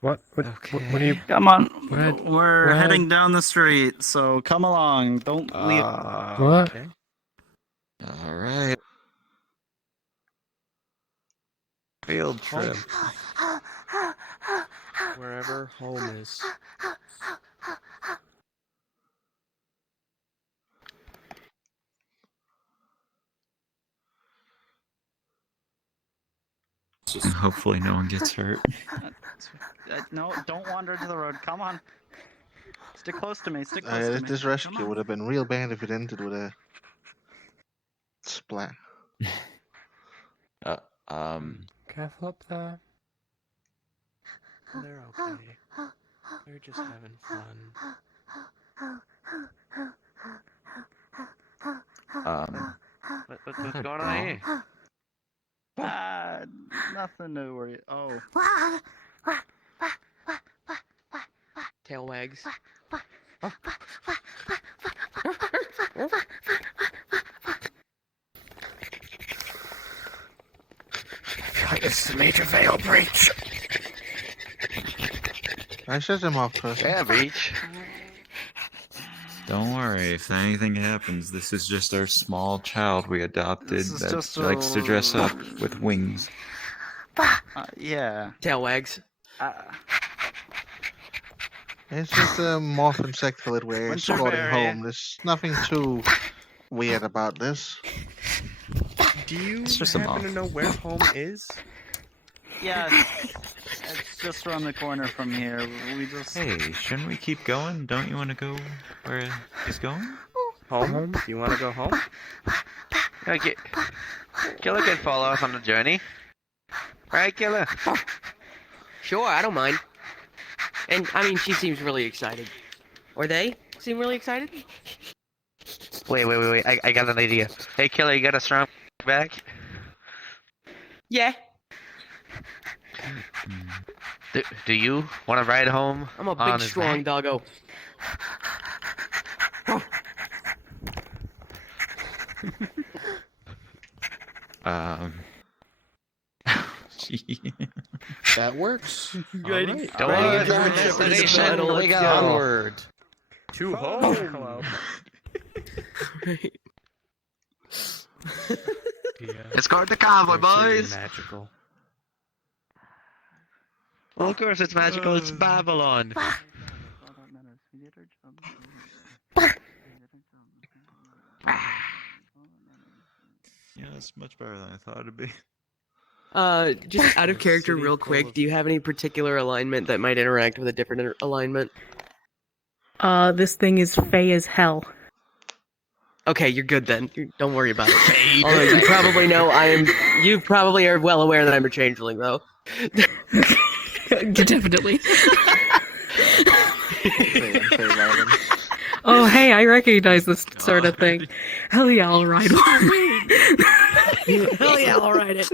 What? What are you... Come on. What? We're What? heading down the street, so come along. Don't leave. What? Okay. Alright. Field trip. Wherever home is. Hopefully no one gets hurt. No, don't wander into the road. Come on. Stick close to me. Stick close to me. This rescue would have been real bad if it ended with a splat. Careful up there. They're okay. They're just having fun. What's going on here? Nothing to worry. Oh. Tail wags. This is a major veil breach. I shut him off first. Yeah, breach. Don't worry, if anything happens, this is just our small child we adopted This is that just likes to dress up with wings. Yeah. Tail wags. It's just a morph insect fillet we're Winter escorting berry. home. There's nothing too weird about this. Do you It's just a happen to moth. know where home is? Yeah, it's just around the corner from here. We just. Hey, shouldn't we keep going? Don't you want to go where he's going? Home? You want to go home? Okay. Killer can fall off on the journey. Right, Killer? Sure, I don't mind. And, I mean, she seems really excited. Or they seem really excited? Wait. I got an idea. Hey, Killer, you got a strong back? Yeah. Do you want to ride home? I'm a on big, his strong back? doggo. That works. Ready? Alright. Towards our destination, we go. Onward. To home. Escort the convoy, boys. Magical. Well, of course it's magical. It's Babylon. Yeah, that's much better than I thought it'd be. Just out of character real quick, do you have any particular alignment that might interact with a different alignment? This thing is fey as hell. Okay, you're good then. Don't worry about it. Although you probably know you probably are well aware that I'm a changeling, though. Definitely. Oh, hey, I recognize this sort of thing. Hell yeah, I'll ride one. Hell yeah, I'll ride it.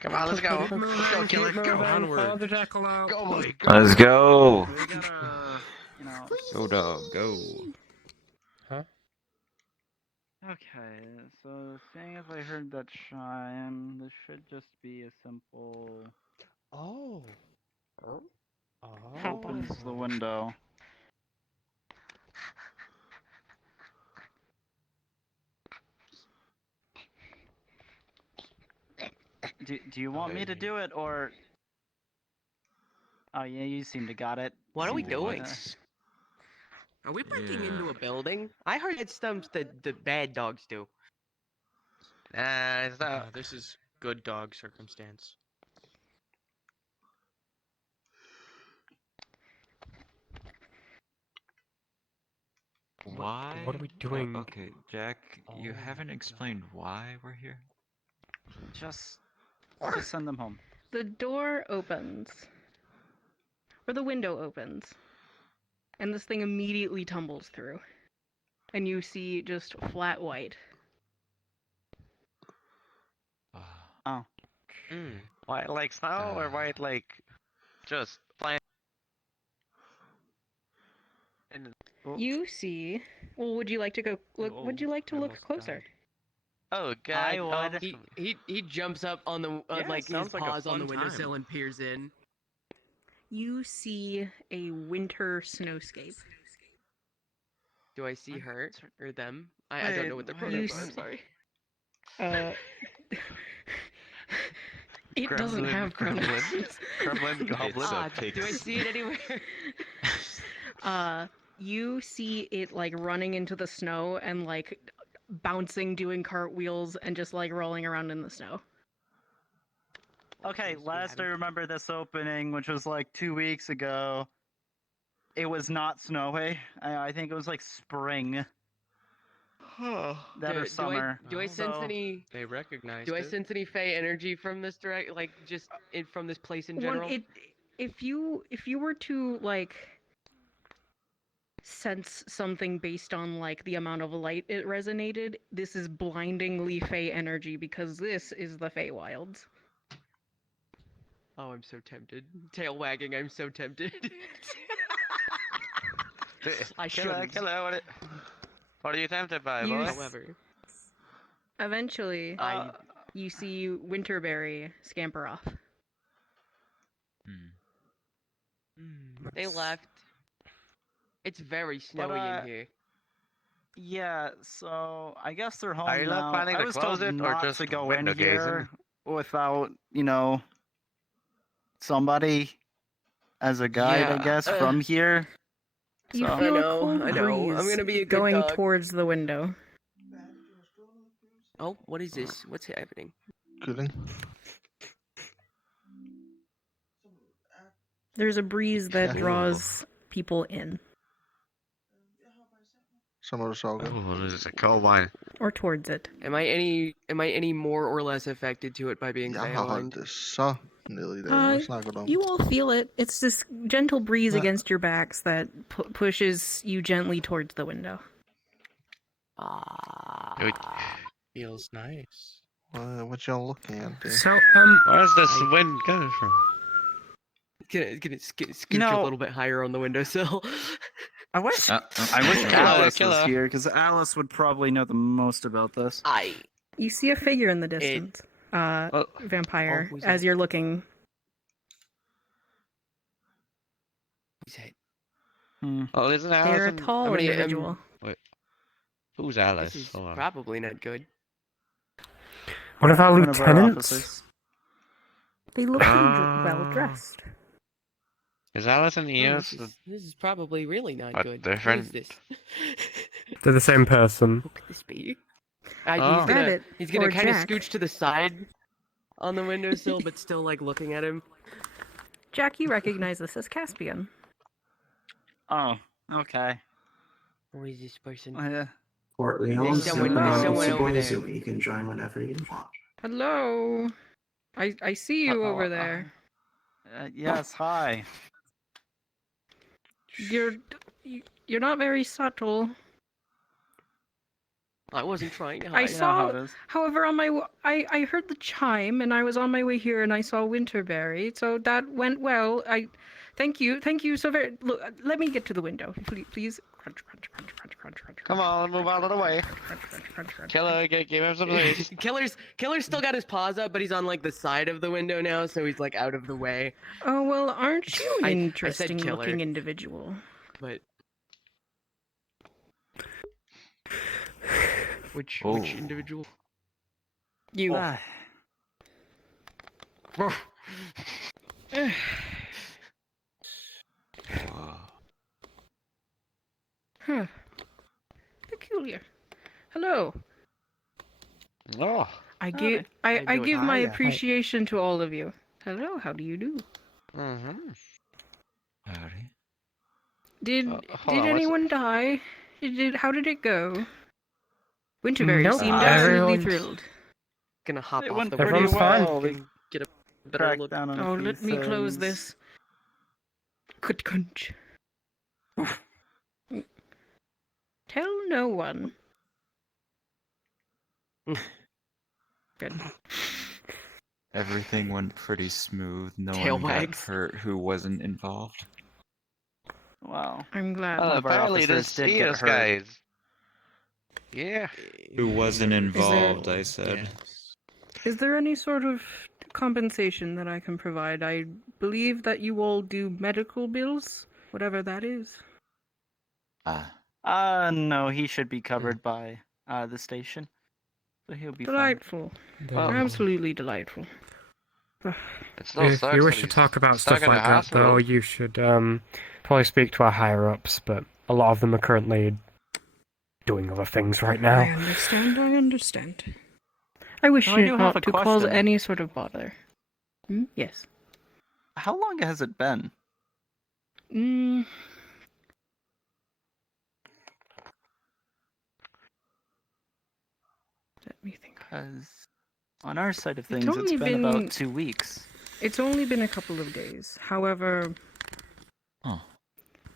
Come on, let's go. Let's go, Killer. Go Onward. The jackal out. Go, boy. Let's go. You know. Go, dog, go. Huh? Okay, so seeing as I heard that chime, this should just be a simple. Oh. Opens the window. Do you want me to do it, or? Oh yeah, you seem to got it. What are we doing? Are we breaking into a building? I heard it's stuff that the bad dogs do. It's not. This is good dog circumstance. Why? What are we doing? Okay, Jack, you haven't explained why we're here. Just send them home. The door opens. Or the window opens. And this thing immediately tumbles through. And you see just flat white. Oh. White like snow or white like just plain? You see. Well, would you like to go look? Would you like to look closer? Oh god! I would. He jumps up on the like his sounds like a paws on the fun windowsill time. and peers in. You see a winter snowscape. Do I see her or them? I don't know what their pronouns are. I'm sorry. It doesn't have pronouns. Gremlin, goblin. Do I see it anywhere? You see it like running into the snow and like bouncing, doing cartwheels, and just like rolling around in the snow. Okay, last I remember this opening, which was like 2 weeks ago, it was not snowy. I think it was like spring. That or summer. Do I sense any? They recognize. Do I sense any fey energy from this direct, like just from this place in Well, general? if you were to like sense something based on like the amount of light it resonated, this is blindingly fey energy because this is the Feywilds. Oh, I'm so tempted. Tail wagging, I'm so tempted. I should. Hello, what are you tempted by, You boy? However, eventually, you see Winterberry scamper off. They left. It's very snowy in here. Yeah, so I guess they're home Are you now. planning I to was close told it or not just to go window in here gazing? without, somebody. as a guide, I guess, from here. You So- feel I a know, cold I know. I'm breeze gonna be a good going dog. towards the window. Oh, what is this? What's happening? Cooling. There's a breeze that Yeah. draws people in Some of us all good. Oh, this is a cold wine. or towards it. Am I any more or less affected to it by being Jag har feyblind? det så nylig Uh, snackar om. you all feel it. It's this gentle breeze Ah. against your backs that pushes you gently towards the window. Feels nice. What y'all looking at there? So, Where's this wind coming from? Can it scooch You know- a little bit higher on the windowsill? I wish Killer, Alice killer. was here, because Alice would probably know the most about this. You see a figure in the distance. Vampire, who's as that? you're looking. Oh, isn't Alice? They're a tall individual. Wait. Who's This Alice? is Hold on. probably not good. What if our One of our lieutenants? officers. They look well dressed. Is Alice and Oh, Eos this is probably really not What good. different? What is this? They're the same person. What could this be? Oh. Rabbit He's gonna or kind of Jack. scooch to the side on the windowsill, but still like looking at him. Jack, you recognize this as Caspian. Oh, okay. Who is this person? Corleone's someone over there. so you can join whenever you want. Hello. I see you over there. Yes, hi. You're not very subtle. I wasn't trying to I hide. know how saw, it is. however, I heard the chime, and I was on my way here, and I saw Winterberry, so that went well. Thank you so very. Look, let me get to the window, please. Crunch, crunch, crunch, crunch, crunch, crunch. Come on, move out of the way. Crunch, crunch, crunch, crunch. Killer, give him some space. Killer's still got his paws up, but he's on like the side of the window now, so he's like out of the way. Oh well, aren't you I an said interesting killer. looking individual? But which Oh. individual? You. Huh. Peculiar. Hello. Oh. I give my appreciation to all of you. Hello, how do you do? Mm-hmm. Howdy. Did hold did on, what's anyone die? How did it go? Winterberry Nope, seemed absolutely everyone- thrilled. Gonna hop It off went the pretty Everyone's window fine. and get a better Crack look. down on a Oh, few let me close things. this. Good crunch. Tell no one. Good. Everything went pretty smooth. No Tail one got wags. hurt who wasn't involved. Wow. I'm glad. Well, One of our apparently officers this did get Eos hurt. guy is. Yeah. Who wasn't involved, I said. Yes. Is there any sort of compensation that I can provide? I believe that you all do medical bills, whatever that is. No, he should be covered by the station. So he'll be fine. Delightful. Well, Absolutely delightful. it still If sucks you that wish to he's talk about stuck stuff in the like that, hospital. though, you should probably speak to our higher ups. But a lot of them are currently doing other things right now. I understand. I wish Oh, I you do have not a to cause question. any sort of bother. Yes. How long has it been? Let me think. Because on our side of It's things, it's only been been- about 2 weeks. It's only been a couple of days. However,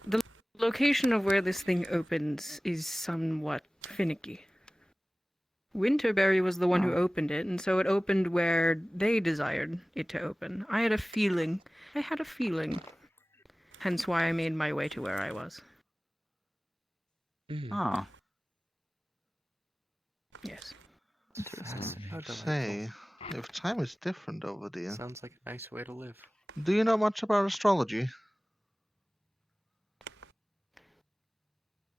the location of where this thing opens is somewhat finicky. Winterberry was the one who opened it, and so it opened where they desired it to open. I had a feeling. Hence why I made my way to where I was. Oh. Yes. Say, if time is different over there, Sounds like a nice way to live. do you know much about astrology?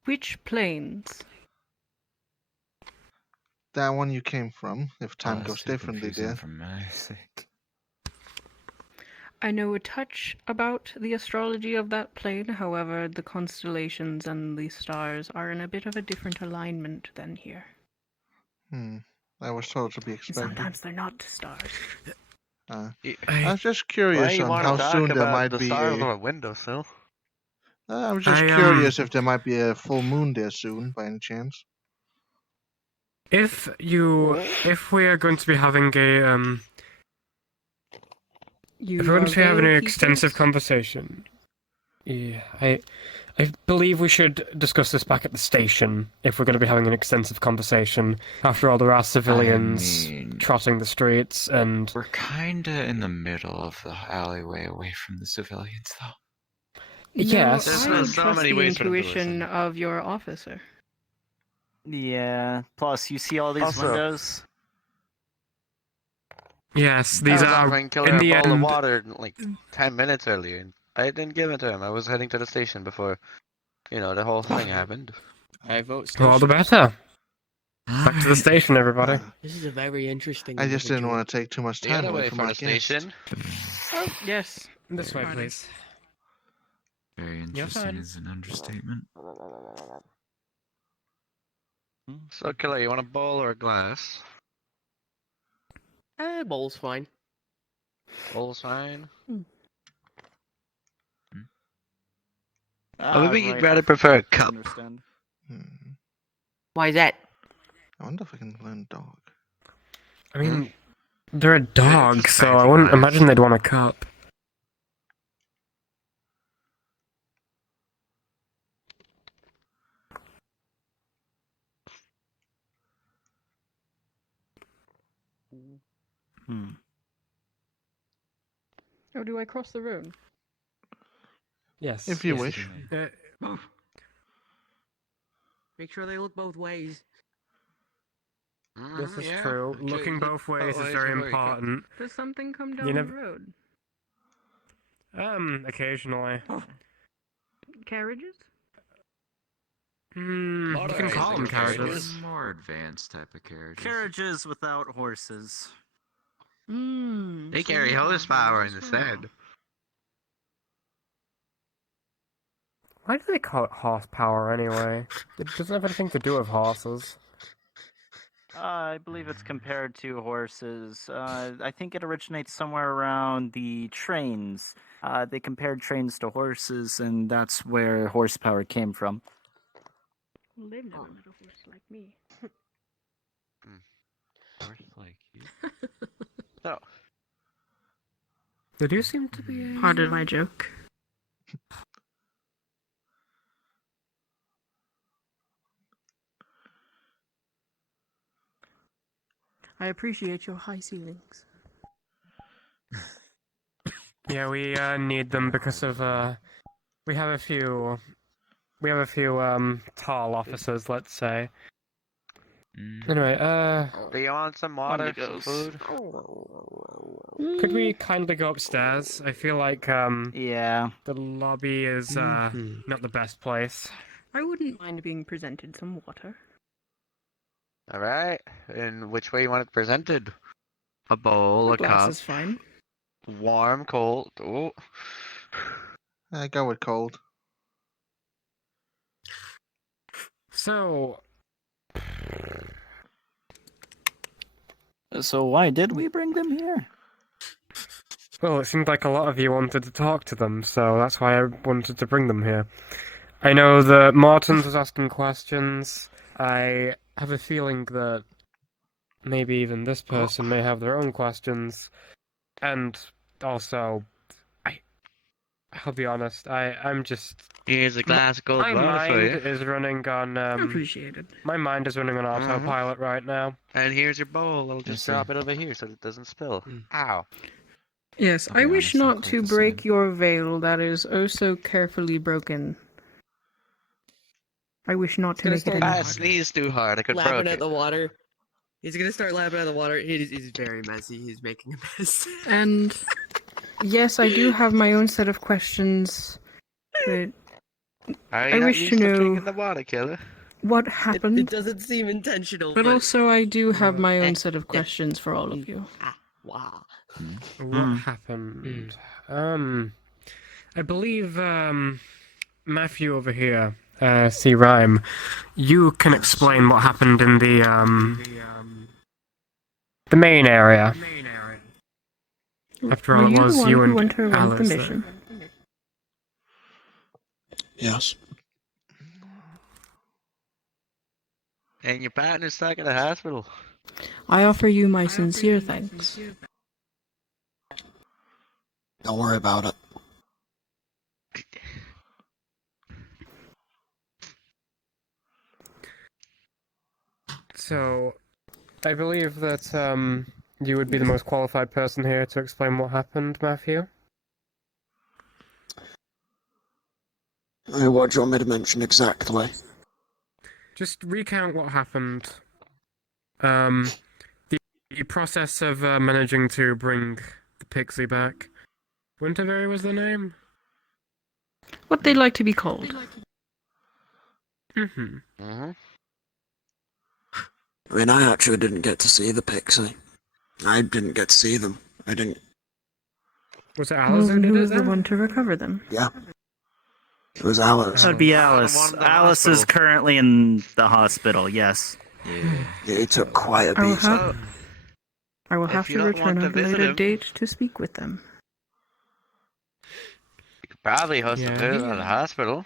Which planes? That one you came from, if time that's goes too differently confusing there. for my sake. I know a touch about the astrology of that plane, however, the constellations and the stars are in a bit of a different alignment than here. I was told to be And expected. sometimes they're not stars. I was just curious you on want how to talk soon there about might the be stars a. on a windowsill? I was just curious if there might be a full moon there soon, by any chance. If we are going to be having a if we're going to be having an extensive conversation, yeah, I believe we should discuss this back at the station if we're going to be having an extensive conversation. After all, there are civilians trotting the streets, and We're kinda in the middle of the alleyway away from the civilians, though. Yes. I would trust the intuition of your officer. Yeah. Plus, you see all these Also- windows. yes, I these was are offering Killer in a the bowl of end. water like 10 minutes earlier, and I didn't give it to him. I was heading to the station before, the whole thing happened. I vote All the better. Back to the station, everybody. This is a very interesting. I just didn't individual. want to take too much The time other away way from for our the guest. station. Oh, yes. This way, Pardon. please. Very interesting is an understatement. So, Killer, you want a bowl or a glass? Bowl's fine. Bowl's fine. Ah, Maybe you'd right, rather I prefer a completely cup. Understand. Why is that? I wonder if I can learn dog. I mean, they're a dog, so I wouldn't imagine they'd want a cup. Oh, do I cross the room? Yes. If you yes, wish. Make sure they look both ways. This is Yeah. true. Looking both ways is very important. Does something come You down the never- road? Occasionally. Carriages? You can call them carriages. More advanced type of carriages. Carriages without horses. They carry horsepower instead. Why do they call it horsepower anyway? It doesn't have anything to do with horses. I believe it's compared to horses. I think it originates somewhere around the trains. They compared trains to horses, and that's where horsepower came from. Well, they've never met a horse like me. Horse like you. So, They do seem to be. Pardon my joke. I appreciate your high ceilings. Yeah, we need them because of we have a few tall officers, let's say. Anyway, do you want some water, some food? could we kindly go upstairs? I feel like Yeah. the lobby is not the best place. I wouldn't mind being presented some water. All right. And which way you want it presented? A bowl, A a glass cup, is fine. warm, cold. Oh. I go with cold. So, So why did we bring them here? well, it seemed like a lot of you wanted to talk to them, so that's why I wanted to bring them here. I know that Martins was asking questions. I have a feeling that maybe even this person may have their own questions. And also, I'll be honest, I'm just... Here's a glass of cold my water for mind you. is running on... Appreciated. My mind is running on autopilot right now. And here's your bowl. I'll just drop it over here so it doesn't spill. Ow. Yes, I wish not to break your veil that is oh so carefully broken. I wish not to make it any I harder. sneezed too hard. I could Lapping broke at it. the water. He's gonna start lapping at the water. He's very messy. He's making a mess. And yes, I do have my own set of questions, but Are I you not wish to used know drinking the water, Killer? what happened. It doesn't seem intentional. But also, I do have my own set of questions for all of you. Wow. What happened? I believe Matthew over here, C. Rhyme, you can explain what happened in the main area. After all, Were it you the was one you who and went to run the Alice there. mission? Yes. And your partner's stuck in the hospital. I offer you my sincere thanks. Don't worry about it. So, I believe that you would be the most qualified person here to explain what happened, Matthew. What do you want me to mention exactly? Just recount what happened. The process of managing to bring the pixie back. Winterberry was the name? What they like to be called. Mm-hmm. I mean, I actually didn't get to see the pixie. I didn't get to see them. I didn't. Was it Well, Alice who then did who it was the then? one to recover them? Yeah. It was Alice. That'd be Alice. Alice is currently in the hospital, yes. Yeah, he took quite a I will beat. have you to don't return want to at a visit later him- date to speak with them. You could probably host a Yeah. visit at the hospital.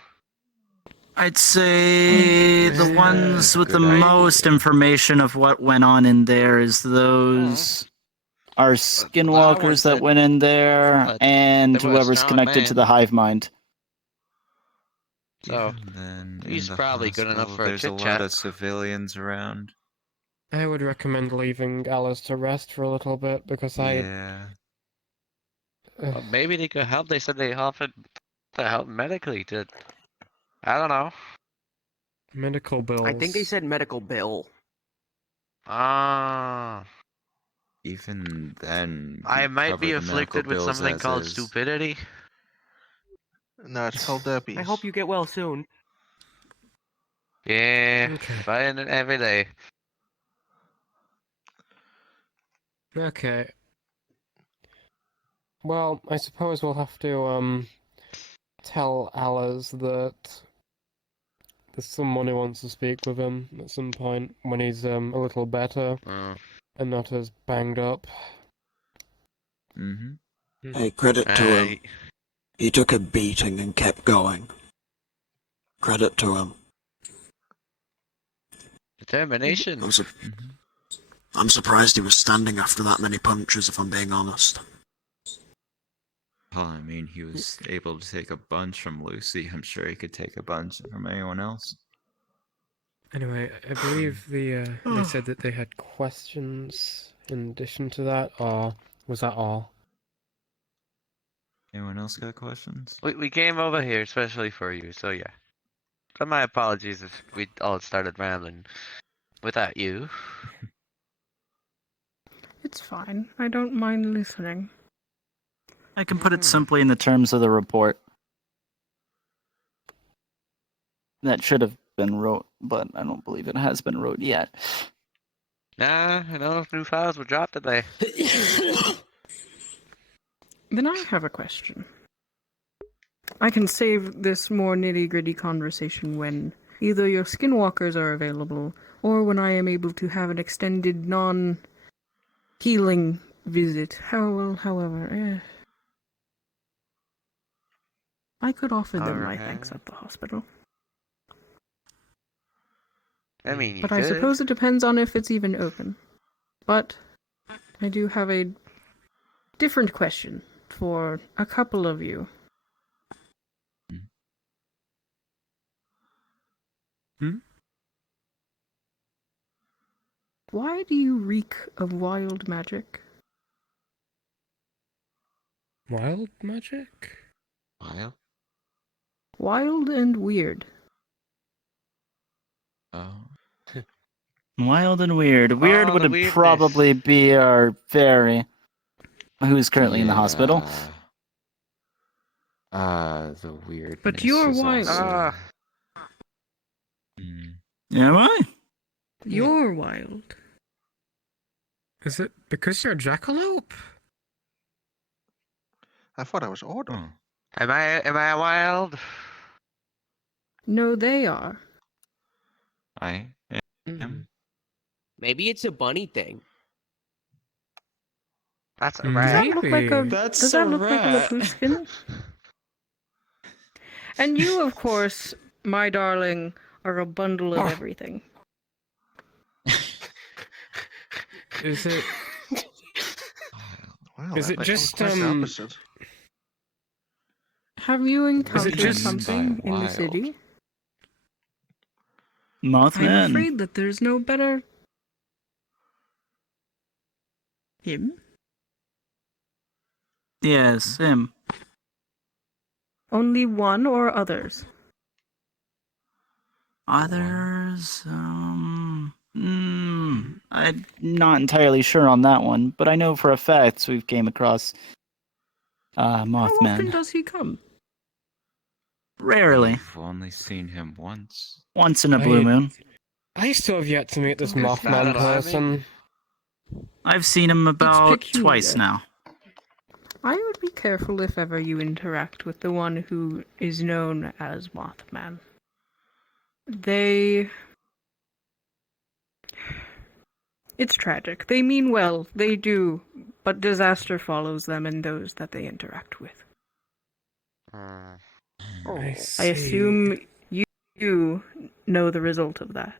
I'd say the ones with the most information of what went on in there is those are skinwalkers that went in there and they were whoever's strong connected to men. the hive mind. So Then he's in the probably good enough hospital, for a there's a chit lot chat. of civilians around. I would recommend leaving Alice to rest for a little bit because Yeah. Well, maybe they could help. They said they offered to help medically. I don't know. Medical bills. I think they said medical bill. Ah. Even then, I we might be cover the medical afflicted with bills something as called is. stupidity. No, it's called herpes. I hope you get well soon. Yeah, fighting it every day. Okay. Well, I suppose we'll have to tell Alice that there's someone who wants to speak with him at some point when he's a little better and not as banged up. Mm-hmm. Hey, credit to him. He took a beating and kept going. Credit to him. Determination. I'm surprised he was standing after that many punches, if I'm being honest. Well, I mean, he was able to take a bunch from Lucy. I'm sure he could take a bunch from anyone else. Anyway, I believe they said that they had questions in addition to that, or was that all? Anyone else got questions? We came over here especially for you, so yeah. But my apologies if we all started rambling without you. It's fine. I don't mind listening. I can put it simply in the terms of the report. That should have been wrote, but I don't believe it has been wrote yet. Nah, I know if new files were dropped today. Then I have a question. I can save this more nitty-gritty conversation when either your skinwalkers are available or when I am able to have an extended non-healing visit. However, I could offer them my thanks at the hospital. I mean, you But could. I suppose it depends on if it's even open. But I do have a different question for a couple of you. Why do you reek of wild magic? Wild magic? Wild? Wild and weird. Oh. Wild and weird. Weird Oh, the would weirdness. probably be our fairy, who's currently in the hospital. The weirdness. But you're is wild. also- Am I? You're wild. Is it Because you're a jackalope? I thought I was ordered. Am I a wild? No, they are. I am. Maybe it's a bunny thing. That's a Does rat. that look like a? Does that look like a Lapuskin? And you, of course, my darling, are a bundle of everything. Is it? Wow, Is that it was just quite the opposite. Have you encountered just- something in the wild? city? I'm Mothman. afraid that there's no better. Him? Yes, him. Only one or others? Others, I'm not entirely sure on that one, but I know for a fact we've came across How often Mothman. does he come? Rarely. I've only seen him once. Once in a blue moon. I still have yet to meet this Is that Mothman alarming? person. I've seen him about peculiar. twice now. I would be careful if ever you interact with the one who is known as Mothman. It's tragic. They mean well, they do, but disaster follows them and those that they interact with. I assume you know the result of that.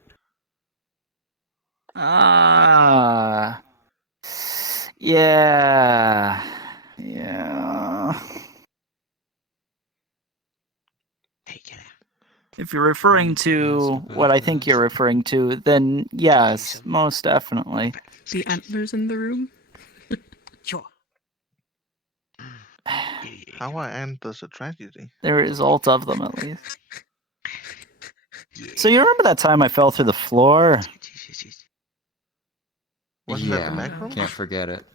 Ah. Yeah. Yeah. If you're referring to what I think you're referring to, then yes, most definitely. The antlers in the room? How are antlers a tragedy? The result of them, at least. So you remember that time I fell through the floor? Wasn't that the Yeah, back room? can't forget it.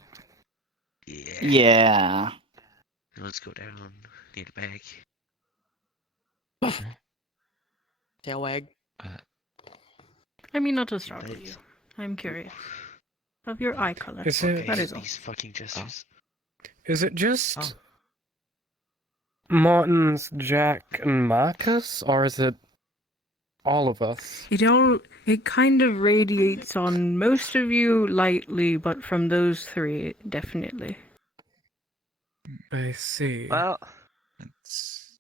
Yeah. Let's go down near the back. Tail wag. I mean, not to startle you. I'm curious. Of your eye color. Is it- That is all. These fucking gestures. Is it just Martin's, Jack, and Marcus, or is it all of us? It kind of radiates on most of you lightly, but from those three, definitely. I see. Well, it's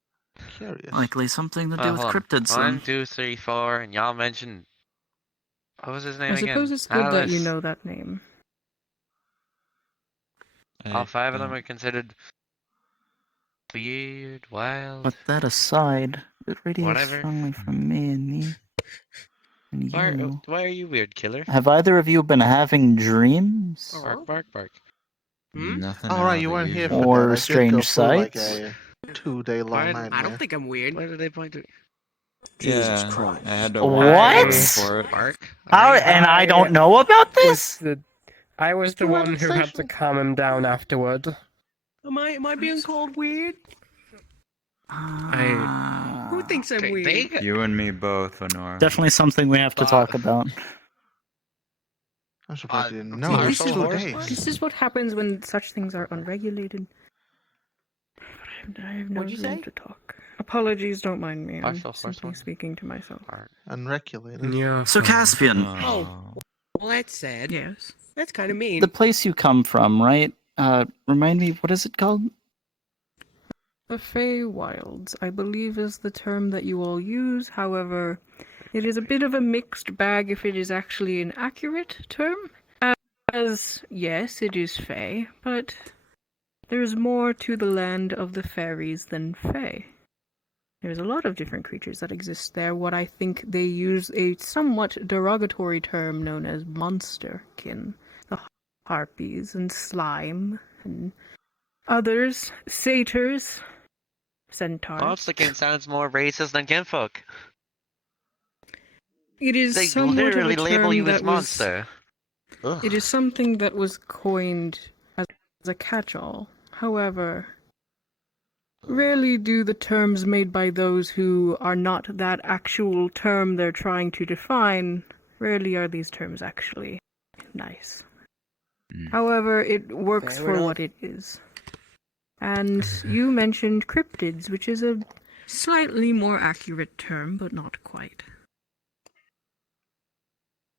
curious. Likely something to do with hold on. cryptids. 1, 2, 3, 4, and y'all mentioned. What was his name I again? suppose it's good that you Alice. know that name. All 5 of them are considered weird, wild. But that aside, it radiates Whatever. strongly from me and you. And you. Why are you weird, killer? Have either of you been having dreams? Bark, bark, bark. Nothing. All right, you weren't here for Or that. I did strange go through like sights? a 2-day long nightmare. I don't think I'm weird. Why did they point to? Jesus Christ! I had to What? walk for it. Bark? How? And I don't know about this? I was the one who had to calm him down afterward. Am I being called weird? I Who thinks I'm weird? You and me both, Honora. Definitely something we have to talk about. I'm surprised you didn't know. See, It was this, is 2 what, days. this is what happens when such things are unregulated. I have no What'd you room say? to talk. Apologies, don't mind me. I'm Partial simply horseman. speaking to myself. Unregulated. Yeah. So Caspian, Oh, well, that's sad. Yes. That's kind of mean. the place you come from, right? Remind me, what is it called? The Feywilds, I believe, is the term that you all use. However, it is a bit of a mixed bag if it is actually an accurate term. As, yes, it is Fey, but there's more to the land of the fairies than Fey. There's a lot of different creatures that exist there. What I think they use a somewhat derogatory term known as monsterkin. The harpies and slime and others, satyrs, centaurs. Monsterkin sounds more racist than kinfolk. It is They somewhat literally of a label term you as that was. monster. Ugh. It is something that was coined as a catch-all. However, rarely do the terms made by those who are not that actual term they're trying to define, rarely are these terms actually nice. However, it works Fair for enough. what it is. And you mentioned cryptids, which is a slightly more accurate term, but not quite.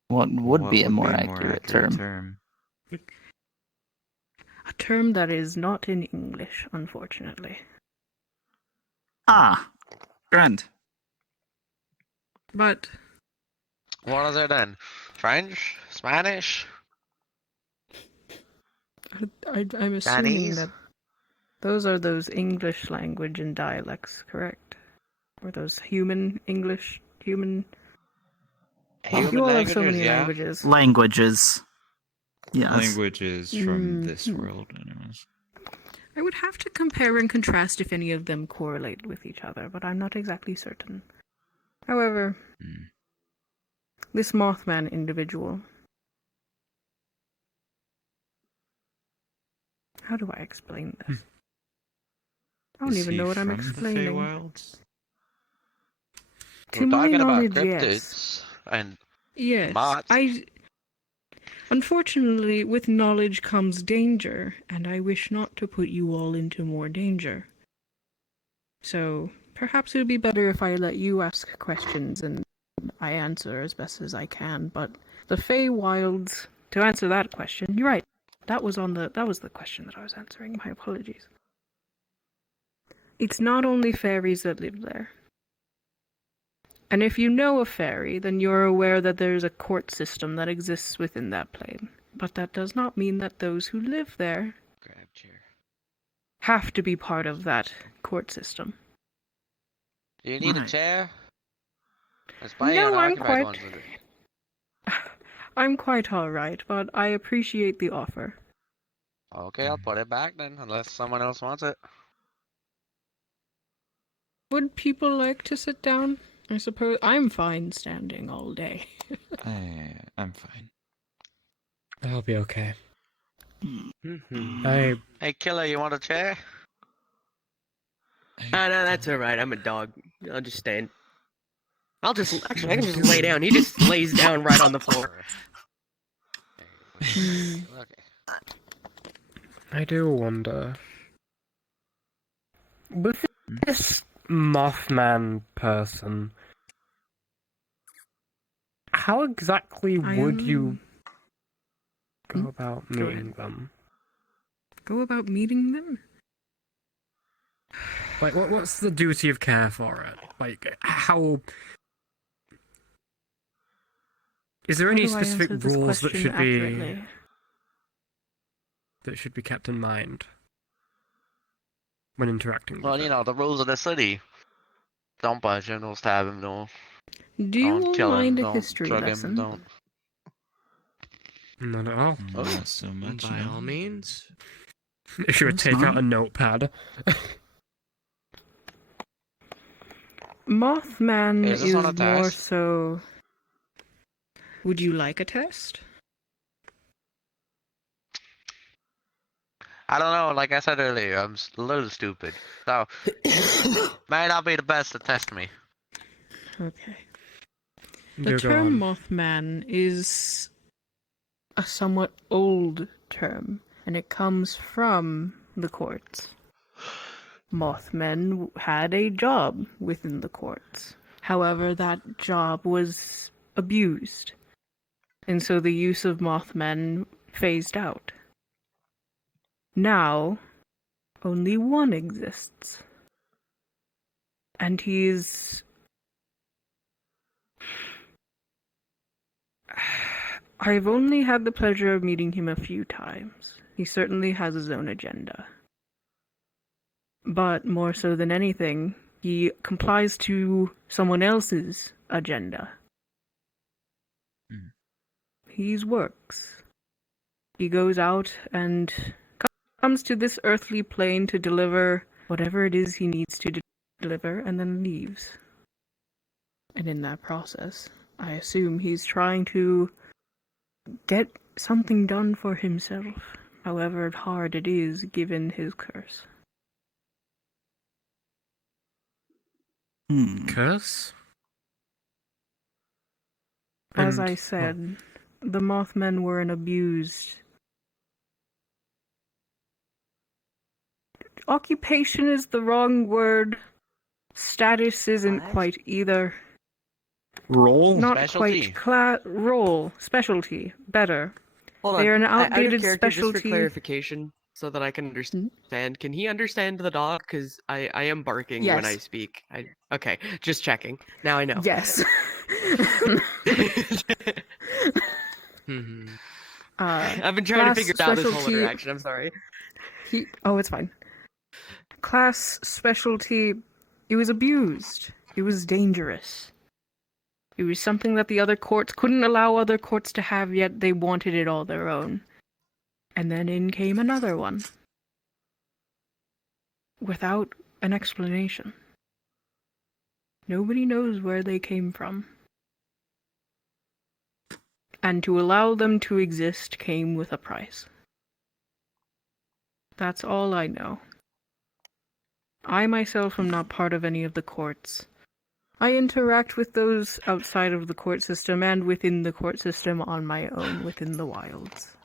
What would be a would more be a more accurate accurate term? A term that is not in English, unfortunately. Ah, grand. But What is it then? French? Spanish? I'm assuming Chinese? that those are those English language and dialects, correct? Or those human English, human... Human you all have so languages, many yeah. languages. Languages. Yes. Languages from this world, anyways. I would have to compare and contrast if any of them correlate with each other, but I'm not exactly certain. However, this Mothman individual... How do I explain this? I don't Is even he know what I'm from the explaining. Feywilds? To We're my talking about knowledge, cryptids yes. and Yes, bots. Unfortunately, with knowledge comes danger, and I wish not to put you all into more danger. So, perhaps it would be better if I let you ask questions and I answer as best as I can, but the Feywilds, to answer that question, you're right. That was the question that I was answering. My apologies. It's not only fairies that live there. And if you know a fairy, then you're aware that there's a court system that exists within that plane. But that does not mean that those who live there have to be part of that court system. Do you need a chair? There's plenty No, I'm unoccupied quite... ones with it. I'm quite alright, but I appreciate the offer. Okay, I'll put it back then, unless someone else wants it. Would people like to sit down? I suppose I'm fine standing all day. I'm fine. I'll be okay. Hey, killer, you want a chair? No, that's alright. I'm a dog. I'll just stand. Actually, I can just lay down. He just lays down right on the floor. I do wonder. With this Mothman person, how exactly would you go about Go meeting ahead. them? Go about meeting them? Like, what's the duty of care for it? Like, how... Is there any How do I specific answer this rules that question should be... accurately? that should be kept in mind when interacting with Well, you know, the rules of the city. Don't budge him, don't stab him, don't Do you kill him, mind a don't history drug lesson? him, don't... Not at all. Not so much, By no. all means. If you would That's take out fine. a notepad. Mothman Is this is on a more test? so... Would you like a test? I don't know, like I said earlier, I'm a little stupid. So, may not be the best to test me. Okay. Do The go term on. Mothman is a somewhat old term, and it comes from the courts. Mothmen had a job within the courts. However, that job was abused, and so the use of Mothmen phased out. Now, only one exists. And he's... I've only had the pleasure of meeting him a few times. He certainly has his own agenda. But more so than anything, he complies to someone else's agenda. He works. He goes out and comes to this earthly plane to deliver whatever it is he needs to deliver, and then leaves. And in that process, I assume he's trying to get something done for himself, however hard it is given his curse. Curse? As And- I said, the Mothmen were an abused Occupation is the wrong word. Status isn't quite either. Role? Not Specialty. quite role. Specialty. Better. Hold on. They're an Out of outdated character, just for specialty. clarification, so that I can understand. Can he understand the dog? Because I am barking when I Yes. speak. Okay, just checking. Now I know. Yes. I've been trying to class figure out this whole specialty- interaction. I'm sorry. It's fine. Class specialty. It was abused. It was dangerous. It was something that the other courts couldn't allow other courts to have, yet they wanted it all their own. And then in came another one. Without an explanation. Nobody knows where they came from. And to allow them to exist came with a price. That's all I know. I myself am not part of any of the courts. I interact with those outside of the court system and within the court system on my own within the wilds.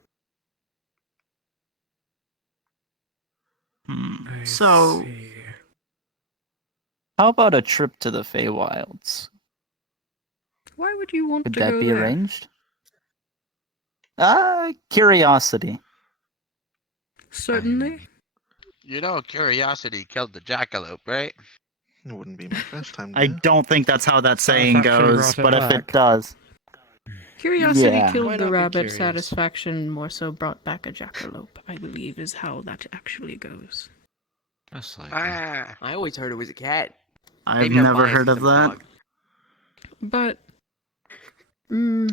So, how about a trip to the Feywilds? Why would you want Could to that go be there? arranged? Curiosity. Certainly. You know, curiosity killed the jackalope, right? It wouldn't be my first time. I don't think that's how that saying goes, Satisfaction but brought if it it does. Curiosity Yeah. killed Why the not be rabbit, curious? satisfaction more so brought back a jackalope, I believe is how that actually goes. That's like I always heard it was a cat. I've Maybe I'm never biased heard of because I'm a that. dog. But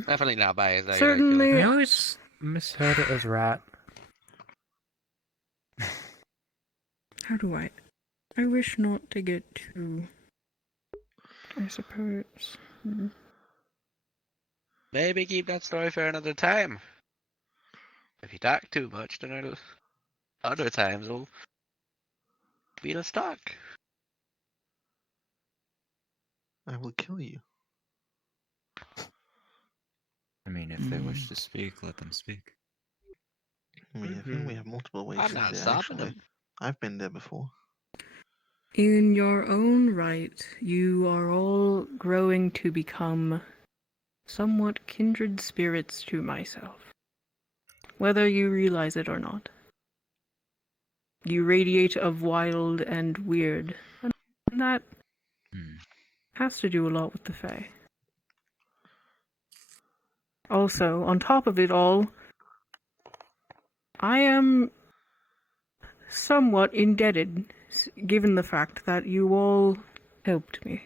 Definitely not biased. certainly I always misheard it as rat. how do I wish not to get too I suppose. Maybe keep that story for another time. If you talk too much, then other times will be the stock. I will kill you. I mean, if they wish to speak, let them speak. I think we have multiple ways I'm in not there, stopping actually. them. I've been there before. In your own right, you are all growing to become somewhat kindred spirits to myself. Whether you realize it or not. You radiate of wild and weird, and that has to do a lot with the Fae. Also, on top of it all, I am somewhat indebted, given the fact that you all helped me.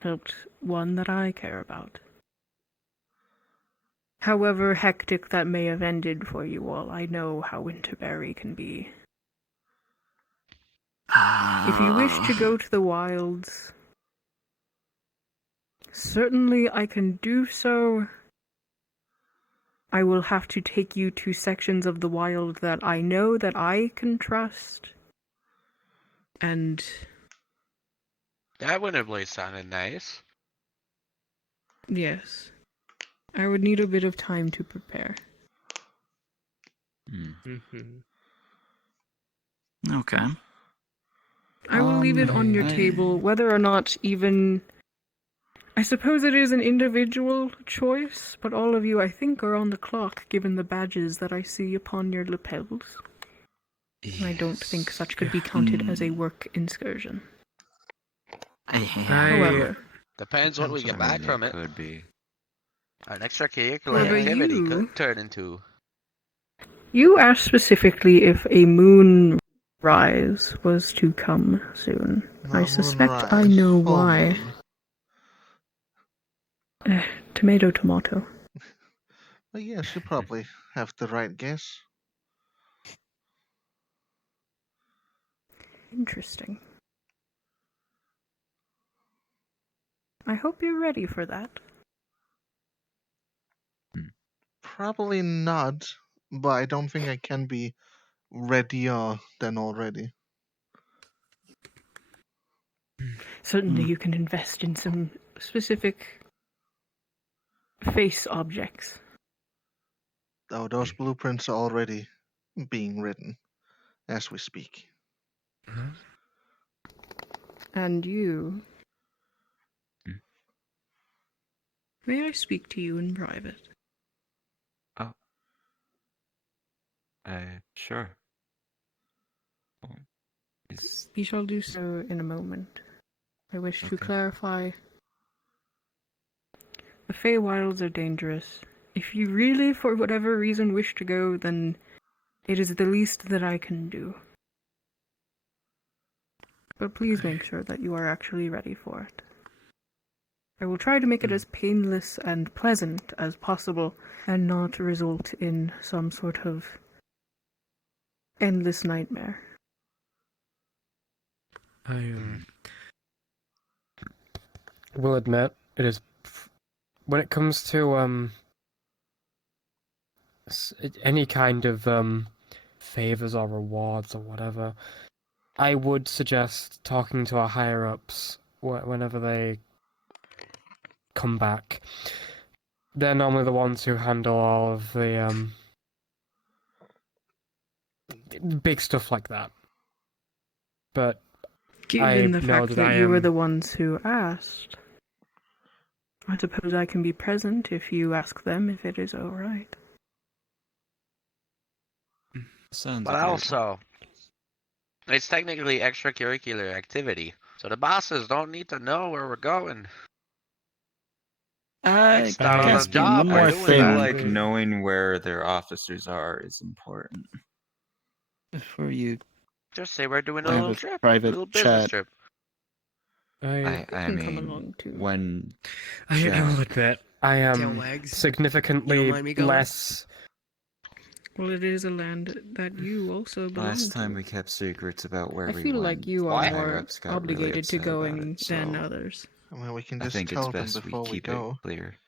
Helped one that I care about. However hectic that may have ended for you all, I know how Winterberry can be. If you wish to go to the wilds, certainly I can do so. I will have to take you to sections of the wild that I know that I can trust. And That Winterblade sounded nice. yes, I would need a bit of time to prepare. Okay. I will leave it on your table, whether or not even... I suppose it is an individual choice, but all of you, I think, are on the clock, given the badges that I see upon your lapels. And I don't think such could be counted as a work excursion. However, Depends what we get back from it. Could be. An extracurricular However, activity you- could turn into. you asked specifically if a moon rise was to come soon. I Not suspect I moonrise, know full why. Tomato, tomato. But yes, you probably have the right guess. Interesting. I hope you're ready for that. Probably not, but I don't think I can be readier than already. Certainly you can invest in some specific face objects. Oh, those blueprints are already being written as we speak. And you. Hmm. May I speak to you in private? Oh. Sure. Oh, is We shall do so in a moment. I wish to Okay. clarify. The Feywilds are dangerous. If you really, for whatever reason, wish to go, then it is the least that I can do. But please make sure that you are actually ready for it. I will try to make it as painless and pleasant as possible, and not result in some sort of endless nightmare. I will admit, it is when it comes to any kind of favors or rewards or whatever, I would suggest talking to our higher ups whenever they come back. They're normally the ones who handle all of the big stuff like that. But Given the know fact that that I you were am. the ones who asked, I suppose I can be present if you ask them if it is alright. Sounds But good. also, it's technically extracurricular activity, so the bosses don't need to know where we're going. It's not on the Caspian, job. one We're more I doing feel thing that. like knowing where their officers are is important. before you Just say we're doing a have little a trip, a private little business chat. trip. I can come mean, along too. when I will admit, I am Tailwags. You significantly don't mind me going? less. Well, it is a land that you also belong last to. time we kept secrets about where I we feel went, like you the are higher more ups got really obligated to upset about going it, than so others. I mean, we can I just think it's tell them best we before we keep go. it clear.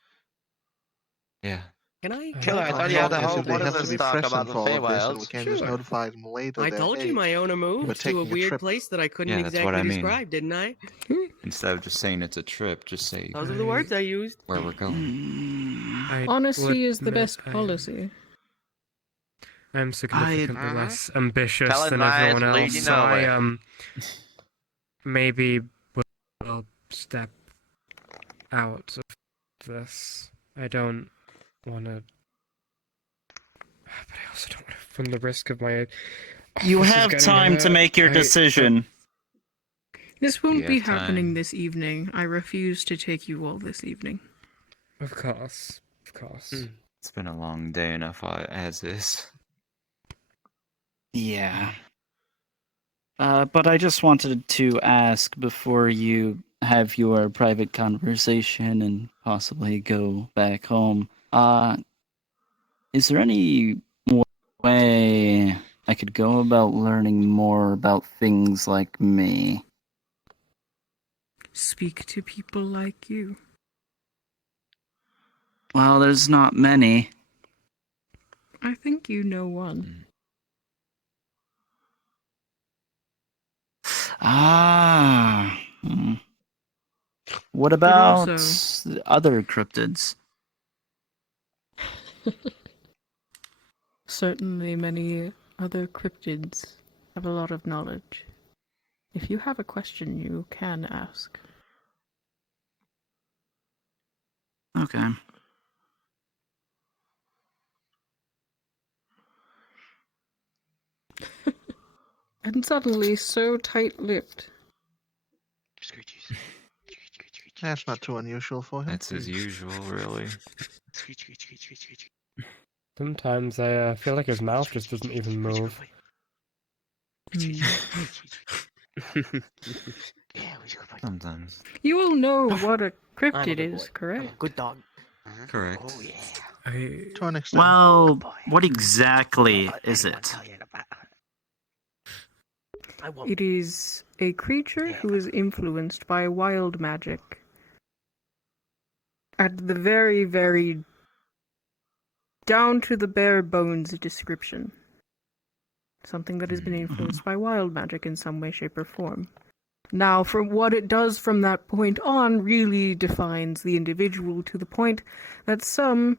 Yeah. Can I? Killer, I Well, thought in you had that the case, whole if they one of have to this be talk about present the for all of this, and we Feywilds. can't just notify them later I that, told hey, you my owner we're moved to a taking a weird trip. place that I couldn't Yeah, that's what exactly I mean. describe, didn't I? Instead of just saying it's a trip, just say Those are the words I used. where we're going. Honesty is the best policy. I'm significantly less ambitious Telling than lies everyone will lead else, you so I nowhere. maybe will step out of this. I don't want to, but I also don't want to run the risk of my. You officers have getting time to hurt. make your decision. This won't You be have happening time. this evening. I refuse to take you all this evening. Of course, of course. It's been a long day enough as is. Yeah. But I just wanted to ask before you have your private conversation and possibly go back home. Is there any way I could go about learning more about things like me? Speak to people like you. Well, there's not many. I think you know one. Ah. What But about also- the other cryptids? Certainly many other cryptids have a lot of knowledge. If you have a question, you can ask. Okay. And suddenly so tight-lipped. That's not too unusual for him. That's as usual, really. Sometimes I feel like his mouth just doesn't even move. Sometimes. You all know what a cryptid is, correct? Good dog. Correct. Oh yeah. To an extent. Well, what exactly is it? It is a creature who is influenced by wild magic. At the very, very down to the bare bones description. Something that has been influenced by wild magic in some way, shape, or form. Now, from what it does from that point on really defines the individual to the point that some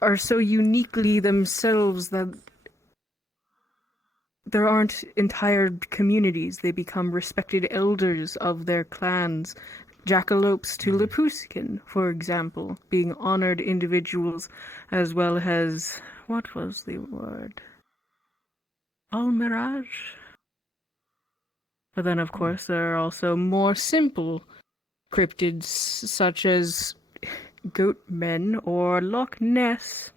are so uniquely themselves that there aren't entire communities. They become respected elders of their clans. Jackalopes to Lepuskin, for example, being honored individuals, as well as, what was the word? Almirage? But then, of course, there are also more simple cryptids, such as goatmen or Loch Ness.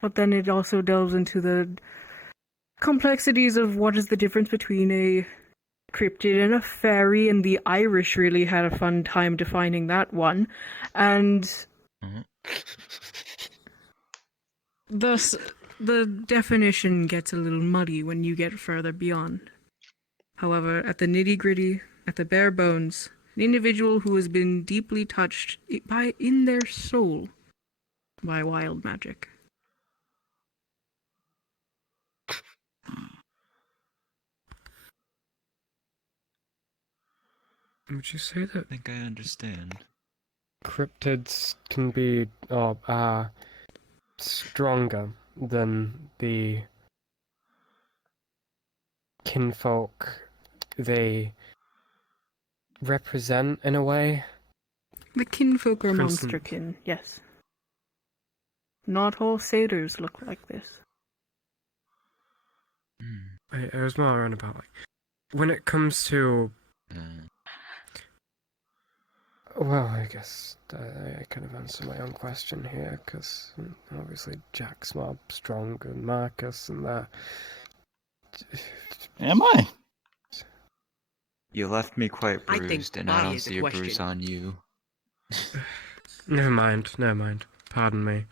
But then it also delves into the complexities of what is the difference between a cryptid and a fairy, and the Irish really had a fun time defining that one. And thus, the definition gets a little muddy when you get further beyond. However, at the nitty-gritty, at the bare bones, an individual who has been deeply touched in their soul by wild magic. Would you say that? I think I understand. Cryptids can be stronger than the kinfolk they represent in a way. The kinfolk are For instance- monsterkin, yes. Not all satyrs look like this. I was more around about like when it comes to. Well, I guess I kind of answer my own question here, because obviously Jack's more strong than Marcus and that. Am I? You left me quite I think bruised, and I that don't is a see a bruise question. on you. Never mind. Pardon me.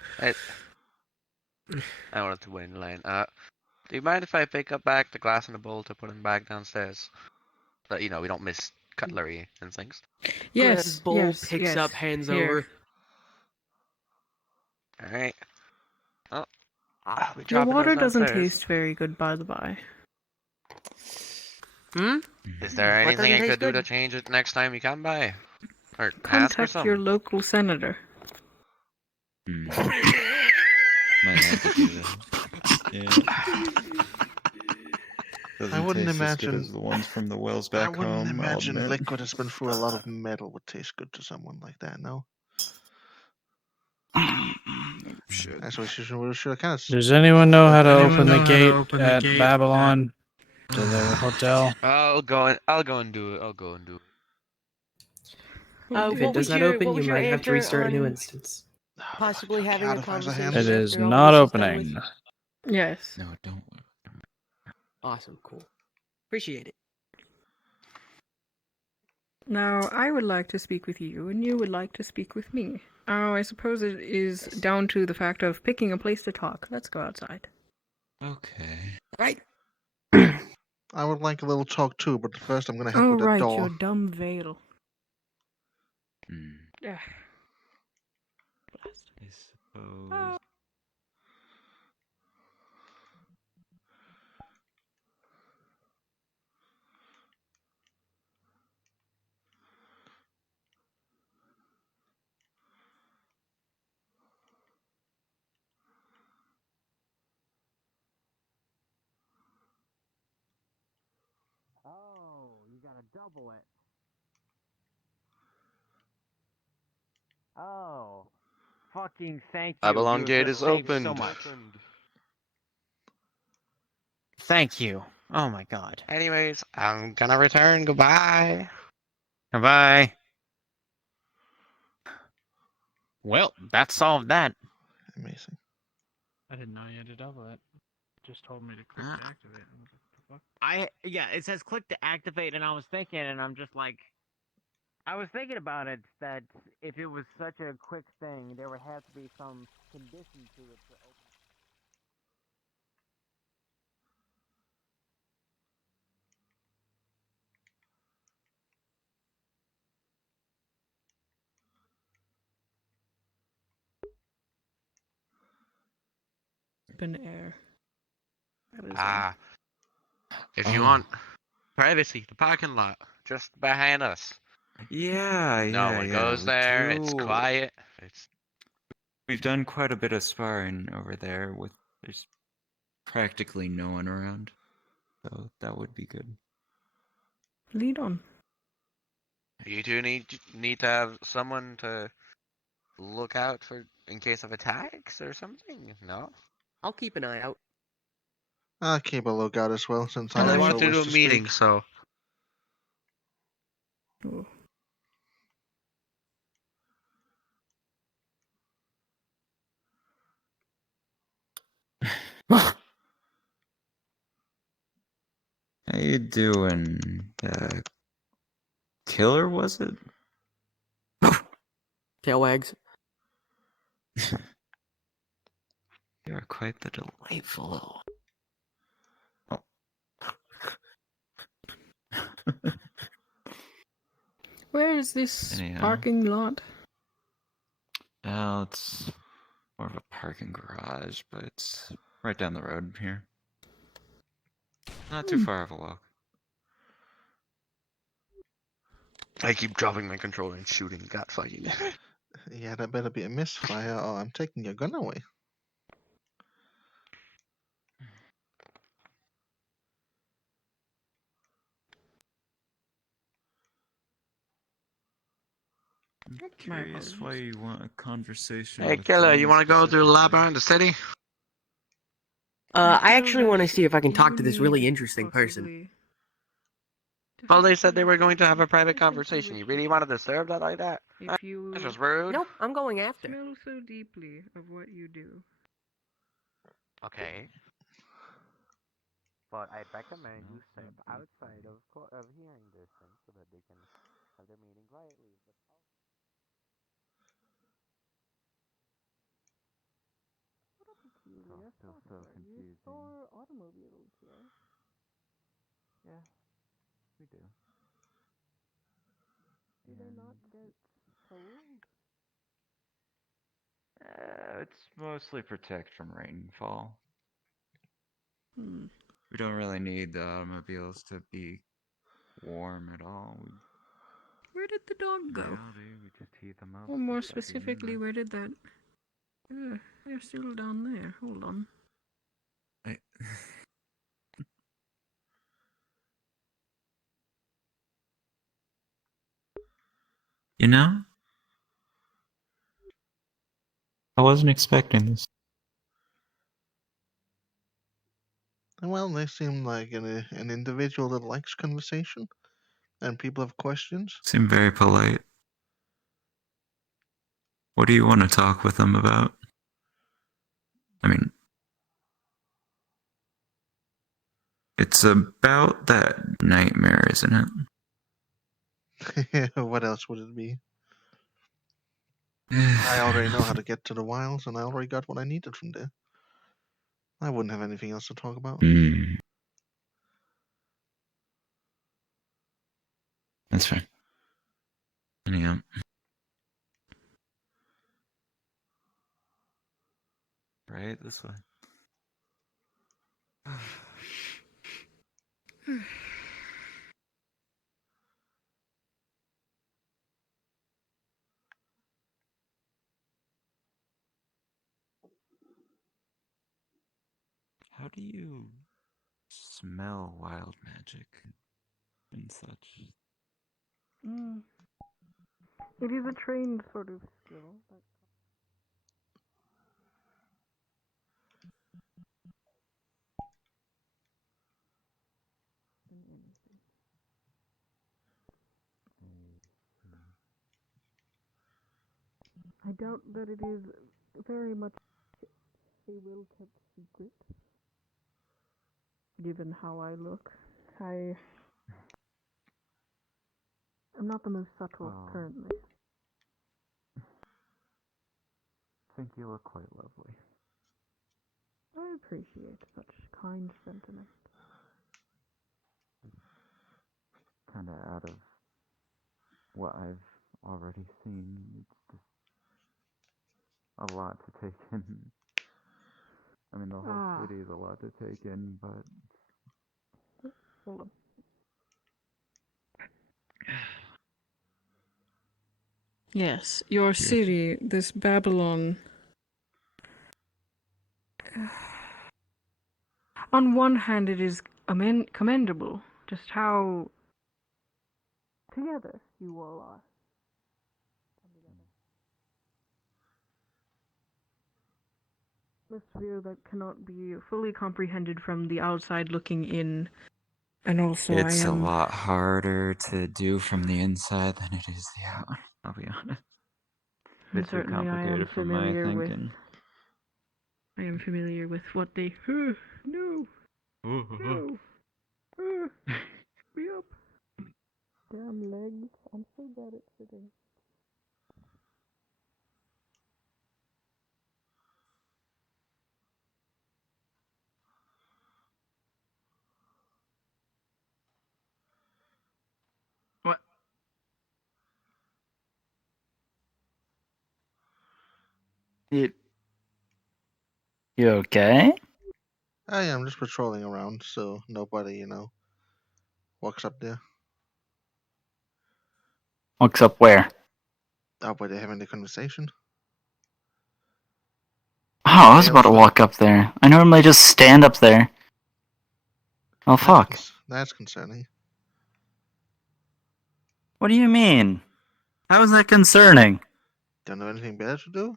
I wanted to win the line. Do you mind if I pick up back the glass and the bowl to put them back downstairs? So, we don't miss cutlery and things. Yes, Bowl yes, picks yes. up, hands Here. over. Alright. Oh. We Your dropping water those doesn't downstairs. taste very good, by the by. Is there What anything doesn't I taste could do good? to change it next time you come by? Or ask for Contact your something? local senator. Might have to do that. Yeah. Doesn't wouldn't taste as good imagine- as the ones from the wells I back wouldn't home. I'll imagine admit. liquid that's been through a lot of metal would taste good to someone like that, no? That's what we should kind of. Does anyone know how to open the gate at Babylon to the hotel? I'll go and do it. What If it does was not your- open, what you was your might have to answer restart a new on instance. Possibly having a conversation. It is after all not this is done opening. with? Yes. No, don't. Awesome, cool. Appreciate it. Now, I would like to speak with you, and you would like to speak with me. Oh, I suppose it is down to the fact of picking a place to talk. Let's go outside. Okay. Right. I would like a little talk too, but first I'm gonna head Oh, with the right, door. your dumb veil. I suppose. Oh, you gotta double it. Oh. Fucking thank you. Babylon You Gate just is saved opened. so much. Thank you. Oh my god. Anyways, I'm gonna return. Goodbye. Goodbye. Well, that solved that. Amazing. I didn't know you had to double it. Just told me to click to activate. Yeah, it says click to activate, and I was thinking, and I'm just like, I was thinking about it that if it was such a quick thing, there would have to be some condition to it to open. Open air. If you want privacy, the parking lot just behind us. Yeah, No yeah, one yeah. goes we there. It's do- quiet. We've done quite a bit of sparring over there with there's practically no one around. So that would be good. Lead on. You two need to have someone to look out for in case of attacks or something. No. I'll keep an eye out. I'll keep a lookout as well, since I Well, they also wanted to wish do a to meeting, speak. so. How you doing? Killer, was it? Tail wags. You are quite the delightful little. Where is this Anyhow. parking lot? Well, it's more of a parking garage, but it's right down the road here. Not too far of a walk. I keep dropping my controller and shooting, gut fighting. Yeah, that better be a misfire, or I'm taking your gun away. I'm curious why you want a conversation Hey, with Killer, you me want to go through the lab specifically. around the city? I actually want to see if I can talk to this really interesting person. Well, they said they were going to have a private conversation. You really want to disturb that like that? If you That's just rude. Nope, I'm going after. smell so deeply of what you do. Okay. But I'd recommend you step outside of hearing distance so that they can have their meeting quietly. Still so confusing. Store automobiles here. Yeah, we do. Do they not get sold? It's mostly protect from rainfall. Hmm. We don't really need the automobiles to be warm at all. Where did the dog In go? reality, we just heat them up. Or more specifically, where did that... they're still down there. Hold on. You know? I wasn't expecting this. Well, they seem like an individual that likes conversation, and people have questions. Seem very polite. What do you want to talk with them about? I mean, it's about that nightmare, isn't it? What else would it be? I already know how to get to the wilds, and I already got what I needed from there. I wouldn't have anything else to talk about. That's fine. Anyhow. Right, this way. How do you smell wild magic and such? It is a trained sort of skill. I doubt that it is very much a well-kept secret, given how I look. I'm not the most subtle currently. I think you look quite lovely. I appreciate such kind sentiment. Kind of out of what I've already seen. It's just a lot to take in. I mean, the whole city is a lot to take in, but... Hold on. Yes, your city, this Babylon. On one hand, it is commendable. Just how together you all are. Atmosphere that cannot be fully comprehended from the outside looking in. And also, It's I am a lot harder to do from the inside than it is the out. I'll be honest. and Bit too certainly I am complicated for my familiar with. thinking. I am familiar with what they. No. No. Me up. Damn legs. I'm so bad at sitting. What? You okay? I'm just patrolling around, so nobody, walks up there. Walks up where? Up where they're having the conversation. Oh, I was about to walk up there. I normally just stand up there. Oh, fuck. That's concerning. What do you mean? How is that concerning? Don't have anything better to do?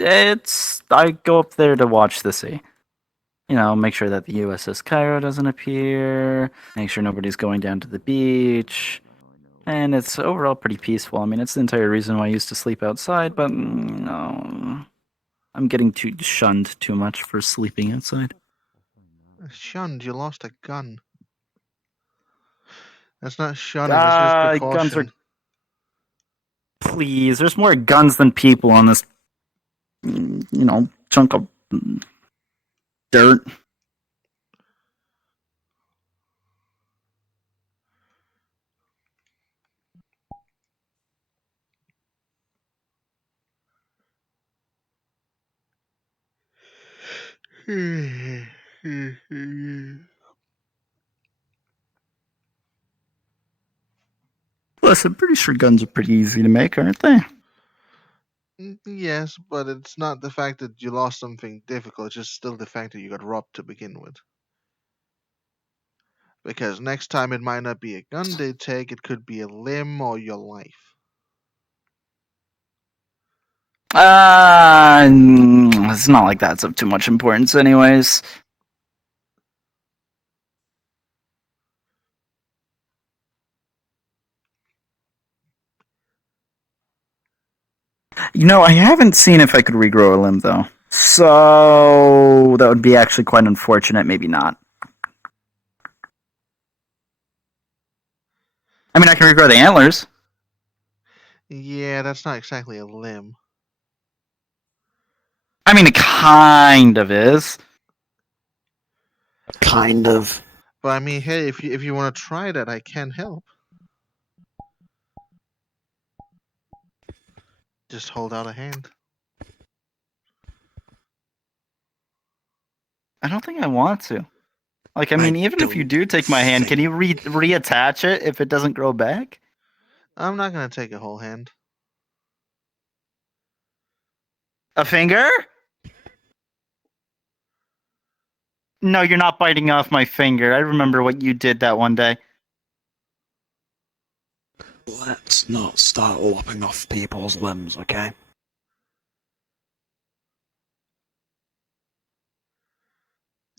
I go up there to watch the sea. You know, make sure that the USS Cairo doesn't appear, make sure nobody's going down to the beach, and it's overall pretty peaceful. I mean, it's the entire reason why I used to sleep outside, but, I'm getting shunned too much for sleeping outside. Shunned, you lost a gun. That's not shunning, that's just precaution. Guns are... Please, there's more guns than people on this, chunk of dirt. Plus, I'm pretty sure guns are pretty easy to make, aren't they? Yes, but it's not the fact that you lost something difficult, it's just still the fact that you got robbed to begin with. Because next time it might not be a gun they take, it could be a limb or your life. It's not like that's of too much importance anyways. I haven't seen if I could regrow a limb, though. So, that would be actually quite unfortunate, maybe not. I mean, I can regrow the antlers. Yeah, that's not exactly a limb. I mean, it kind of is. Kind of. But I mean, hey, if you want to try that, I can help. Just hold out a hand. I don't think I want to. Like, I mean, even if you do take my hand, can you reattach it if it doesn't grow back? I'm not gonna take a whole hand. A finger? No, you're not biting off my finger. I remember what you did that one day. Let's not start lopping off people's limbs, okay?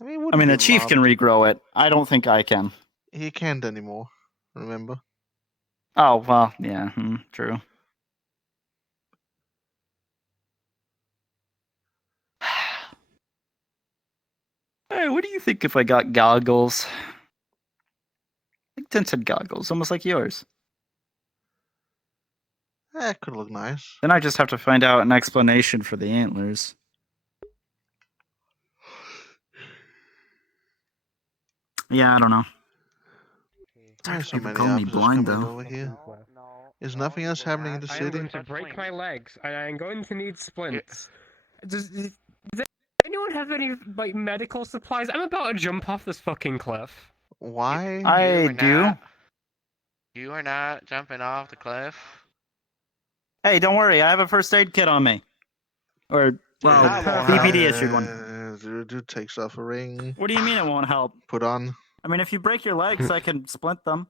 I mean, the chief can regrow it. I don't think I can. He can't anymore. Remember? Oh, well, yeah, true. Hey, what do you think if I got goggles? Like tinted goggles, almost like yours. That could look nice. Then I just have to find out an explanation for the antlers. Yeah, I don't know. Why are so People many call me officers blind, coming though. over here? Is nothing else happening in the I am city? going to break my legs, and I am going to need splints. Does anyone have any medical supplies? I'm about to jump off this fucking cliff. Why? I do. You are not jumping off the cliff. Hey, don't worry, I have a first aid kit on me. Or, well, PPD issued one. Dude takes off a ring. What do you mean it won't help? Put on. I mean, if you break your legs, I can splint them.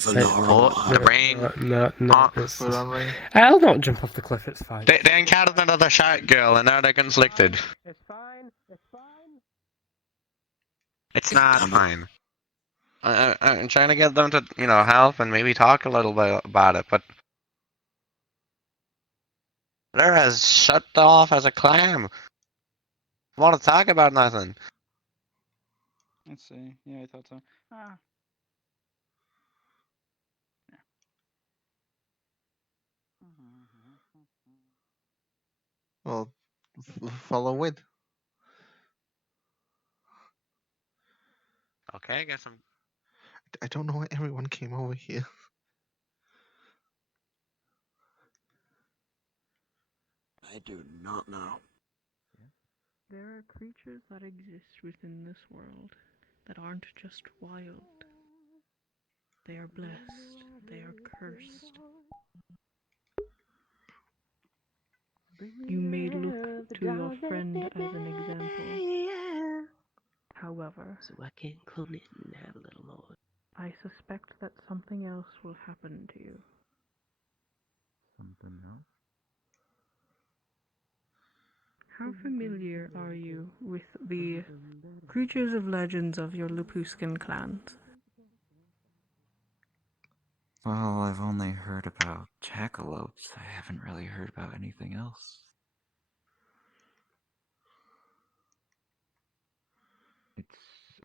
Pull the ring. Put on ring. I'll not jump off the cliff, it's fine. They encountered another shark girl and now they're conflicted. It's fine, it's fine. It's not fine. I'm trying to get them to, help and maybe talk a little bit about it, but they're as shut off as a clam. Want to talk about nothing. Let's see. Yeah, I thought so. Ah. Well, follow it. Okay, I guess I'm. I don't know why everyone came over here. I do not know. There are creatures that exist within this world that aren't just wild. They are blessed. They are cursed. You may look to your friend as an example. However, So I can clone it and have a little more. I suspect that something else will happen to you. Something else? How familiar are you with the creatures of legends of your Lupuscan clans? Well, I've only heard about jackalopes. I haven't really heard about anything else. It's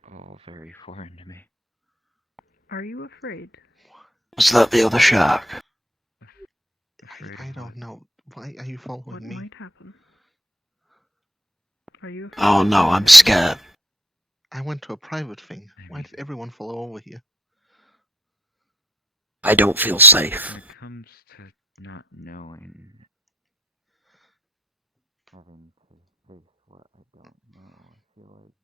all very foreign to me. Are you afraid? Was that the other shark? I don't know. Why are you following me? What might happen? Are you afraid? Oh no, I'm scared. I went to a private thing. Why did everyone follow over here? I don't feel safe. When it comes to not knowing, having to face what I don't know, I feel like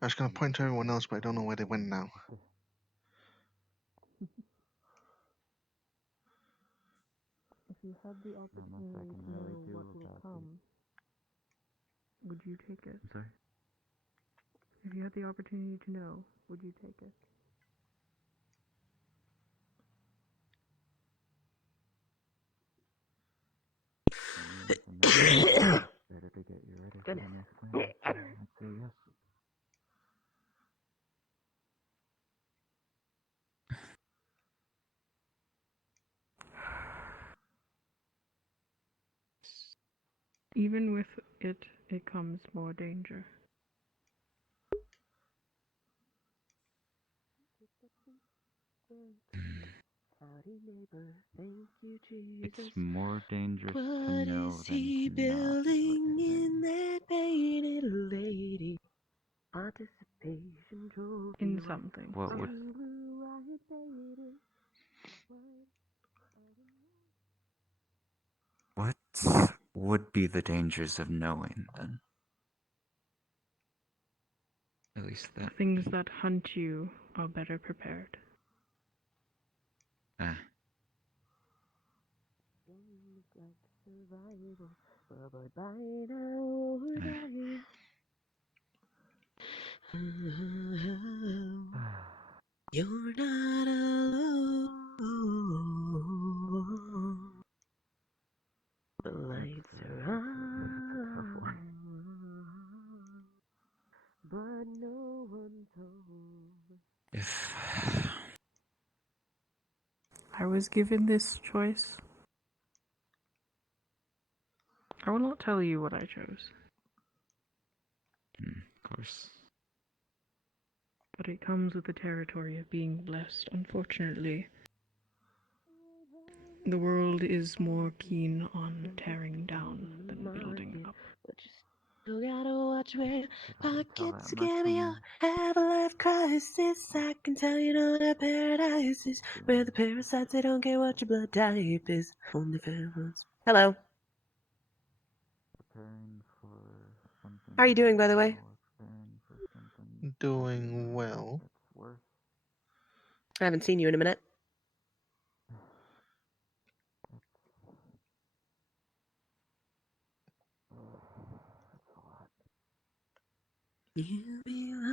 I was gonna point to everyone else, but I don't know where they went now. If you had the opportunity to know what will come, would you take it? Sorry? If you had the opportunity to know, would you take it? Better to get you ready for the next thing. I'd say yes. Even with it, it comes more danger. It's more dangerous to What know is than he to not. building in that painted lady? Anticipation drove In you some things. What would What would be the dangers of knowing then? At least that. Things that hunt you are better prepared. Ah. You're not alone. The lights are on, but no one told. If I was given this choice, I will not tell you what I chose. of course. But it comes with the territory of being blessed. Unfortunately, the world is more keen on tearing down than building up. You gotta watch where pockets scare me or have a life crisis. I can tell you know that paradise is where the parasites they don't care what your blood type is. Only fair ones. Hello. How are you doing, by the way? Doing well. I haven't seen you in a minute. You belong.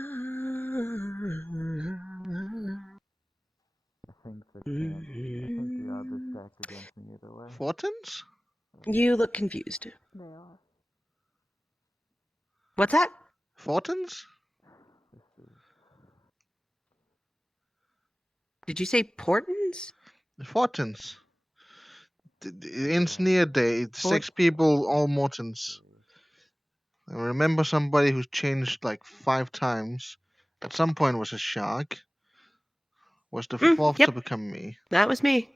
I think the odds are stacked against me either way. Fortins? You look confused. They are. What's that? Fortins? Did you say Portons? Fortins. In near day, 6 people, all Mortons. I remember somebody who's changed like 5 times. At some point was a shark. Was the 4th Yep. to become me. That was me.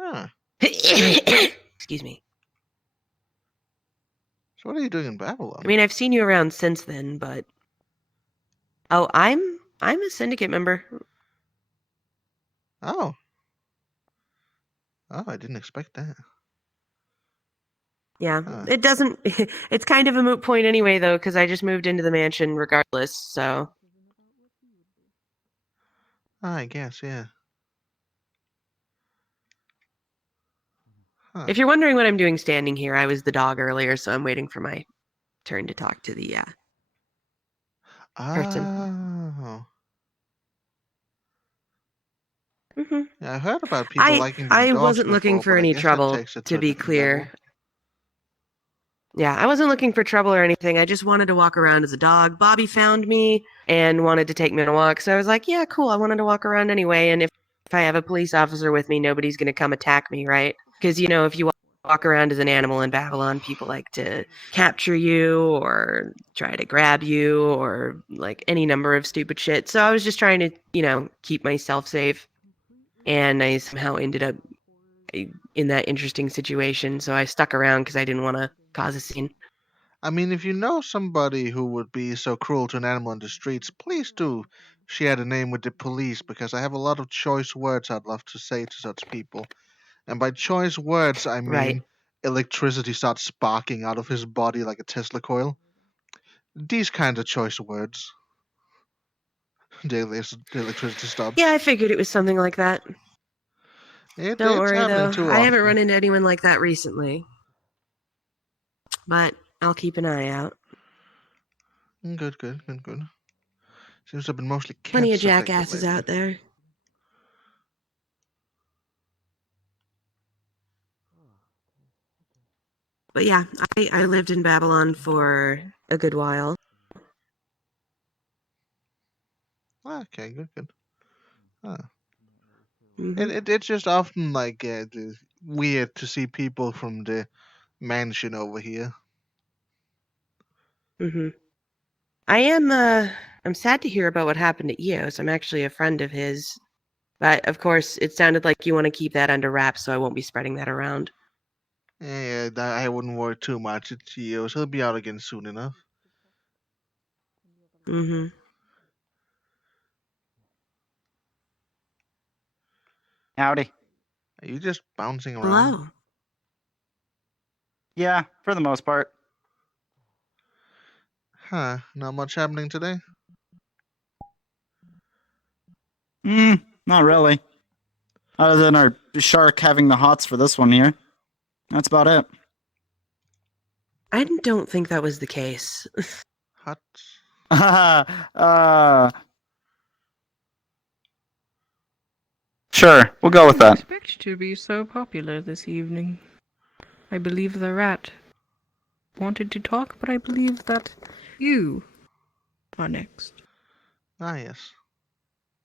Ah. Excuse me. So what are you doing in Babylon? I mean, I've seen you around since then, but oh, I'm a syndicate member. Oh. Oh, I didn't expect that. Yeah, it doesn't. It's kind of a moot point anyway, though, because I just moved into the mansion regardless. So I guess, yeah. if you're wondering what I'm doing standing here, I was the dog earlier, so I'm waiting for my turn to talk to the person. Oh. Mm-hmm. Yeah, I heard about people liking being I dogs wasn't looking before, for but I any guess trouble, that takes it to a be different clear. level. Yeah, I wasn't looking for trouble or anything. I just wanted to walk around as a dog. Bobby found me and wanted to take me on a walk, so I was like, yeah, cool. I wanted to walk around anyway, and if I have a police officer with me, nobody's going to come attack me, right? Because, you know, if you walk around as an animal in Babylon, people like to capture you or try to grab you or like any number of stupid shit. So I was just trying to, you know, keep myself safe. And I somehow ended up in that interesting situation, so I stuck around because I didn't want to cause a scene. I mean, if you know somebody who would be so cruel to an animal in the streets, please do share the name with the police, because I have a lot of choice words I'd love to say to such people. And by choice words, I mean electricity starts sparking out of his body like a Tesla coil. These kinds of choice words. The electricity stops. Yeah, I figured it was something like that. Don't it's worry, happening though. too I haven't often. run into anyone like that recently. But I'll keep an eye out. Good. Seems to have been mostly cats Plenty of affected jackasses lately. out there. But yeah, I lived in Babylon for a good while. Okay, good. Huh. Mm-hmm. It's just often like weird to see people from the mansion over here. Mm-hmm. I'm sad to hear about what happened to Eos. I'm actually a friend of his. But of course, it sounded like you want to keep that under wraps, so I won't be spreading that around. Yeah, I wouldn't worry too much. It's Eos. He'll be out again soon enough. Mm-hmm. Howdy. Are you just bouncing around? Hello. Yeah, for the most part. Huh, not much happening today? Not really. Other than our shark having the hots for this one here. That's about it. I don't think that was the case. Sure, we'll go with that. Expect to be so popular this evening. I believe the rat wanted to talk, but I believe that you are next. Ah, yes.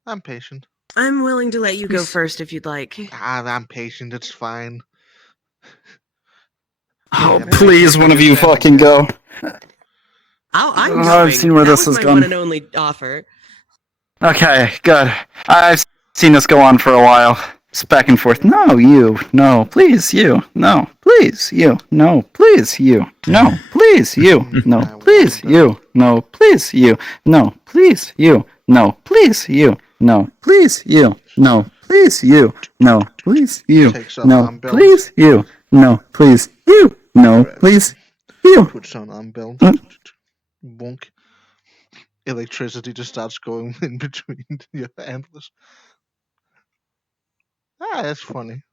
I'm patient. I'm willing to let you go first if you'd like. I'm patient. It's fine. Oh, please, one of you fucking go. I'm I've going. seen where That this was has my one gone. and only offer. Okay, good. I've seen this go on for a while. It's back and forth. No, you. No, please, you. No, please, you. No, please, you. No, please, you. No, please, you. No, please, you. No, please, you. No, please, you. No, please, you. No, please, you. No, please, you. No, please, you. No, please, you. No, please, you. Puts on arm belt. Bonk. Electricity just starts going in between your antlers. Ah, that's funny.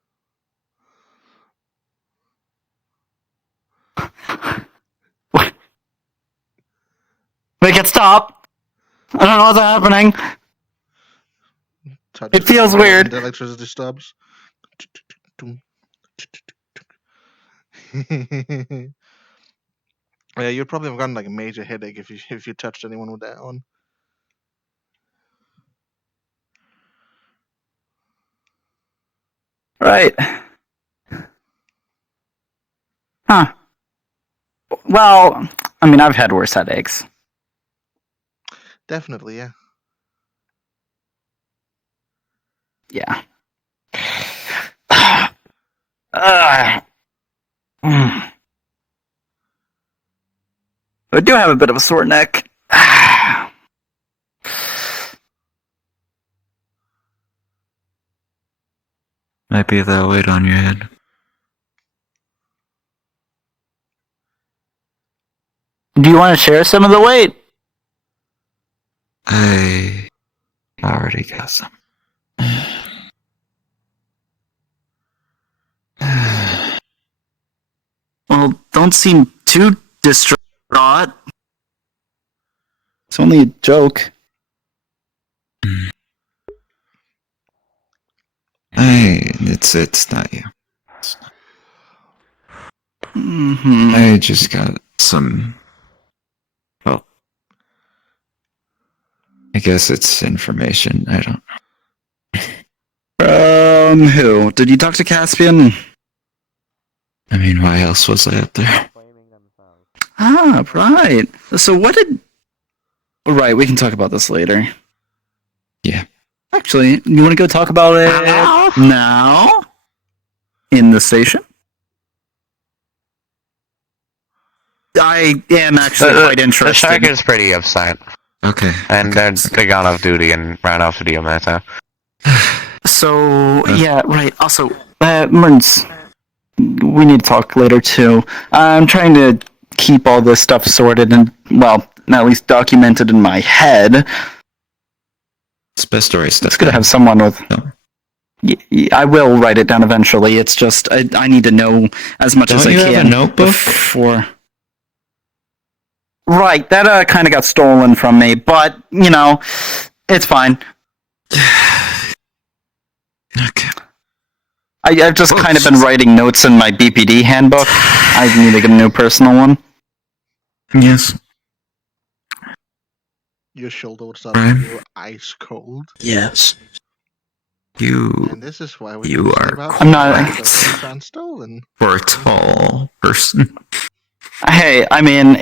Make it stop! I don't know what's happening. It feels weird. And the electricity stops. Yeah, you'd probably have gotten like a major headache if you touched anyone with that on. Right. Huh. Well, I mean, I've had worse headaches. Definitely, yeah. Yeah. Mm. I do have a bit of a sore neck. Might be that weight on your head. Do you want to share some of the weight? I already got some. Well, don't seem too distraught. It's only a joke. It's not you. Mm-hmm. I just got some. Well, I guess it's information. I don't. Who? Did you talk to Caspian? I mean, why else was I up there? Ah, right. So what did... Right, we can talk about this later. Yeah. Actually, you want to go talk about it now? In the station? I am actually quite interested. The shark is pretty upset. Okay. And they got off duty and ran off to the Ometa. So, yeah, right. Also, Merns, we need to talk later too. I'm trying to keep all this stuff sorted and, well, at least documented in my head. It's best story stuff. It's good to have someone with... I will write it down eventually. It's just, I need to know as much as I can. Don't you have a notebook? Before... Right, that kind of got stolen from me, but, you know, it's fine. Okay. I've just kind of been writing notes in my BPD handbook. I need to get a new personal one. Yes. Your shoulder would start to feel ice cold. Yes. You. And this is why we You don't are save our I'm not- things aren't stolen. For a tall person. Hey, I mean,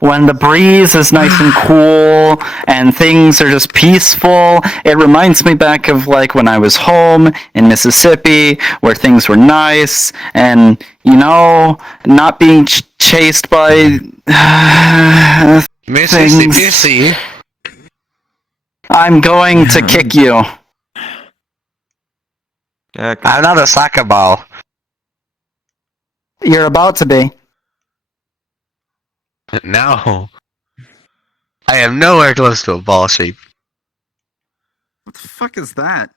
when the breeze is nice and cool and things are just peaceful, it reminds me back of like when I was home in Mississippi, where things were nice and, you know, not being chased by Mississippi. I'm going to kick you. I'm not a soccer ball. You're about to be. No. I am nowhere close to a ball shape. What the fuck is that?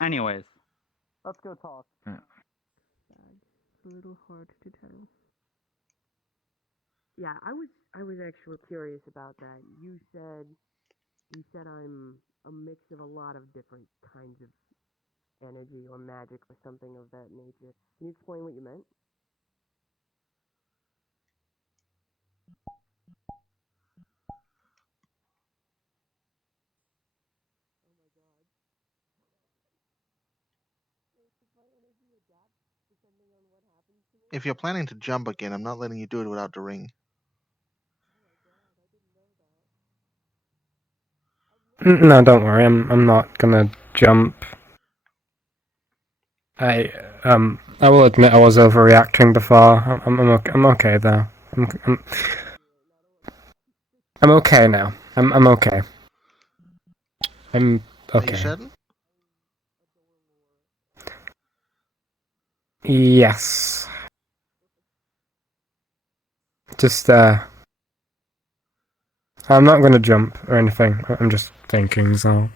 Anyways, let's go talk. A little hard to tell. Yeah, I was actually curious about that. You said I'm a mix of a lot of different kinds of energy or magic or something of that nature. Can you explain what you meant? If you're planning to jump again, I'm not letting you do it without the ring. No, don't worry. I'm not gonna jump. I will admit I was overreacting before. I'm okay though. I'm okay now. I'm okay. I'm Are you okay. certain? Yes. Just I'm not gonna jump or anything. I'm just thinking, so.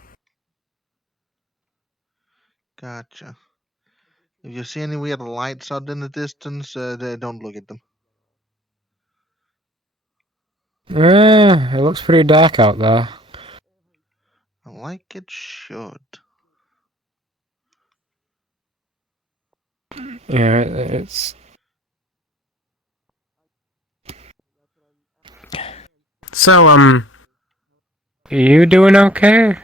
Gotcha. If you see any weird lights out in the distance, don't look at them. Yeah, it looks pretty dark out there. Like it should. Yeah, it's... So, you doing okay?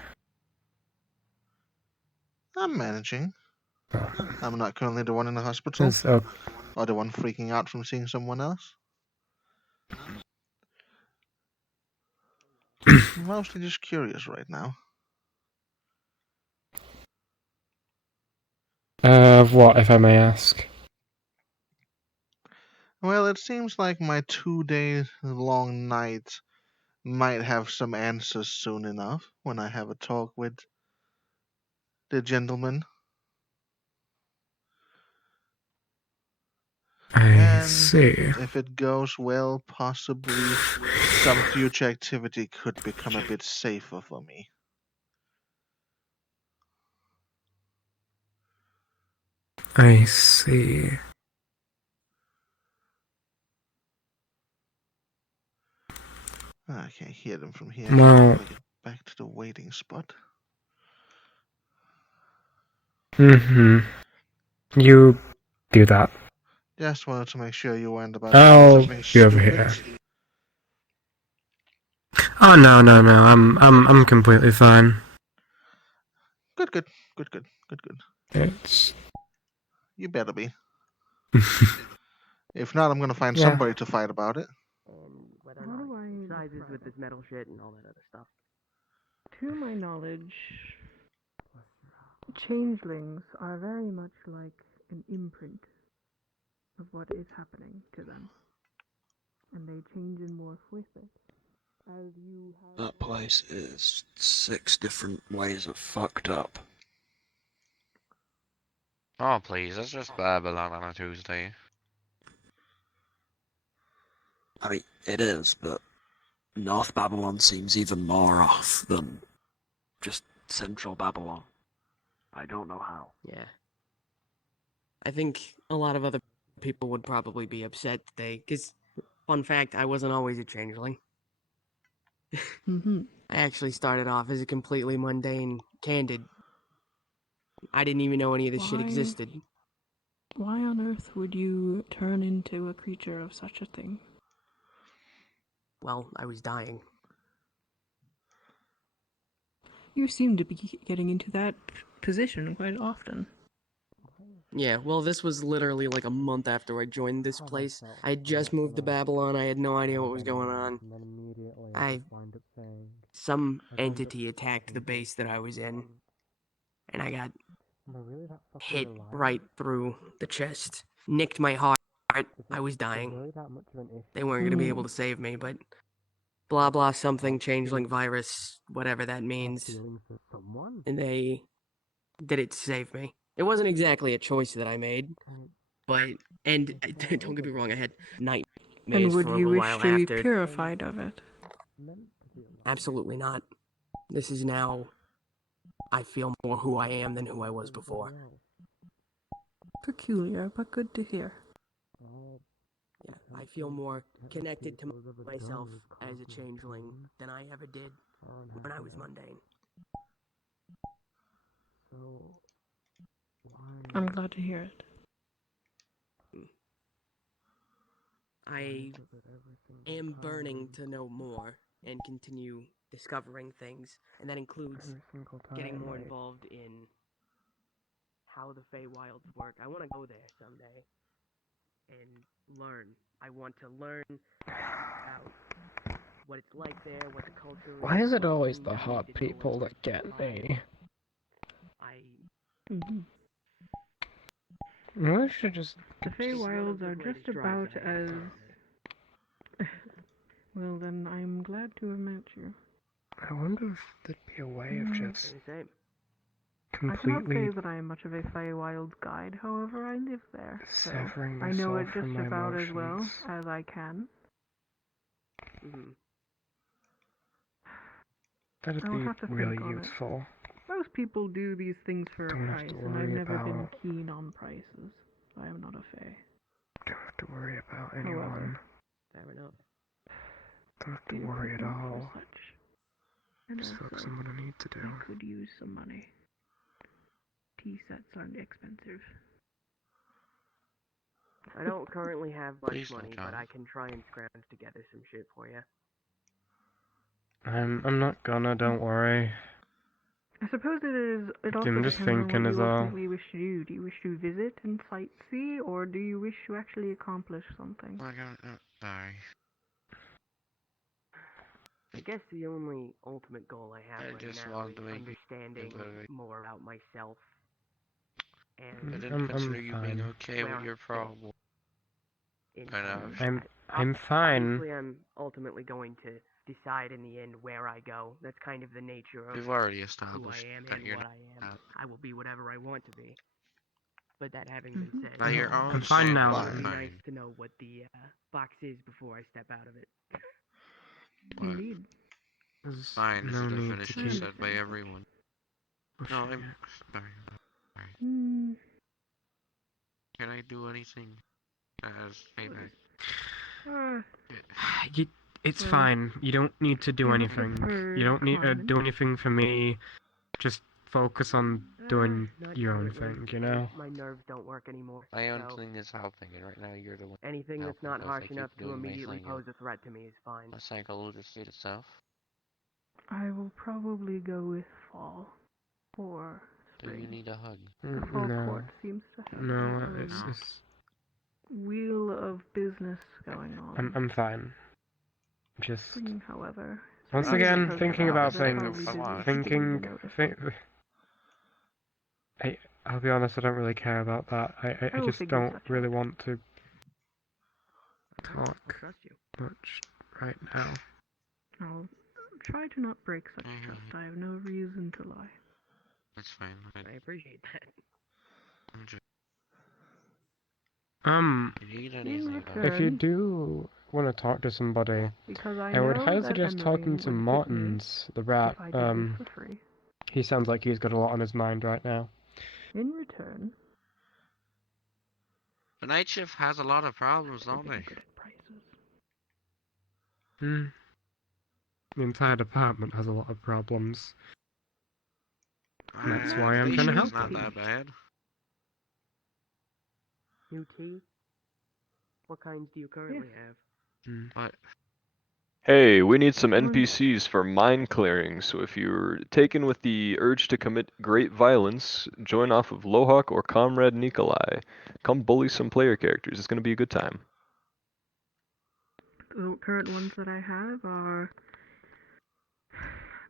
I'm managing. I'm not currently the one in the hospital. It's okay. Or the one freaking out from seeing someone else. Mostly just curious right now. What, if I may ask? Well, it seems like my 2-day-long night might have some answers soon enough when I have a talk with the gentleman. I see. If it goes well, possibly some future activity could become a bit safer for me. I see. I can't hear them from here. Well... I'll get back to the waiting spot. Mm-hmm. You do that. Just wanted to make sure you weren't about to do I'll something be over stupid. here. Oh no, I'm completely fine. Good. It's... You better be. If not, I'm gonna find Yeah. somebody to fight about it. Whether or not sizes with this metal shit and all that other stuff. To my knowledge, changelings are very much like an imprint of what is happening to them. And they change and morph with it. As you have... That place is 6 different ways of fucked up. Oh, please, that's just Babylon on a Tuesday. I mean, it is, but North Babylon seems even more off than just Central Babylon. I don't know how. Yeah. I think a lot of other people would probably be upset today, because, fun fact, I wasn't always a changeling. Mm-hmm. I actually started off as a completely mundane, candid. I didn't even know any of this shit existed. Why on earth would you turn into a creature of such a thing? Well, I was dying. You seem to be getting into that position quite often. Yeah, well, this was literally like a month after I joined this place. I had just moved to Babylon, I had no idea what was going on. Some entity attacked the base that I was in, and I got hit right through the chest. Nicked my heart. I was dying. They weren't going to be able to save me, but blah blah something changeling virus, whatever that means. And they did it to save me. It wasn't exactly a choice that I made, but and don't get me wrong, I had nightmares And would for a you wish while to be after. purified of it? Absolutely not. This is now. I feel more who I am than who I was before. Peculiar, but good to hear. Yeah, I feel more connected to myself as a changeling than I ever did when I was mundane. I'm glad to hear it. I am burning to know more and continue discovering things, and that includes getting more involved in how the Feywilds work. I want to go there someday and learn. I want to learn about what it's like there, what the culture is. Why is it what always things the I need hot to do people in order that get to survive. me? We should just... The Feywilds are just about as... Well then, I'm glad to have met you. I wonder if there'd be a way of just I cannot completely say that I am much of a Feywilds guide, however I live there, so severing I know it myself from just my about as well emotions. as I can. That'd I will be have to really think on useful. it. Most people do these things for Don't a have price, to and I've worry never been about... keen on prices. I am not a Fey. Don't have to worry about However, anyone. Fair enough. Don't have to worry at all. And Just focus on what I need to do. I could use some money. Tea sets aren't expensive. I don't currently have much Please don't money, tell but me. I can try and scrounge together some shit for you. I'm not gonna, don't worry. I suppose it also I'm just depends on what thinking as you well. ultimately wish to do. Do you wish to visit and sightsee, or do you wish to actually accomplish something? I don't know. Sorry. I guess the only ultimate goal I have I right just now wanted is to make understanding it- more about myself I and didn't consider I'm you being fine. okay where with I your fit problem. in I know. all of that. I'm fine. Obviously, I'm ultimately going to decide in the end where I go. That's kind of the nature of We've already who I established am that and you're what not. I am. I will be whatever I want to be. But that having been said, By your I'm own fine sake, now. it would be fine. nice to know what the box is before I step out of it. What? Indeed. There's Fine is no a need to definition keep said by everyone. No, I'm sorry. Sorry. Hmm. Can I do anything as payback? It's Well, fine. You don't need to do in the anything. You preferred don't need to climate. do anything for me. Just focus on doing Not your own currently. thing, you know? My nerves don't work anymore. My own so thing is helping, and right now you're the one. anything that's helping, not 'cause I harsh keep enough to doing my immediately thing, pose a threat to me is fine. A cycle will just feed itself. I will probably go with fall or Do spring. you need a hug? The fall No. court seems to have No, their it's, own it's wheel of business going on. I'm fine. Just Spring, however, once spring is again approaching, thinking about so they're things. probably busy giving Thinking. you notice. I'll be honest. I don't really care about that. I will just figure don't such really out. want to I'll talk trust you. much right now. I'll try to not break such trust. I have no reason to lie. That's fine. I appreciate that. I'm just. If You need In anything, though? you return, do want to talk to somebody, because I I would know highly that suggest talking Emery to would hit me Martins, the rat. if I did this for free. He sounds like he's got a lot on his mind right now. In return, The night shift has a lot of problems, don't they? The entire department has a lot of problems. And that's why I'm trying to help Station's not them. that bad. New tea? What kinds do you currently have? But Hey, we need some NPCs for mine clearing, so if you're taken with the urge to commit great violence, join off of Lohawk or Comrade Nikolai. Come bully some player characters, it's gonna be a good time. the current ones that I have are...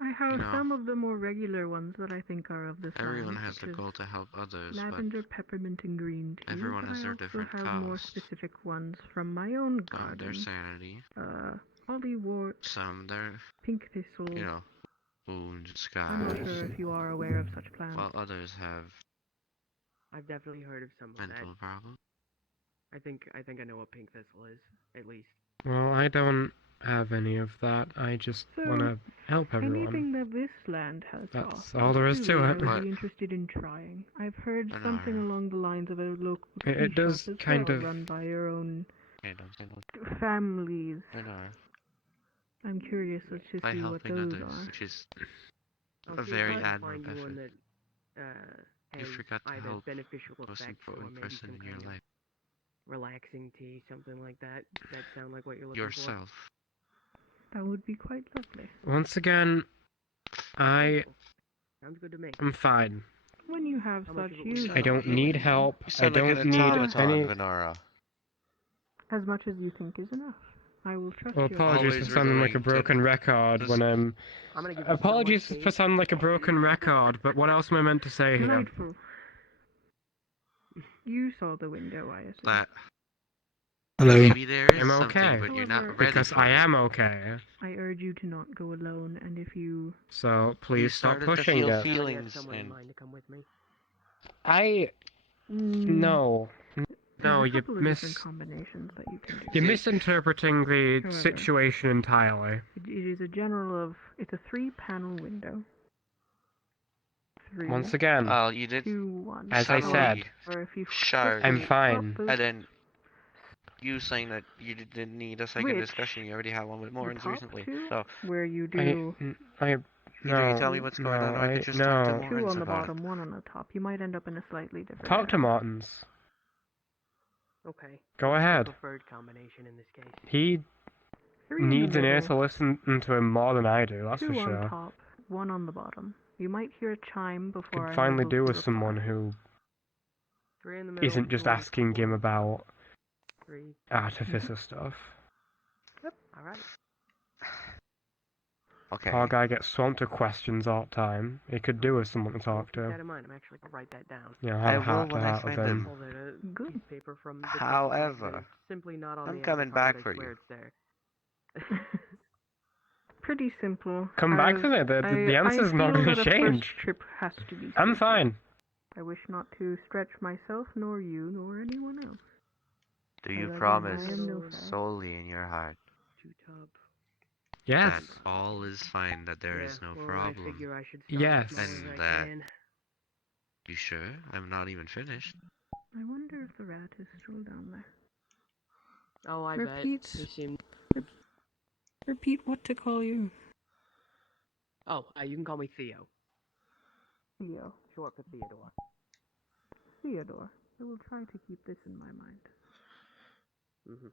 I have some of the more regular ones that I think are of this everyone land, has such the as goal to help others, lavender, peppermint, and green tea. everyone but has I their also different have more costs. specific ones from my own Some garden. their sanity. Hollywort, Some their, pink thistle. you know, wounds, I'm not scars. sure if you are aware of such plants. While others have I've definitely heard of some of mental that. problems. I think I know what pink thistle is, at least. Well, I don't have any of that. I just want to help everyone. Anything that this land has to That's offer, all there is to truly, it. I would be interested in trying. I've heard I know. something along the lines of a local tea It does shop as kind well, of- run by your own I know. families. I know. I'm curious as to By see what helping those others, are. which is I'll a see if very I can admirable find you one effort. that You has forgot to either help beneficial most effects or important maybe person some in your kind of life. relaxing tea, something like that. That sound like what you're looking Yourself. That would be quite lovely. Once again, Sounds good to me. I'm fine. When you have How much such of it would use you I don't like? need help. You I sound like don't an need automaton, any. Venara. As much as you think is enough. I will trust Well, you. apologies for sounding like a broken record when I'm. I'm gonna give you Apologies so much for tea. sounding like a broken record, but what else am I meant to say here? Delightful. You saw the window, I assume. That Hello. maybe there is I'm something, okay. but you're not However, ready Because for I it. am okay. I urge you to not go alone, and if you... So please You stop started pushing to feel it. feelings someone in and mind to come with me. No. No, There's a couple of different combinations that you can do. You're misinterpreting the However, situation entirely. It is a general of... It's a 3-panel window. 3, Once again, well, you did 2, 1. as I said, Or if you shards. I'm fine. And then you saying that you didn't need a second Which? discussion. You already had one with The Morons top recently. two? So Where you I, do either you tell me what's going on, or I could just talk to no. two Morons on the about it. bottom, one on the top. You might end up in a slightly different Talk to area. Martins. Okay. Go what's ahead. The preferred combination in this case. He Three in the needs an ear middle, to listen to him more than I do, that's for two on sure. top, one on the bottom. You might hear a chime before Could I'm finally able do to with reply. someone who 3 in the middle, isn't just 2 on asking top, him about 3. artificer stuff. Yep. All right. Okay. Poor guy gets swamped with questions all the time. He could do with someone to talk Keep to. that in mind. I'm actually gonna write that down. Yeah, I have a will heart to when I heart with find him. him. Pull out a piece of paper from the However, simply not on I'm the end coming of the card, back I for swear you. it's there. Pretty simple. Come back to me. The answer's not going to I feel that a change. first trip has to be I'm simple. fine. I wish not to stretch myself, nor you, nor anyone else. Do you However, promise I am no fag. solely in your heart? 2 top. Yes. That all is fine, that there is no well, problem. I figure I should start Yes. as small And as I that... can. You sure? I'm not even finished. I wonder if the rat is still down there. Oh, I Repeat. bet. He seemed... Repeat what to call you. Oh, you can call me Theo. Theo. Short for Theodore. Theodore. I will try to keep this in my mind. Mm-hmm.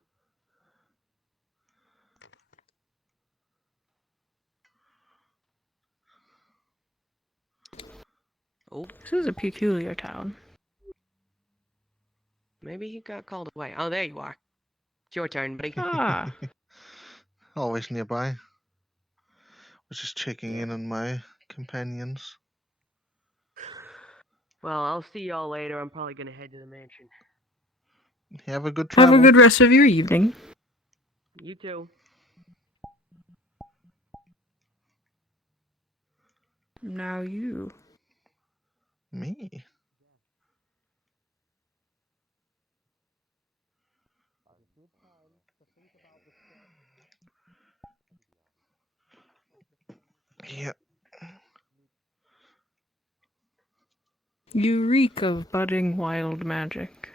Oh, This is a peculiar town. maybe he got called away. Oh, there you are. It's your turn, buddy. Ah. Always nearby. Was just checking in on my companions. Well, I'll see y'all later. I'm probably gonna head to the mansion. Have a good Have travel. a good rest of your evening. You too. Now you. Me? Yeah. You reek of budding wild magic.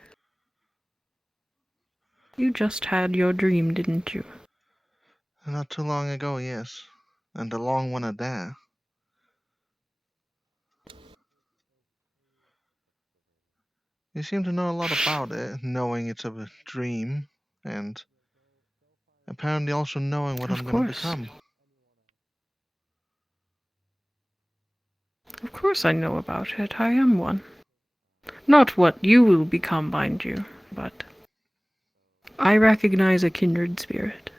You just had your dream, didn't you? Not too long ago, yes. And a long one at that. You seem to know a lot about it, knowing it's a dream, and apparently also knowing what I'm going to become. Of course I know about it. I am one. Not what you will become, mind you, but I recognize a kindred spirit.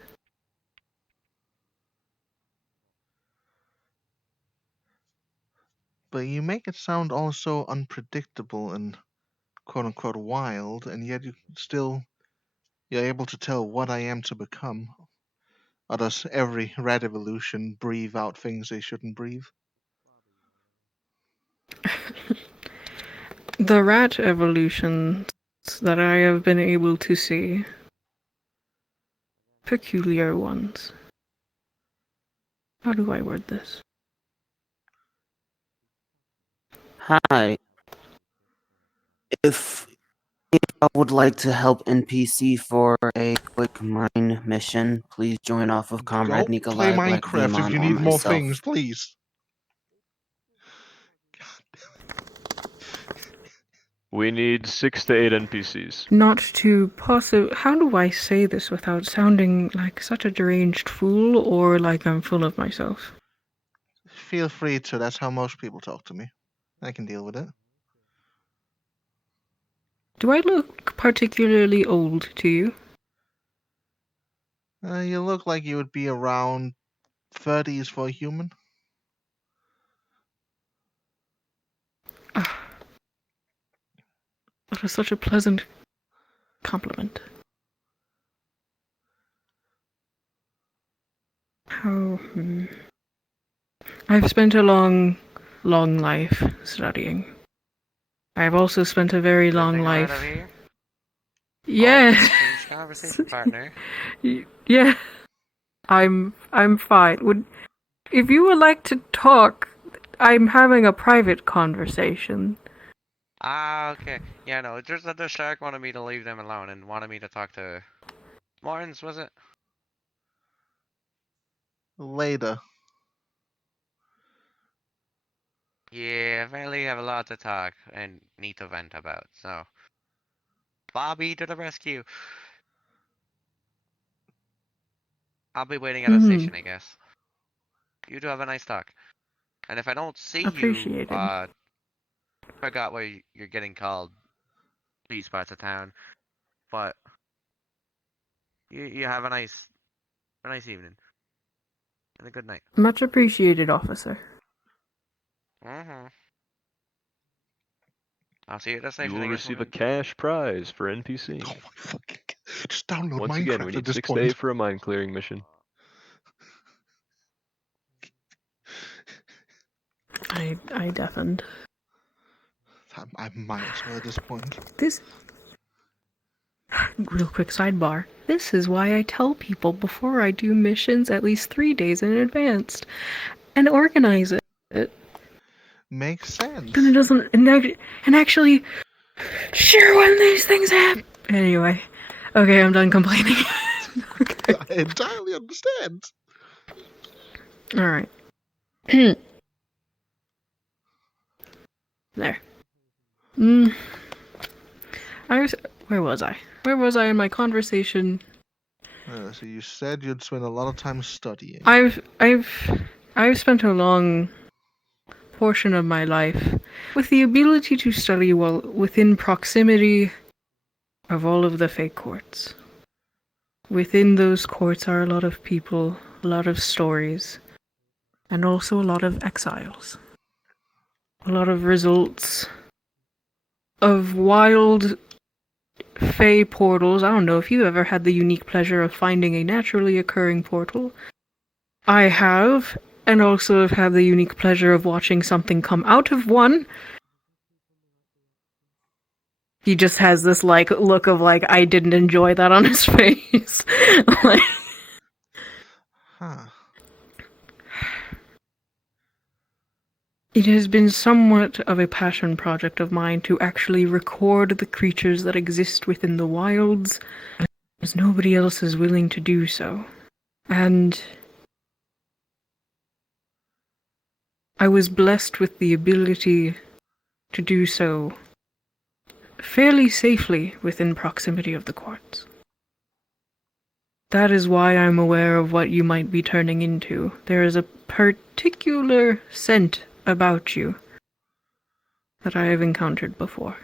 But you make it sound all so unpredictable and quote-unquote wild, and yet you're able to tell what I am to become. Or does every rat evolution breathe out things they shouldn't breathe? The rat evolutions that I have been able to see, peculiar ones. How do I word this? Hi. If I would like to help NPC for a quick mine mission, please join off of Comrade Go play Nikolai, Black Minecraft if Demon, you or need more myself. things, please. We need 6 to 8 NPCs. Not to how do I say this without sounding like such a deranged fool or like I'm full of myself? Feel free to. That's how most people talk to me. I can deal with it. Do I look particularly old to you? You look like you would be around 30s for a human. That is such a pleasant compliment. I've spent a long life studying. I've also spent a very long life. Yes. Conversation partner. Yeah. I'm fine. If you would like to talk, I'm having a private conversation. Ah, okay. Yeah, no, it's just that the shark wanted me to leave them alone and wanted me to talk to Martins, was it? Later. Yeah, apparently you have a lot to talk and need to vent about, so. Bobby to the rescue! I'll be waiting at the station, I guess. You two have a nice talk. And if I don't see you, Appreciated. forgot where you're getting called these parts of town, but you have a nice evening. And a good night. Much appreciated, officer. Mm-hmm. I'll see you at the You station, will I guess. receive a cash prize for NPC. Oh my fucking. Just download Once Minecraft again, we at need this 6 point. days for a mine clearing mission. I deafened. I might as well at this point. This. Real quick sidebar. This is why I tell people before I do missions at least 3 days in advance and organize it. Makes sense. Then it doesn't. And actually, sure when these things happen. Anyway. Okay, I'm done complaining. I entirely understand. Alright. There. Where was I? Where was I in my conversation? So you said you'd spend a lot of time studying. I've spent a long portion of my life with the ability to study while within proximity of all of the fake courts. Within those courts are a lot of people, a lot of stories, and also a lot of exiles. A lot of results of wild Fey portals. I don't know if you ever had the unique pleasure of finding a naturally occurring portal. I have, and also have had the unique pleasure of watching something come out of one. He just has this look of I didn't enjoy that on his face. Huh. It has been somewhat of a passion project of mine to actually record the creatures that exist within the wilds, as nobody else is willing to do so. And I was blessed with the ability to do so fairly safely within proximity of the courts. That is why I'm aware of what you might be turning into. There is a particular scent about you that I have encountered before.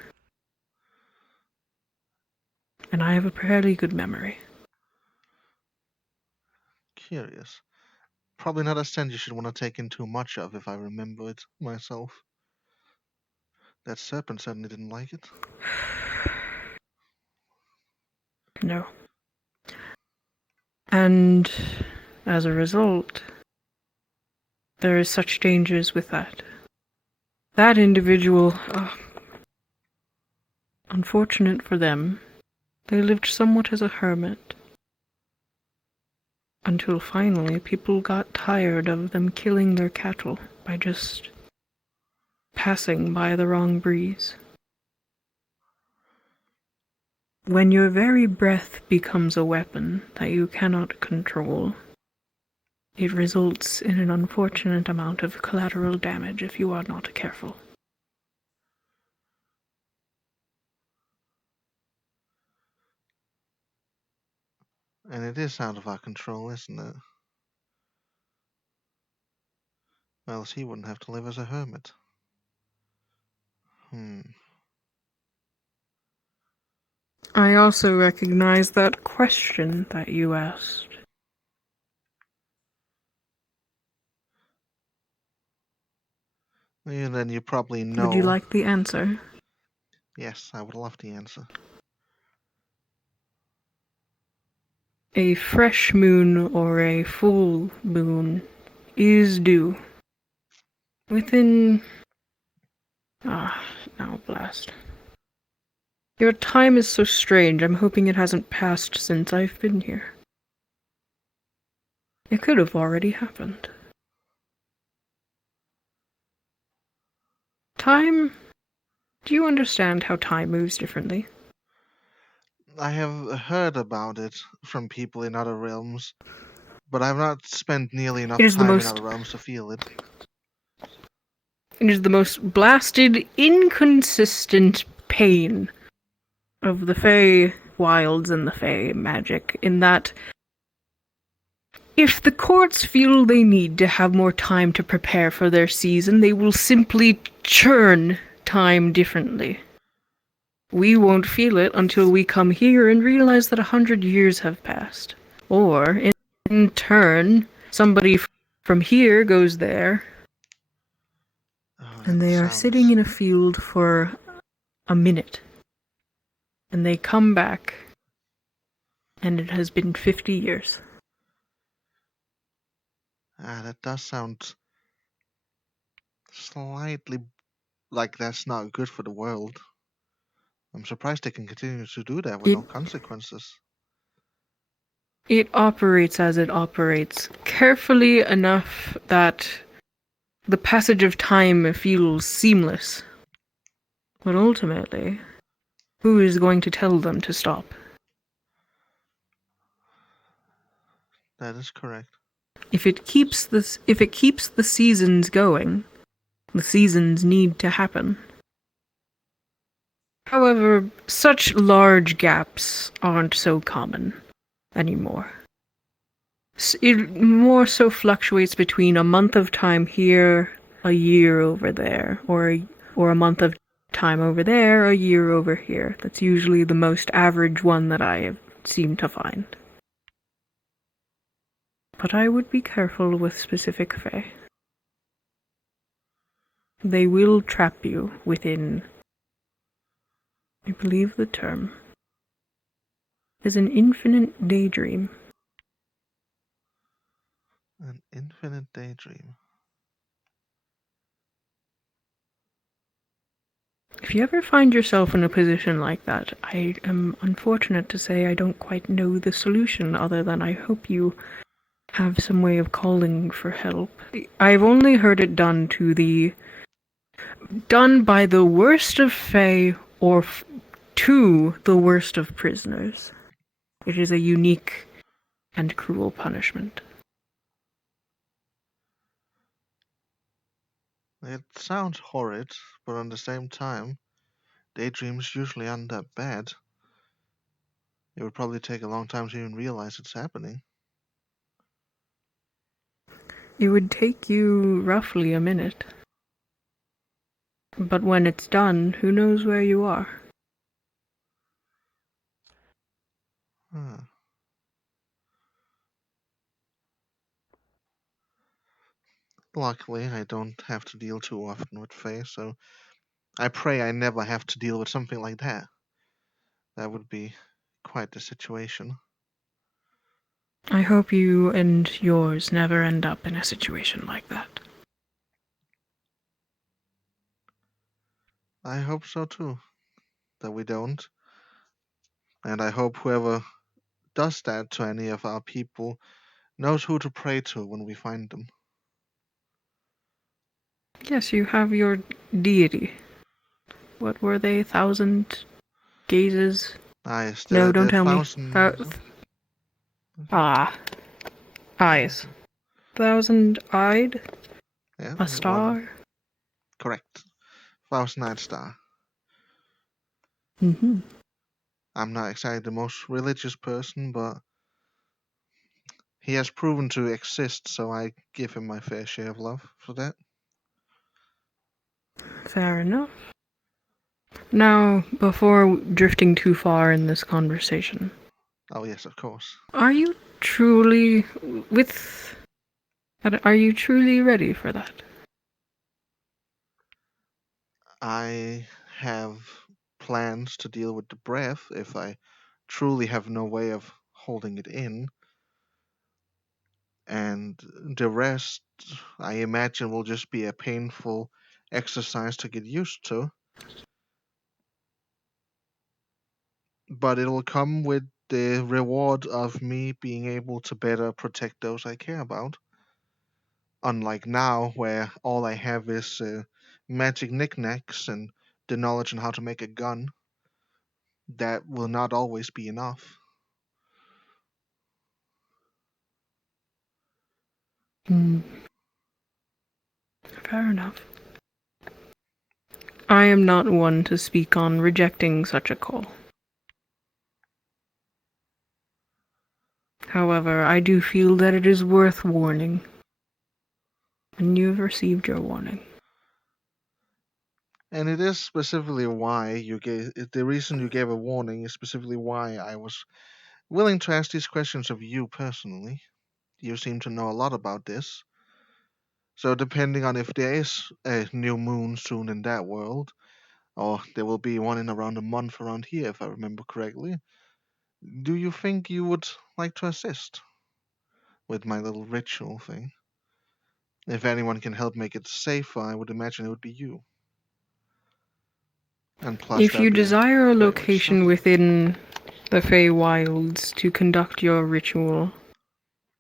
And I have a fairly good memory. Curious. Probably not a scent you should want to take in too much of, if I remember it myself. That serpent certainly didn't like it. No. And as a result, there is such dangers with that. That individual, unfortunate for them, they lived somewhat as a hermit. Until finally people got tired of them killing their cattle by just passing by the wrong breeze. When your very breath becomes a weapon that you cannot control, it results in an unfortunate amount of collateral damage if you are not careful. And it is out of our control, isn't it? Else he wouldn't have to live as a hermit. I also recognize that question that you asked. And then you probably know. Would you like the answer? Yes, I would love the answer. A fresh moon or a full moon is due. Within... now blast. Your time is so strange, I'm hoping it hasn't passed since I've been here. It could have already happened. Time Do you understand how time moves differently? I have heard about it from people in other realms, but I've not spent nearly enough It is the time in most- other realms to feel it. It is the most blasted, inconsistent pain of the Fey wilds and the Fey magic, in that if the courts feel they need to have more time to prepare for their season, they will simply churn time differently. We won't feel it until we come here and realize that 100 years have passed. Or, in turn, somebody from here goes there, and they are sitting in a field for a minute. And they come back, and it has been 50 years. That does sound slightly like that's not good for the world. I'm surprised they can continue to do that with no consequences. It operates as it operates, carefully enough that the passage of time feels seamless. But ultimately, who is going to tell them to stop? That is correct. If it keeps the seasons going, the seasons need to happen. However, such large gaps aren't so common anymore. It more so fluctuates between a month of time here, a year over there, or a month of time over there, a year over here. That's usually the most average one that I have seemed to find. But I would be careful with specific Fae. They will trap you within, I believe the term is an infinite daydream. An infinite daydream. If you ever find yourself in a position like that, I am unfortunate to say I don't quite know the solution other than I hope you have some way of calling for help. I've only heard it done by the worst of Fae or to the worst of prisoners. It is a unique and cruel punishment. It sounds horrid, but at the same time, daydreams usually aren't that bad. It would probably take a long time to even realize it's happening. It would take you roughly a minute. But when it's done, who knows where you are? Huh. Luckily, I don't have to deal too often with Fae, so I pray I never have to deal with something like that. That would be quite the situation. I hope you and yours never end up in a situation like that. I hope so too, that we don't. And I hope whoever does that to any of our people knows who to pray to when we find them. Yes, you have your deity. What were they? 1,000 gazes? Eyes. No, don't the tell me. thousand... Eyes. 1,000-eyed? Yeah, A star? Correct. 1,000-eyed star. Mm-hmm. I'm not exactly the most religious person, but he has proven to exist, so I give him my fair share of love for that. Fair enough. Now, before drifting too far in this conversation, Oh yes, of course. are you truly are you truly ready for that? I have plans to deal with the breath if I truly have no way of holding it in. And the rest, I imagine, will just be a painful exercise to get used to. But it'll come with the reward of me being able to better protect those I care about. Unlike now, where all I have is magic knickknacks and the knowledge on how to make a gun. That will not always be enough. Hmm. Fair enough. I am not one to speak on rejecting such a call. However, I do feel that it is worth warning. And you have received your warning. And it is specifically why you gave the reason you gave a warning is specifically why I was willing to ask these questions of you personally. You seem to know a lot about this. So depending on if there is a new moon soon in that world, or there will be one in around a month around here, if I remember correctly, do you think you would like to assist with my little ritual thing? If anyone can help make it safer, I would imagine it would be you. And plus, If you desire a location within the Feywilds to conduct your ritual,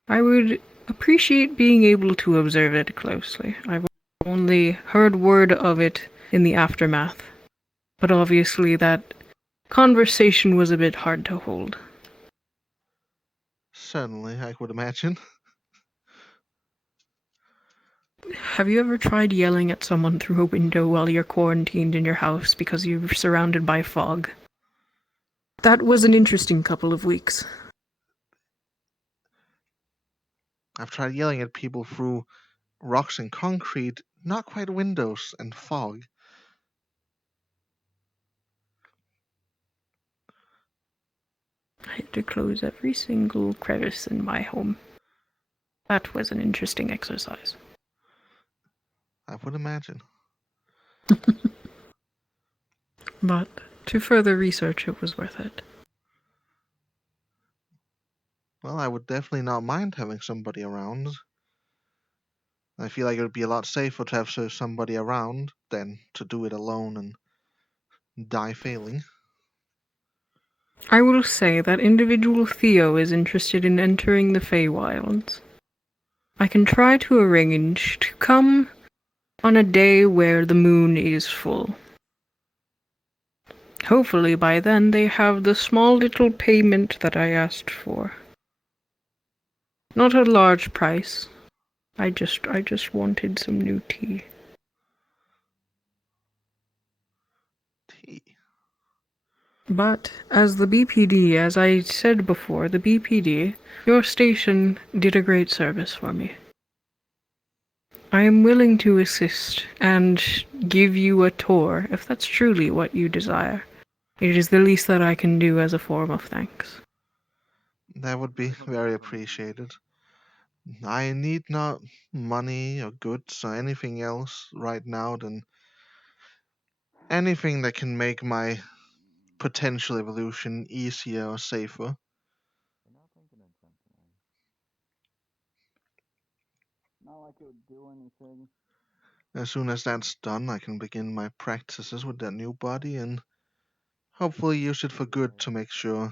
I would appreciate being able to observe it closely. I've only heard word of it in the aftermath, but obviously that conversation was a bit hard to hold. Certainly, I would imagine. Have you ever tried yelling at someone through a window while you're quarantined in your house because you're surrounded by fog? That was an interesting couple of weeks. I've tried yelling at people through rocks and concrete, not quite windows and fog. I had to close every single crevice in my home. That was an interesting exercise. I would imagine. But to further research, it was worth it. Well, I would definitely not mind having somebody around. I feel like it would be a lot safer to have somebody around than to do it alone and die failing. I will say that individual Theo is interested in entering the Feywilds. I can try to arrange to come on a day where the moon is full. Hopefully by then they have the small little payment that I asked for. Not a large price. I just wanted some new tea. Tea. But as the BPD, as I said before, the BPD, your station did a great service for me. I am willing to assist and give you a tour if that's truly what you desire. It is the least that I can do as a form of thanks. That would be very appreciated. I need not money or goods or anything else right now than anything that can make my potential evolution easier or safer. Not like it would do anything. As soon as that's done, I can begin my practices with that new body and hopefully use it for good to make sure,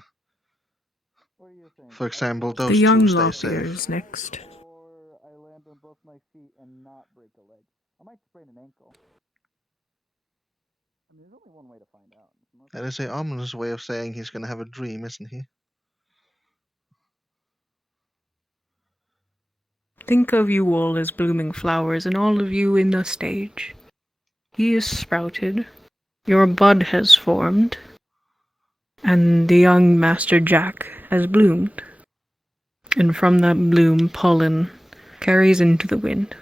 for example, The those young two stay Lockyer safe. is next. Or I land on both my feet and not break a leg. I might sprain an ankle. I mean, there's only one way to find out. That is a ominous way of saying he's going to have a dream, isn't he? Think of you all as blooming flowers and all of you in the stage. He is sprouted, your bud has formed, and the young Master Jack has bloomed. And from that bloom, pollen carries into the wind.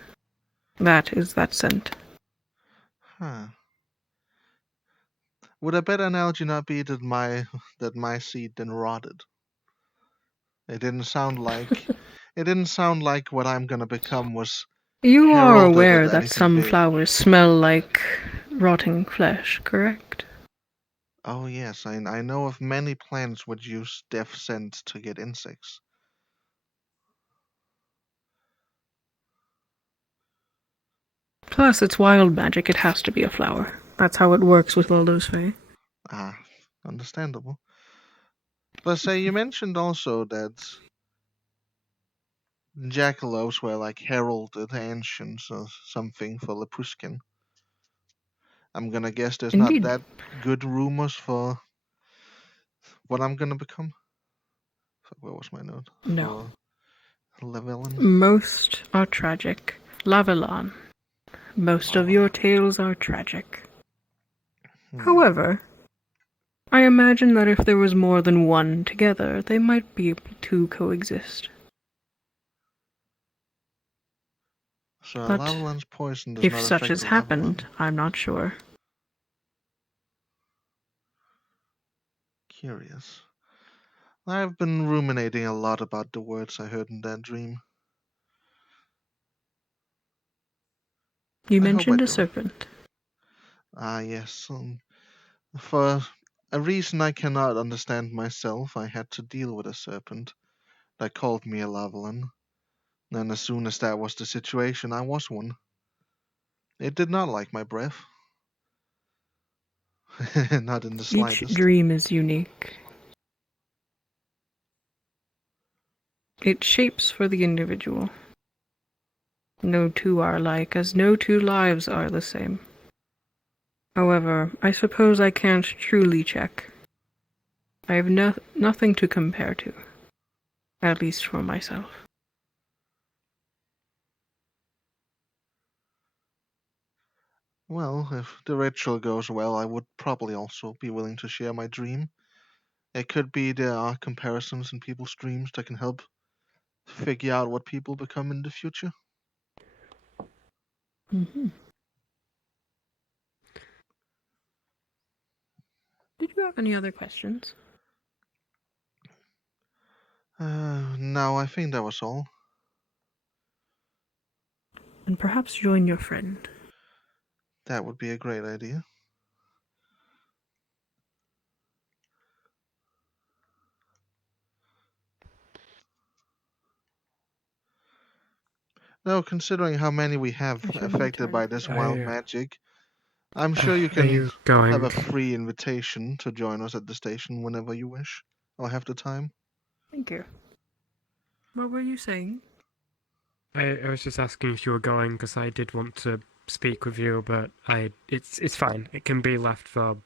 That is that scent. Huh. Would a better analogy not be that my seed then rotted? It didn't sound like what I'm gonna become was You are heralded aware as that anything some big. flowers smell like rotting flesh, correct? Oh yes, I know of many plants which use death scent to get insects. Plus, it's wild magic, it has to be a flower. That's how it works with all those fae. Ah, understandable. But say you mentioned also that jackalopes were like heralded ancients or something for Lepuskin. I'm gonna guess there's Indeed. not that good rumors for what I'm gonna become. Fuck, where was my note? No. For Levelin. Most are tragic. Lavalon. Most of your tales are tragic. However, I imagine that if there was more than one together, they might be able to coexist. So But Lavelin's poison does if not such affect has the happened, I'm not sure. Curious. I've been ruminating a lot about the words I heard in that dream. You I hope I mentioned a don't. serpent. Ah, yes. For a reason I cannot understand myself, I had to deal with a serpent that called me a Lavalin. And as soon as that was the situation, I was one. It did not like my breath. Not in the Each slightest. dream is unique. It shapes for the individual. No two are alike, as no two lives are the same. However, I suppose I can't truly check. I have nothing to compare to, at least for myself. Well, if the ritual goes well, I would probably also be willing to share my dream. It could be there are comparisons in people's dreams that can help figure out what people become in the future. Mm-hmm. Did you have any other questions? No, I think that was all. And perhaps join your friend. That would be a great idea. Now, considering how many we have affected by this wild magic, I'm sure you Are can you going? have a free invitation to join us at the station whenever you wish, or have the time. Thank you. What were you saying? I was just asking if you were going because I did want to speak with you, but it's fine. It can be left for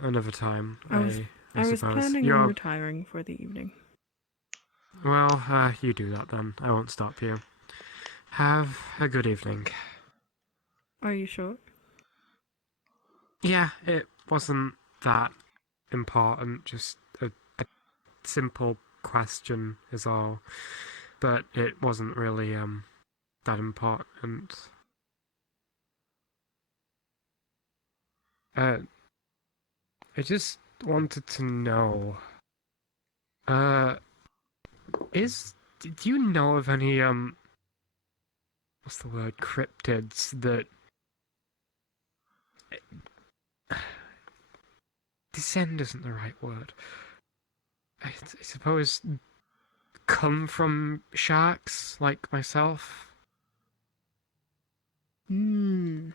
another time. I was suppose. planning on retiring for the evening. Well, you do that then. I won't stop you. Have a good evening. Are you sure? Yeah, it wasn't that important. Just a simple question is all. But it wasn't really that important. I just wanted to know. Do you know of any what's the word, cryptids that descend isn't the right word. I suppose come from sharks like myself. Hmm.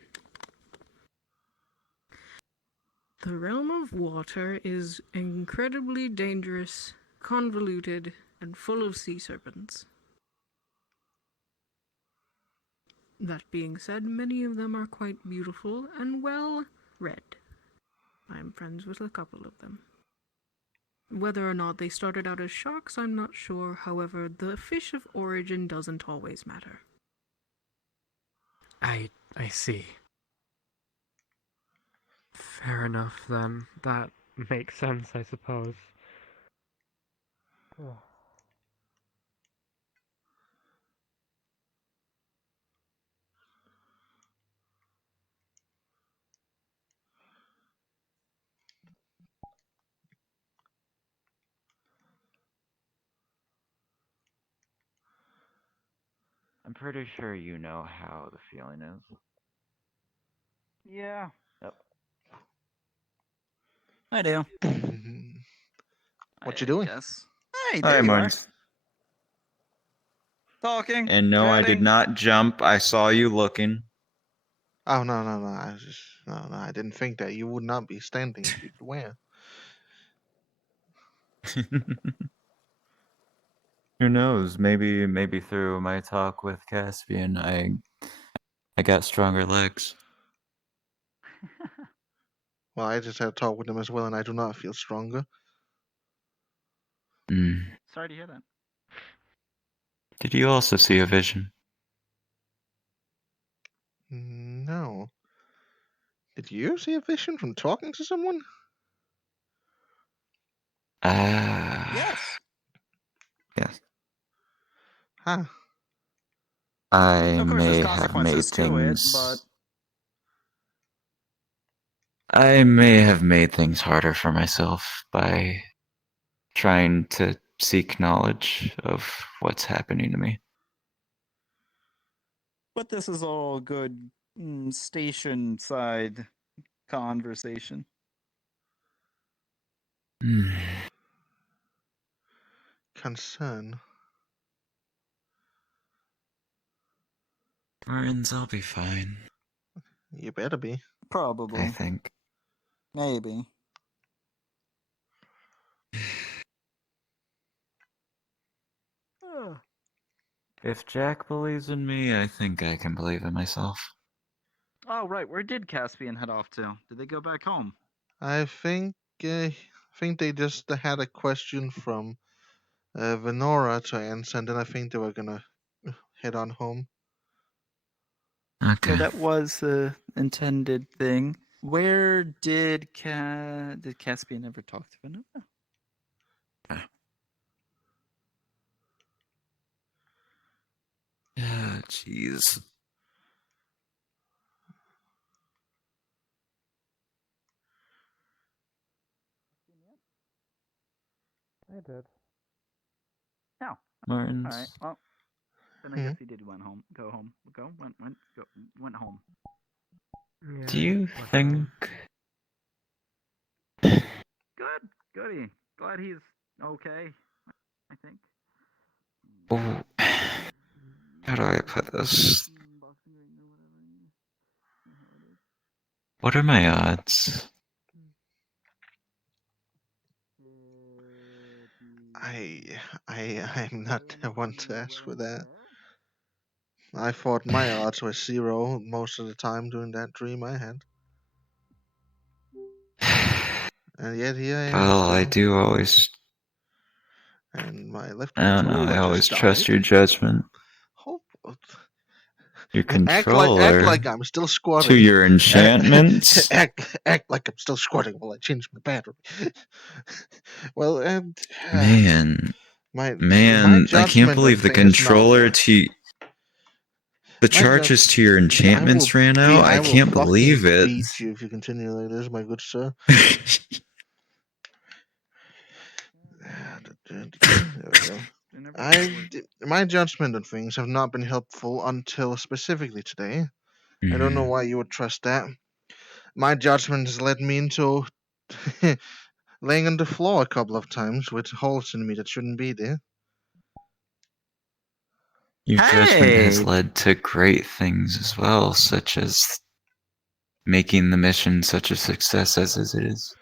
The realm of water is incredibly dangerous, convoluted, and full of sea serpents. That being said, many of them are quite beautiful and well read. I am friends with a couple of them. Whether or not they started out as sharks, I'm not sure. However, the fish of origin doesn't always matter. I see. Fair enough then. That makes sense, I suppose. I'm pretty sure you know how the feeling is. Yeah. Yep. I do. What you doing? Guess. Hey, Hi, there you are. Martins. Talking. And no, I did chatting. not jump. I saw you looking. Oh no. I just no. I didn't think that you would not be standing if you could wear. Who knows? Maybe through my talk with Caspian, I got stronger legs. Well, I just had a talk with him as well, and I do not feel stronger. Sorry to hear that. Did you also see a vision? No. Did you see a vision from talking to someone? Yes. Yes. Huh. I Of course, there's may have made consequences to it, but things. I may have made things harder for myself by trying to seek knowledge of what's happening to me. but this is all good station side conversation. Concern. Martins, I'll be fine. You better be. Probably. I think. Maybe. If Jack believes in me, I think I can believe in myself. Oh, right. Where did Caspian head off to? Did they go back home? I think they just had a question from Venora to answer, and then I think they were gonna head on home. Okay. Yeah, that was the intended thing. Where did Caspian ever talk to Venora? Yeah, jeez. I did. No. Martins. All right. Well, then I guess he did went home. Went home. Do you think... Good. Goody. Glad he's okay. I think. Oh, how do I put this? What are my odds? I'm not the one to ask for that. I thought my odds were 0 most of the time during that dream I had. And yet here I am. Well, I still. do always... And my left I don't know, controller I always just trust died. your judgment. Your Act controller... like I'm still squatting. To your enchantments? Act like I'm still squatting while I change my battery. Well, and Man, my I can't judgment believe on the things not controller work. to... The charges to your enchantments ran out? I can't believe it. Beat you if you continue like this, my good sir. There we go. My judgment on things have not been helpful until specifically today. I don't know why you would trust that. My judgment has led me into laying on the floor a couple of times with holes in me that shouldn't be there. Your judgment has led to great things as well, such as making the mission such a success as it is.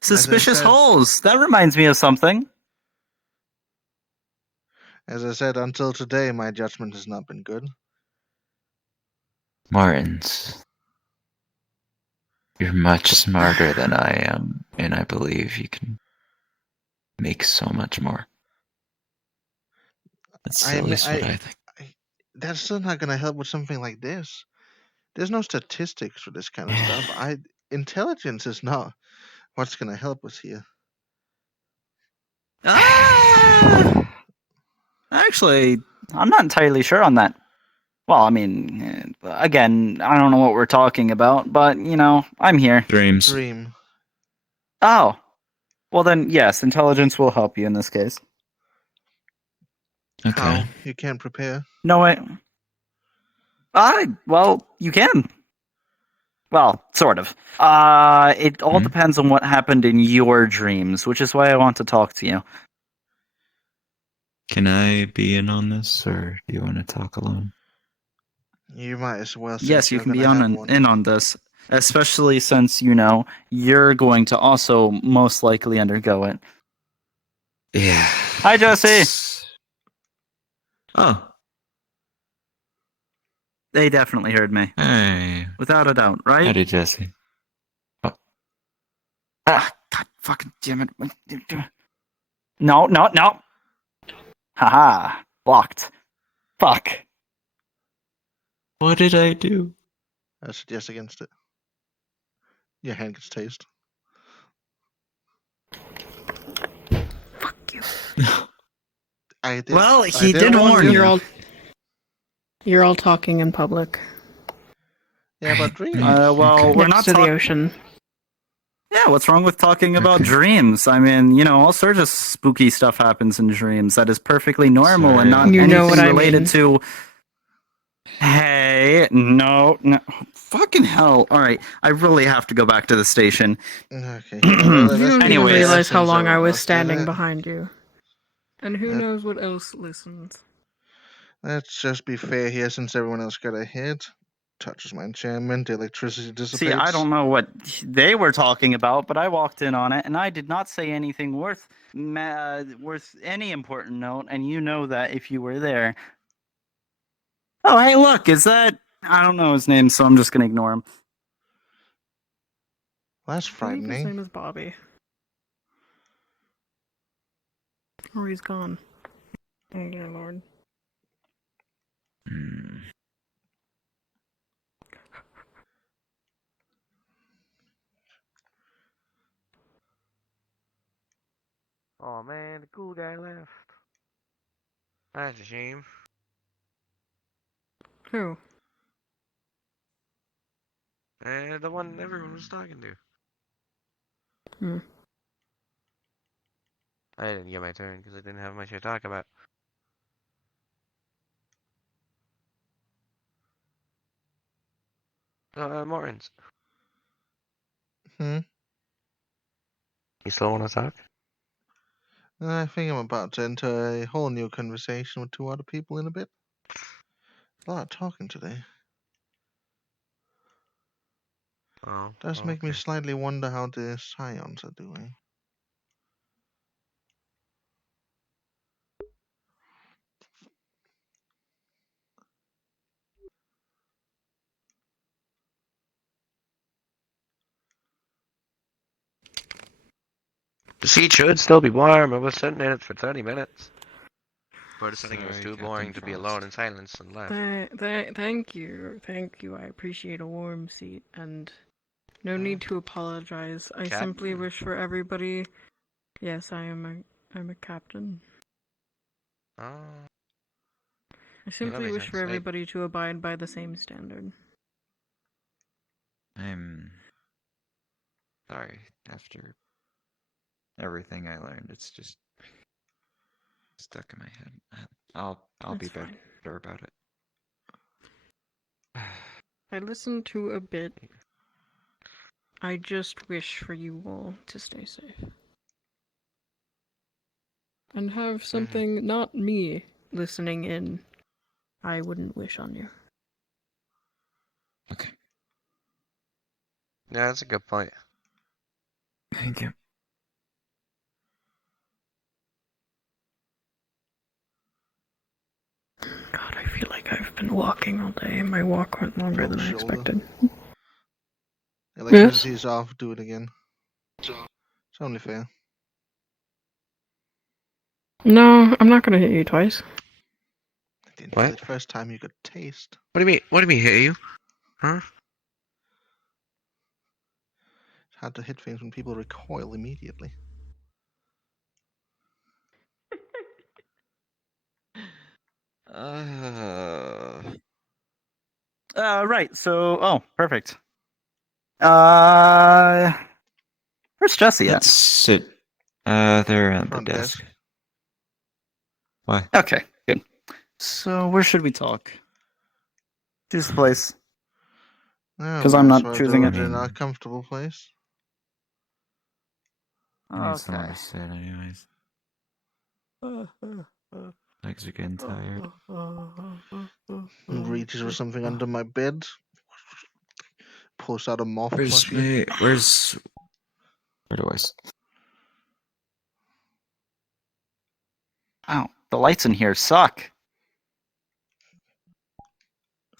Suspicious holes. That reminds me of something. As I said, until today, my judgment has not been good. Martins, you're much smarter than I am, and I believe you can make so much more. That's at least what I think. That's still not going to help with something like this. There's no statistics for this kind of stuff. Intelligence is not what's going to help us here. Actually, I'm not entirely sure on that. Well, I mean, again, I don't know what we're talking about, but, you know, I'm here. Dream. Oh. Well, then, yes, intelligence will help you in this case. Okay. How? You can't prepare? No, wait. Well, you can. Well, sort of. It all depends on what happened in your dreams, which is why I want to talk to you. Can I be in on this, or do you want to talk alone? You might as well. Yes, you can be in on this, especially since, you know, you're going to also most likely undergo it. Yeah. Hi, Jesse. Oh. They definitely heard me. Hey. Without a doubt, right? Howdy, Jesse. Ah, God fucking damn it. No. Haha. Blocked. Fuck. What did I do? I said yes against it. Your hand gets tased. I did. Well, he did warn you. You're all talking in public. Yeah, about dreams. Well, we're Next not to the talking. ocean. Yeah, what's wrong with talking about dreams? I mean, all sorts of spooky stuff happens in dreams. That is perfectly normal and not You know anything what I related mean. to. Hey, no. Fucking hell. All right, I really have to go back to the station. Okay. You don't even Anyways. realize how essence long of I was us, standing did it? behind you. And who knows what else listens. Let's just be fair here, since everyone else got a hit. Touches my enchantment, the electricity dissipates. See, I don't know what they were talking about, but I walked in on it, and I did not say anything worth any important note, and you know that if you were there. Oh, hey, look, is that... I don't know his name, so I'm just gonna ignore him. That's I believe his frightening. name is Bobby. Or he's gone. Oh dear lord. Oh man, the cool guy left. That's a shame. Who? The one everyone was talking to. Hmm. I didn't get my turn because I didn't have much to talk about. Mortens. Hmm? You still want to talk? I think I'm about to enter a whole new conversation with two other people in a bit. A lot of talking today. Oh. Does make me slightly wonder how the Scions are doing. The seat should still be warm. I was sitting in it for 30 minutes. Before deciding it was Sorry, too Captain boring to be Frost. alone in silence and left. Thank you. I appreciate a warm seat, and no need to apologize. I simply Captain? wish for everybody. Yes, I'm a captain. Oh. I simply makes wish sense. for everybody to abide by the same standard. I'm sorry. After everything I learned, it's just stuck in my head. I'll be That's fine. better about it. I listened to a bit. I just wish for you all to stay safe. And have something, not me, listening in. I wouldn't wish on you. Okay. Yeah, that's a good point. Thank you. God, I feel like I've been walking all day. My walk went longer than I Shoulder. expected. Electricity is off. Do it again. It's only fair. No, I'm not gonna hit you twice. I didn't feel it first time you got taste. What do you mean? What do you mean hit you? Huh? It's hard to hit things when people recoil immediately. Right, so... Oh, perfect. Where's Jesse at? Let's sit. They're at the Front desk. desk. Why? Okay, good. So, where should we talk? Choose the place. Because I'm not choosing it. In a comfortable place. I need somewhere Okay. to sit, anyways. Legs are getting tired. Reaches for something under my bed. Pulls out a moth Where's plushie. Where do I? Wow, the lights in here suck.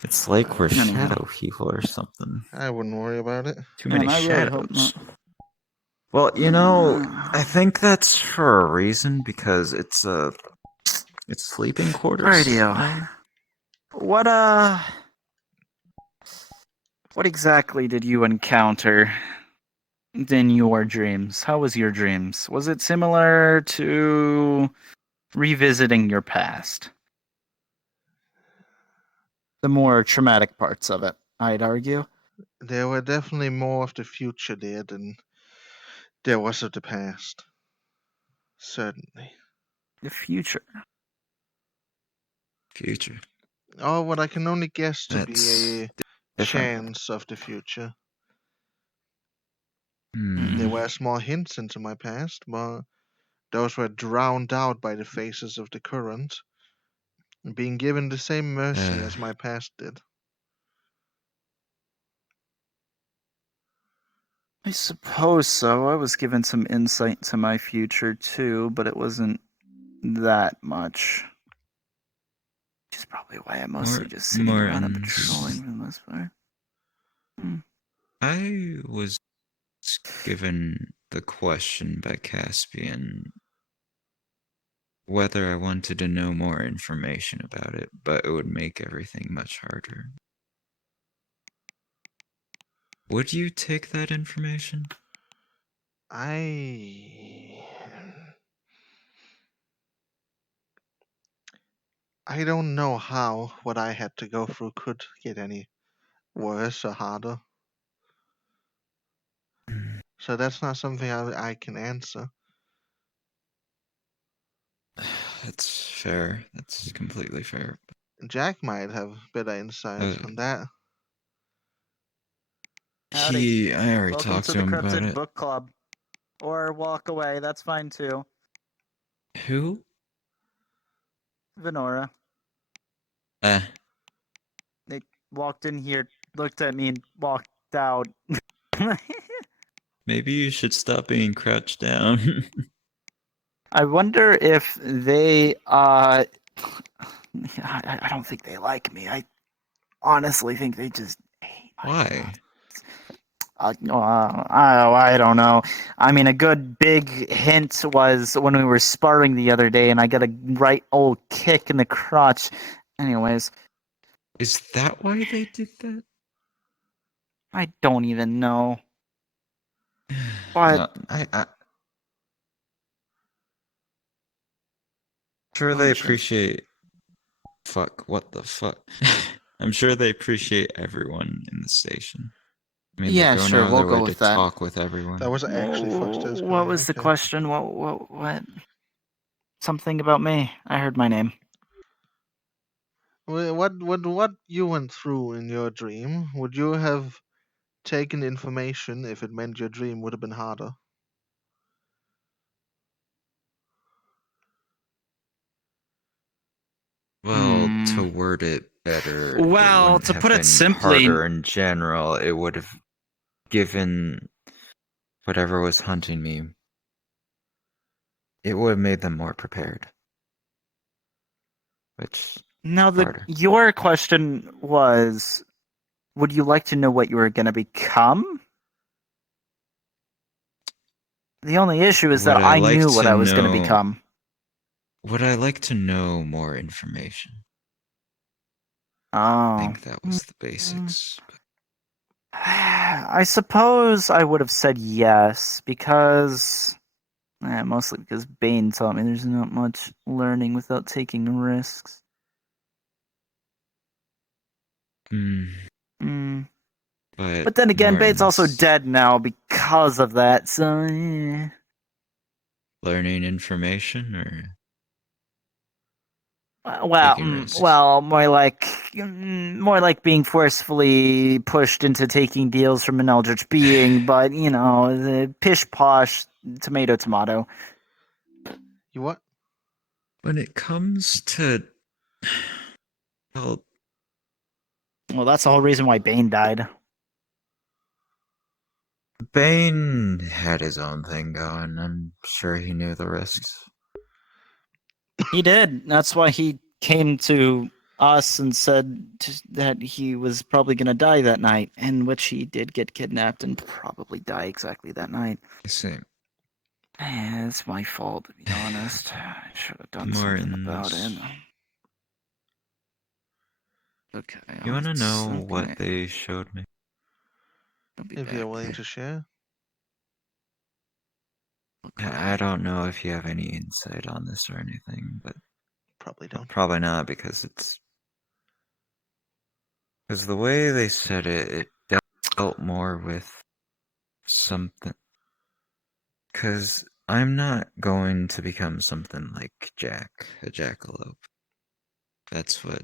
It's like we're Anyhow. shadow people or something. I wouldn't worry about it. Too many I really hope shadows. not. Well, you know, I think that's for a reason because it's sleeping quarters. Rightio. What exactly did you encounter in your dreams? How was your dreams? Was it similar to revisiting your past? The more traumatic parts of it, I'd argue. There were definitely more of the future there than there was of the past. Certainly. The future. Future. Oh, what I can only guess to That's be a different. chance of the future. Hmm. There were small hints into my past, but those were drowned out by the faces of the current, being given the same mercy as my past did. I suppose so. I was given some insight into my future too, but it wasn't that much. Which is probably why I'm mostly just sitting around and patrolling for the most part. I was given the question by Caspian whether I wanted to know more information about it, but it would make everything much harder. Would you take that information? I don't know how what I had to go through could get any worse or harder. So that's not something I can answer. That's fair. That's completely fair. Jack might have better insight on that. I already Welcome talked to to the him about Cryptid it. Book Club. Or walk away, that's fine too. Who? Venora. They walked in here, looked at me, and walked out. Maybe you should stop being crouched down. I wonder if they I don't think they like me. I honestly think they just Why? I don't know. I mean, a good big hint was when we were sparring the other day, and I got a right old kick in the crotch. Anyways, is that why they did that? I don't even know. But No, I sure they appreciate. Fuck! What the fuck? I'm sure they appreciate everyone in the station. I mean, yeah, they're going sure, out of we'll their go way to with that. talk with everyone. That was actually Foster's What plan, was the okay. question? What? Something about me. I heard my name. What you went through in your dream? Would you have taken information if it meant your dream would have been harder? Well, to word it better, Well, it wouldn't to have put it been simply- harder in general. It would have given whatever was hunting me. It would have made them more prepared. Which Now, harder. your question was, would you like to know what you were going to become? The only issue is that Would I I like knew what to I was going to know- become. Would I like to know more information? Oh. I think that was the basics. I suppose I would have said yes, because... mostly because Bane taught me there's not much learning without taking risks. But then again, Bane's also dead now because of that, so... Learning information or Well, taking risks? well, more like being forcefully pushed into taking deals from an eldritch being, but the pish posh, tomato. You what? When it comes to Well, that's the whole reason why Bane died. Bane had his own thing going. I'm sure he knew the risks. He did. That's why he came to us and said that he was probably going to die that night, in which he did get kidnapped and probably die exactly that night. I see. It's my fault, to be honest. I should have done something about it. Martins. Okay. You want to it's know something what I- they showed me? I'll be If back. you're willing to share. I don't know if you have any insight on this or anything, but Probably don't. Probably not because the way they said it dealt more with something. Because I'm not going to become something like Jack, a jackalope. That's what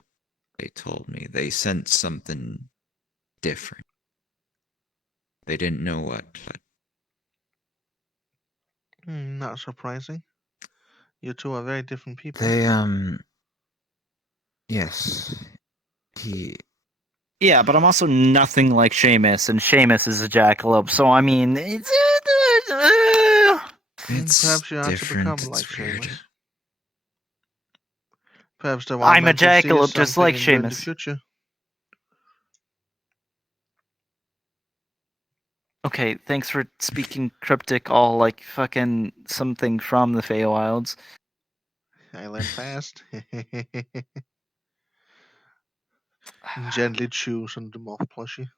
they told me. They sensed something different. They didn't know what, but Not surprising. You two are very different people. they, yes. Yeah, but I'm also nothing like Seamus, and Seamus is a jackalope, so I mean, it's Perhaps you are to different, become it's like weird. Seamus. Perhaps the wild I'm a man can see jackalope just something like in you in the Seamus. future. Okay, thanks for speaking cryptic, all like fucking something from the Feywilds. I learn fast. Gently chews on the moth plushie.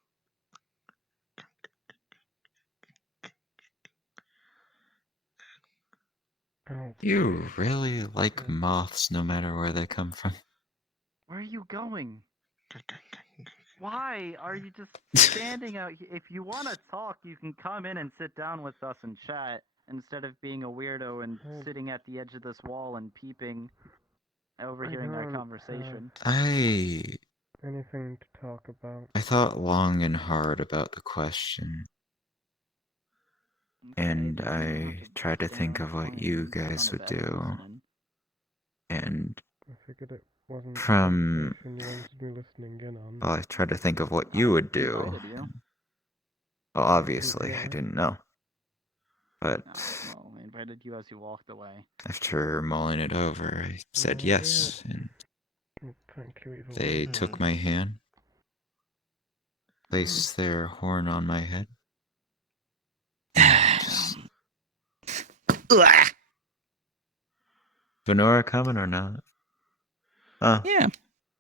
You really like moths no matter where they come from. Where are you going? Why are you just standing out here? If you want to talk, you can come in and sit down with us and chat instead of being a weirdo and sitting at the edge of this wall and peeping, overhearing our conversation. Anything to talk about? I thought long and hard about the question. And I tried to think of what you guys would do. And I figured it wasn't from something you wanted me listening in on. well, I tried to think of what you would do. Invited you. Well, obviously, I didn't know. But Well, we invited you as you walked away. after mulling it over, I said yes, and Thank you, either they way. took my hand, placed their horn on my head. Venora coming or not? Oh. Yeah.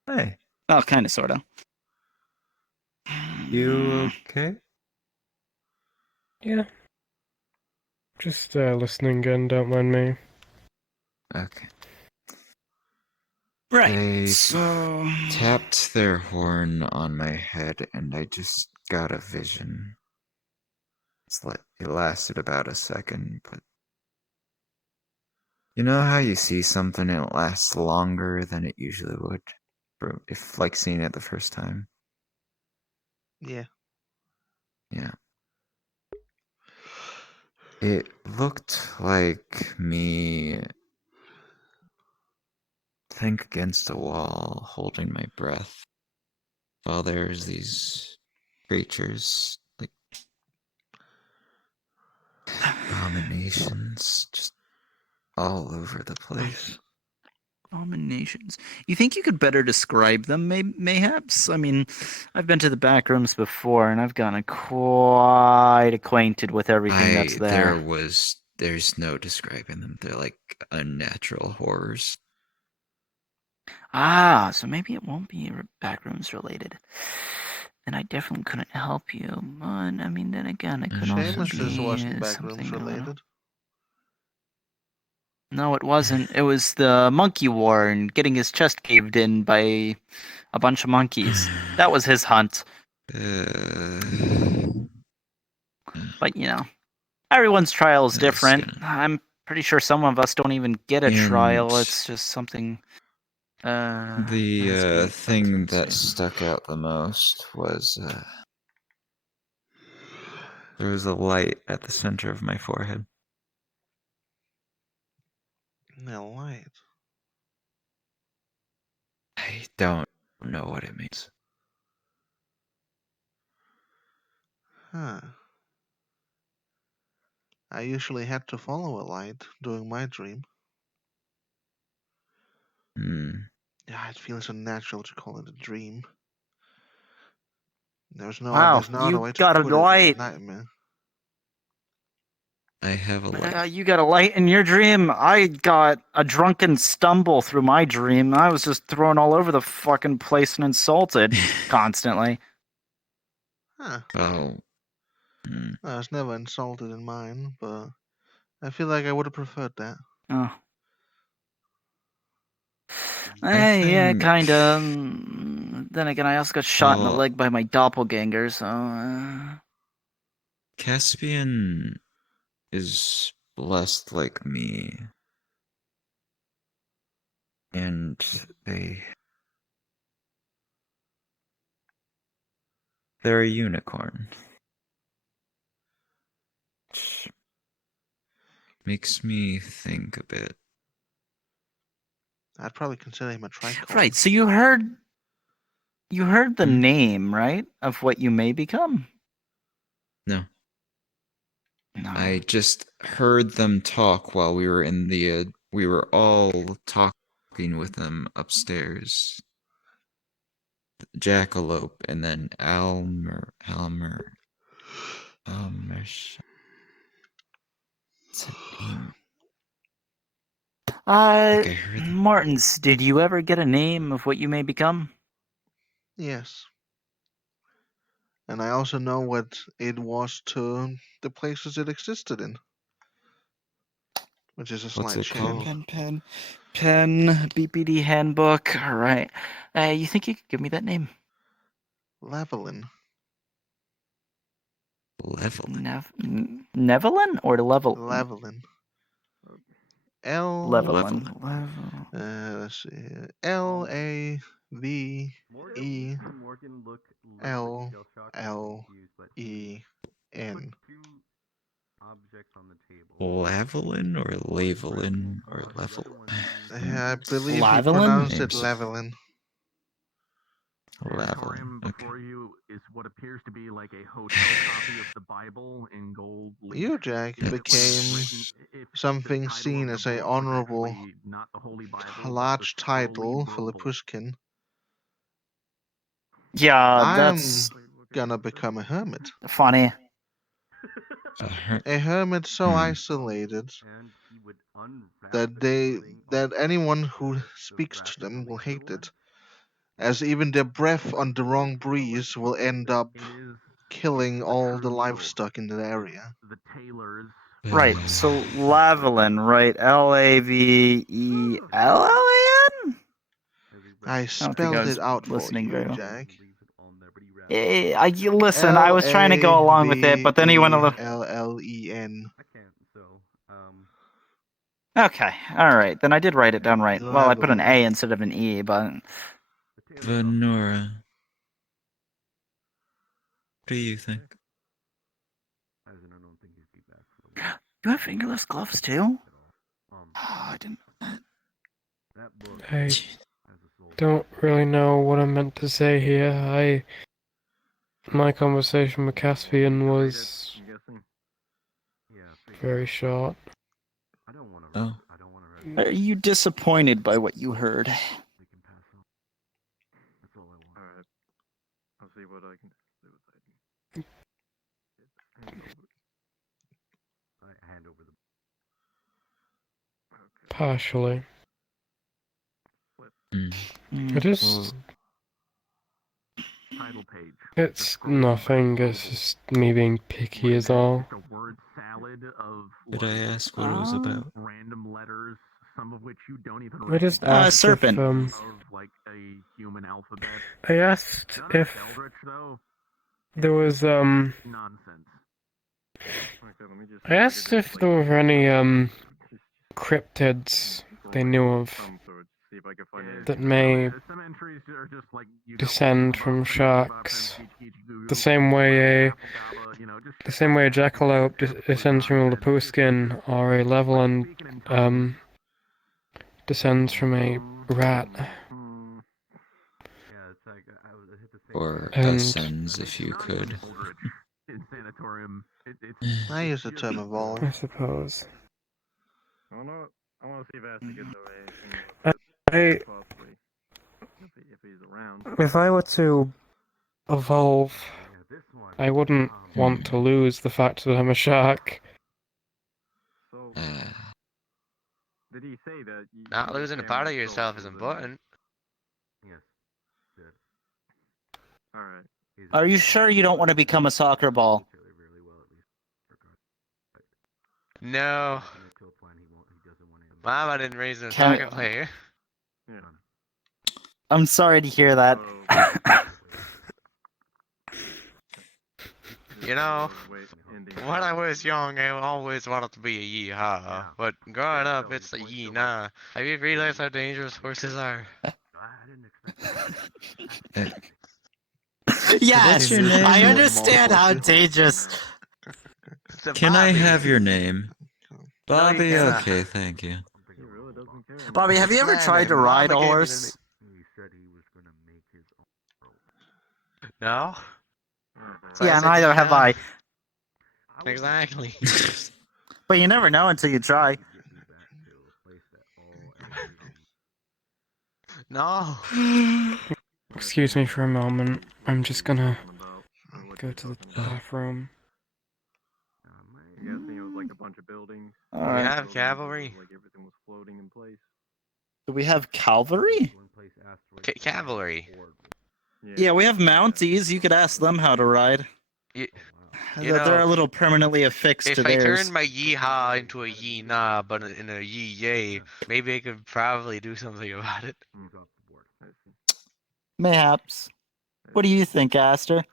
Hey. Oh, kind of, sort of. You okay? Yeah. Just listening in, don't mind me. Okay. Right. They So tapped their horn on my head, and I just got a vision. It lasted about a second, but you know how you see something and it lasts longer than it usually would, if like seeing it the first time. Yeah. Yeah. It looked like me, think against a wall, holding my breath, while there's these creatures, like abominations, just all over the place. Abominations. You think you could better describe them, mayhaps? I mean, I've been to the back rooms before, and I've gotten quite acquainted with everything that's there. There's no describing them. They're like unnatural horrors. Ah, so maybe it won't be backrooms related. Then I definitely couldn't help you. But I mean, then again, it could also Seamus's be wasn't something. backrooms related. No, it wasn't. It was the monkey war and getting his chest caved in by a bunch of monkeys. That was his hunt. But you know, everyone's trial is different. I'm pretty sure some of us don't even get a trial. It's just something. The thing that stuck out the most was there was a light at the center of my forehead. No light. I don't know what it means. Huh. I usually had to follow a light during my dream. Yeah, it feels so natural to call it a dream. There's no Wow, other you way to got a put it than light. a nightmare. I have a light. You got a light in your dream. I got a drunken stumble through my dream. I was just thrown all over the fucking place and insulted constantly. Huh. Oh. I was never insulted in mine, but I feel like I would have preferred that. Oh. think- Kinda. Then again, I also got shot in the Well- leg by my doppelganger, so. Caspian is blessed like me. And they're a unicorn. Which makes me think a bit. I'd probably consider him a tricorn. Right, so you heard the name, right, of what you may become? No. I just heard them talk while we were in the. We were all talking with them upstairs. Jackalope and then Almer. What's that name? Martins, did you ever get a name of what you may become? Yes. And I also know what it was to the places it existed in. Which is a What's slight it change. called? Pen, BPD handbook. All right. You think you could give me that name? Lavalin. Nevelin or level? Lavalin. Let's see here. Lavellen. Lavalin or Lavalin or Level? I believe he Lavalin? pronounced it Lavalin. Lavalin. Okay. Before you is what appears to be like a hotel copy of the Bible in gold leaf. You, Jack, If it was became written- if the something title seen of as the a book was honorable, actually not the Holy Bible, but the large Scully title for Bible. Lapushkin. Yeah, I'm that's gonna become a hermit. funny. A hermit so isolated that anyone who speaks to them will hate it, as even their breath on the wrong breeze will end up killing all the livestock in the area. The tailors. Right, so Lavalin, right? Lavellan? I spelled it out for you, Jack. Listen, I was trying to go along with it, but then he went a little. Lavallen. Okay, all right. Then I did write it down right. Well, I put an A instead of an E, but. Venora. What do you think? You have fingerless gloves too? Oh, I didn't know that. I don't really know what I meant to say here. My conversation with Caspian was very short. Oh. Are you disappointed by what you heard? Alright. I'll see what I can do. Hand over the. Partially. It is. Title page. It's nothing. It's just me being picky, is all. A word salad of. Did I ask what it was about? Random letters, some of which you don't even. I just asked serpent. if Of like a human alphabet. I asked if Eldritch though. there was Nonsense. I asked if there were any cryptids they knew of that may descend from sharks, the same way a jackalope descends from a Lapuskin, or a Leveland descends from a rat. Or And- ascends, if you could. I use the term evolve. I suppose. I want to see if Asti gets away. I If I were to evolve, I wouldn't want to lose the fact that I'm a shark. Did he say that? Not losing a part of yourself is important. Alright. Are you sure you don't want to become a soccer ball? No. Mama didn't raise a Can- soccer player. I'm sorry to hear that. You know, when I was young, I always wanted to be a yee-haw, but growing up, it's a yee-nah. Have you realized how dangerous horses are? Yes, your name? I understand how dangerous. Can I have your name? Bobby, cannot. okay, thank you. Bobby, have you ever tried to ride a horse? No? So Yeah, I said neither have yee-nah. I. Exactly. But you never know until you try. No. Excuse me for a moment. I'm just gonna go to the bathroom. You guys think it was like a bunch of buildings? We Alright. have cavalry. Like everything was floating in place. Do we have cavalry? Cavalry. Yeah, we have Mounties. You could ask them how to ride. You They're know, a little permanently affixed if to I theirs. turned my yee-haw into a yee-nah, but in a yee-yay, maybe I could probably do something about it. Mayhaps. What do you think, Aster? Is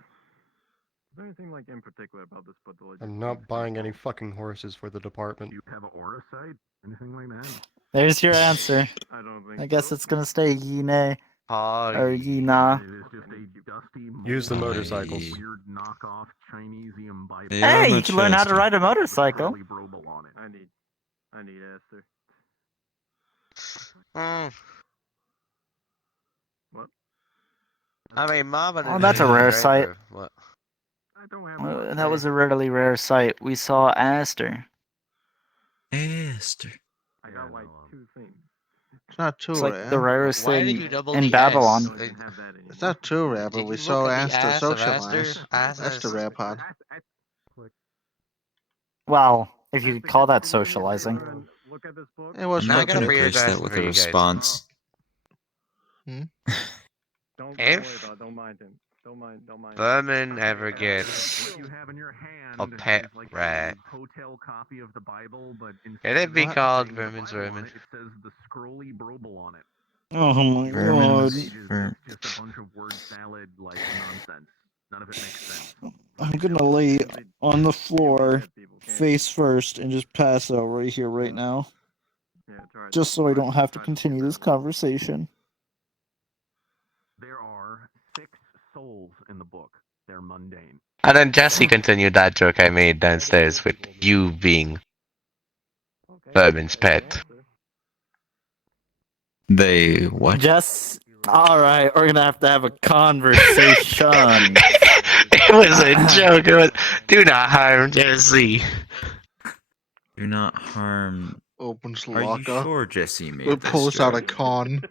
there anything like in particular about this book that like I'm not buying any fucking horses for the department. You have an aura sight? Anything like that? There's your answer. I don't think I guess it's gonna stay ye-nay. Oh, Or ye-nah. It is just a dusty, Use the moldy, motorcycles. weird knockoff Chinesium Bible. They Hey, are you much can learn how to faster. ride a motorcycle. I need Esther. What? I mean, Mama didn't Oh, that's a raise rare a sight. driver. What? I don't have That was a really rare sight. We saw Aster. Esther. I got like 2 things. It's not too It's like rare. the rarest Why thing did you double in the Babylon. S? It's not too rare, but Did we you saw look at the Aster ass of Aster? socialize. That's the rare part. Well, if you could call that socializing. Look at this book. It was I'm Now I not got a gonna free curse address that with for a you guys. response. Don't worry If about it. Don't mind him. Don't mind him. Berman ever gets What you have in your hand a pet is like rat, a hotel copy of the Bible, but can instead it of be saying called the Vermin's Bible on Vermin? it, it says the scrolly broble on it. Oh my god. Vermin's It's just a bunch of word salad like nonsense. None of it makes sense. I'm gonna lay on the floor, face first, and just pass out right here, right now. Just so I don't have to continue this conversation. There are 6 souls in the book. They're mundane. And then Jesse continued that joke I made downstairs with you being Berman's pet. They what? Just alright, we're gonna have a conversation. It was a joke. It was, do not harm Jesse. Do not harm. Opens Are you locker. sure Jesse made It this pulls out a joke? con.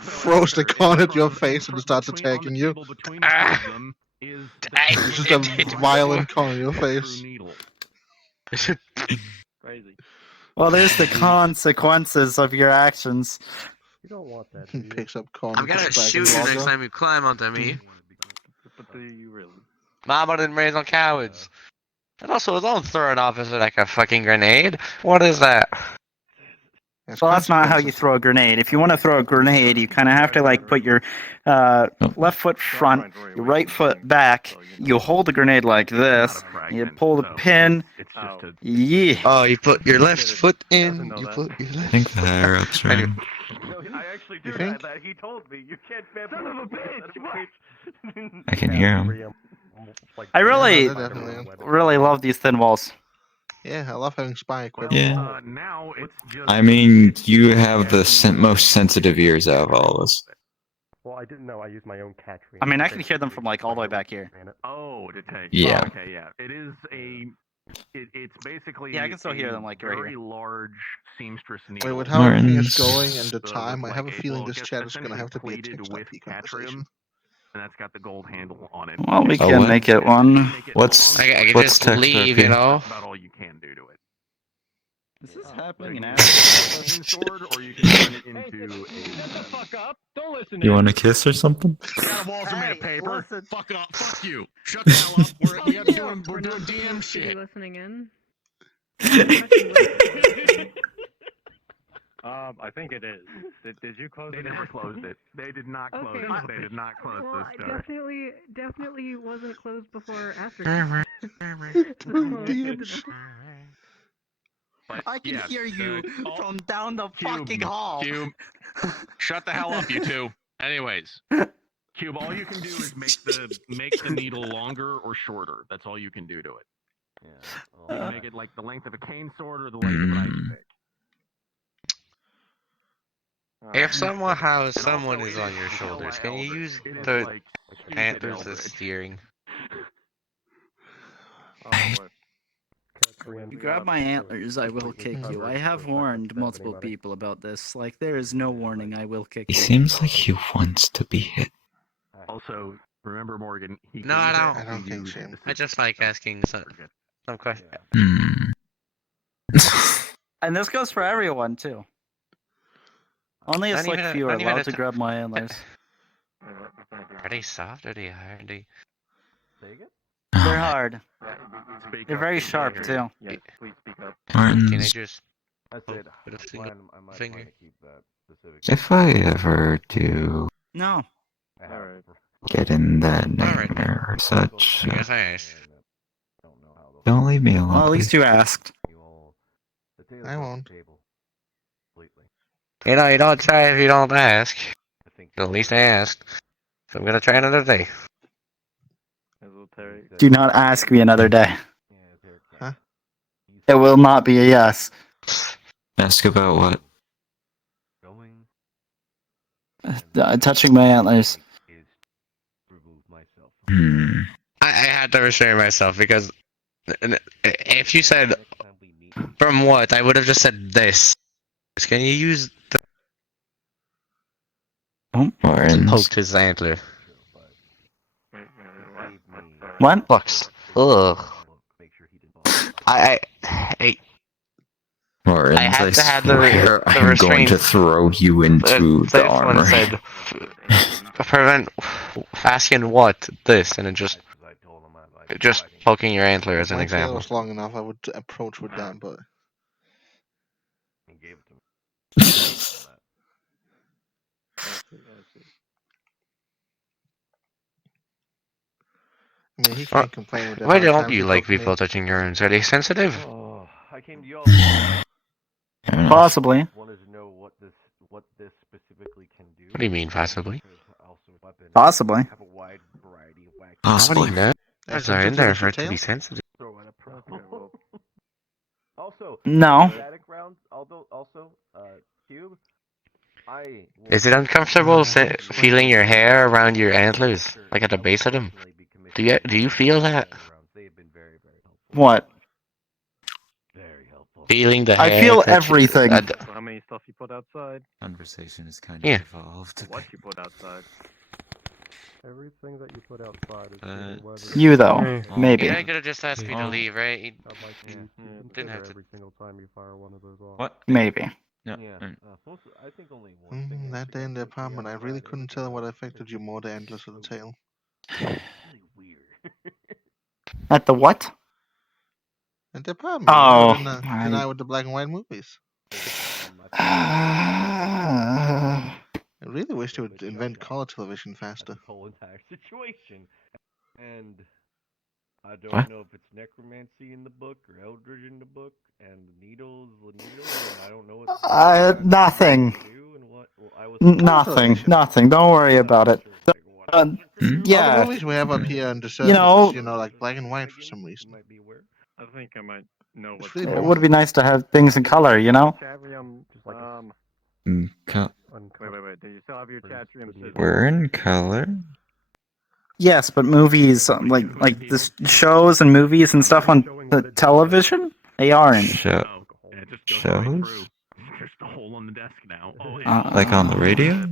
Throws the con at your face and starts attacking you. It's just a violent con in your face. Crazy. Well, there's the consequences of your actions. You don't want that. He picks up con. I'm gonna puts it back shoot in you locker. next time you climb onto me. But do you really? Mama didn't raise on cowards. And also, don't throw an officer like a fucking grenade. What is that? Well, that's not how you throw a grenade. If you want to throw a grenade, you kind of have to like put your left foot front, your right foot back. You hold the grenade like this. You pull the pin. Yeah. Oh, you put your left foot in. You put your left. I think the higher ups are in. I actually do think? that. He told me. You can't son of a bitch. I can hear him. I really, Yeah, they're definitely really love these thin walls. Yeah, I love having spy equipment. Yeah. Now it's just. I mean, you have the most sensitive ears out of all of us. Well, I didn't know I used my own catch. I mean, I can hear them from like all the way back here. Oh, to take. Yeah. Oh, okay, yeah. It is a It's basically Yeah, I can still hear them, like, right very here. large seamstress Wait, needle. with how everything is Martin's- going and the So, time, I have a like, feeling well, this it gets chat is going to essentially have to be a plated text with RP catrium, conversation. and that's got the gold handle on it. Well, we Oh, can what? make it one. What's I can what's just text leave, RP? you know. That's about all you can do to it. Is this So happening you in can either make it a cane sword, or you can turn it into Shut the fuck up! Don't listen to You him. want a kiss or something? Yeah, the walls are made of Hey, paper. listen. Fuck up. Fuck you. Shut the hell up. We're We're doing not DM supposed to be shit. listening in. Pressing listen. I think it is. Did you close They it? never closed it. They did not close Okay. it. They did not close Well, this I door. definitely wasn't closed before after. DM But I can yes, hear you oh, from down the Cube, fucking hall. Cube, shut the hell up, you two. Anyways, Cube, all you can do is make the needle longer or shorter. That's all you can do to it. Yeah. You can make it like the length of a cane sword or the length of an ice pick. If somehow And someone also, is it on your hella shoulders, can you eldritch. use It is the like stupid antlers as eldritch. steering? You grab my antlers, I will kick you. I have warned multiple people about this. Like, there is no warning, I will kick He you. seems like he wants to be hit. Also, remember, Morgan, he No, I can don't. I don't use think Shane. I just like asking some questions. Hmm. And this goes for everyone, too. Only a Not select even a- few are not even allowed a to t- grab my antlers. Are they soft? Are they hard? Are they... They're hard. Speak They're up, very please. sharp, too. Yes, please speak up. Can I Martin's. just I poke said, with a I single might finger? want to keep that specific. If I ever do No. Alright. get in that Alright. nightmare or such, I guess I asked. don't leave me alone. Well, at least please. you asked. I won't. You know, you don't try if you don't ask. At least I asked. So I'm gonna try another day. Do not ask me another day. Huh? It will not be a yes. Ask about what? Touching my antlers. Hmm. I had to restrain myself because if you said from what, I would have just said this. Can you use the Martin's. poked his antler? What? Fucks. Ugh. I Martin's, had to have the swear I'm going restraint. to throw you into the This one armor. said prevent asking what this and then just poking your antler as If an my tail example. was long enough, I would approach with that, but I mean, he can't complain with the Why amount of don't times he you like poked me. people touching your wounds? Are they sensitive? Oh, I came to y'all. Possibly. Wanted to know what this specifically can do. What do you mean, possibly? Possibly. Have a wide variety of wax. How many Possibly. nerves are in there for it to be sensitive? Throw at a pro. Also, No. static rounds. Also, Cube. Is it uncomfortable feeling your hair around your antlers, like at the base of them? Do you feel that? What? Feeling the I hair. feel touch- everything. How many stuff you put outside? Conversation is kind Yeah. of evolved. What you put outside? Everything that you put outside is being weathered. You, though. You Maybe. know, you could have just asked me to leave, right? You didn't have to. Every single time you fire one of those off. What? Maybe. No. Yeah. I think only one thing. That day in the apartment, I really couldn't tell what affected you more, the antlers or the tail. Really weird. At the what? At the apartment, Oh, you know, than I with the black and white movies. I really wish they would invent color television faster. The whole entire situation, and I don't What? know if it's necromancy in the book or eldritch in the book, and the needles, and I don't know what. Nothing. And what? Well, I was Nothing. Nothing. Don't worry about it. All Yeah. the movies we have up here on the surface You know, is, like black and white for some reason. I think I might know what. It's really it boring. would be nice to have things in color, you know? Wait. Do you still have your chatrium scissors? We're in color. Yes, but movies like this shows and movies and stuff on the television, they aren't. Show, Yeah, just go straight shows? through. There's the hole on the desk now. Oh, and Like on the radio?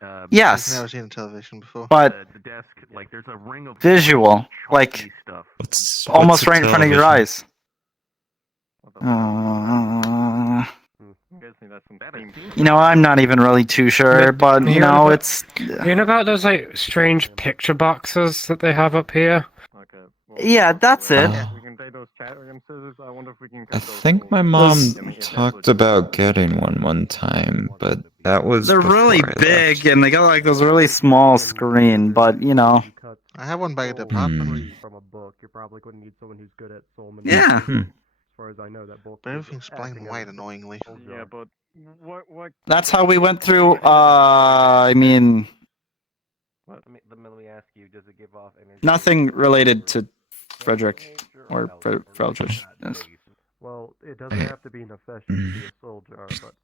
I've Yes, never seen a television before. but the desk, like there's a ring of visual, like What's almost a right in front of your television? eyes. I'm guessing that's some theme. You know, I'm not even really too sure, but you know, it's You know about those like strange picture boxes that they have up here? yeah, that's it. We can take those chat room scissors. I wonder if we can I cut those. think my mom talked about getting one time, but that was They're before really I big left. and they got like those really small screen, but you know. I have one back at the apartment. From a book, you're probably going to need someone who's good at soul Yeah. manipulation. As far as I know, that book. But everything's black and white, annoyingly. Yeah, but what? That's how we went through I mean Let me ask you, does it give off energy? nothing related to Frederick or Feldrich. Yes. Well, it doesn't have to be Nefesh to be a soul jar, but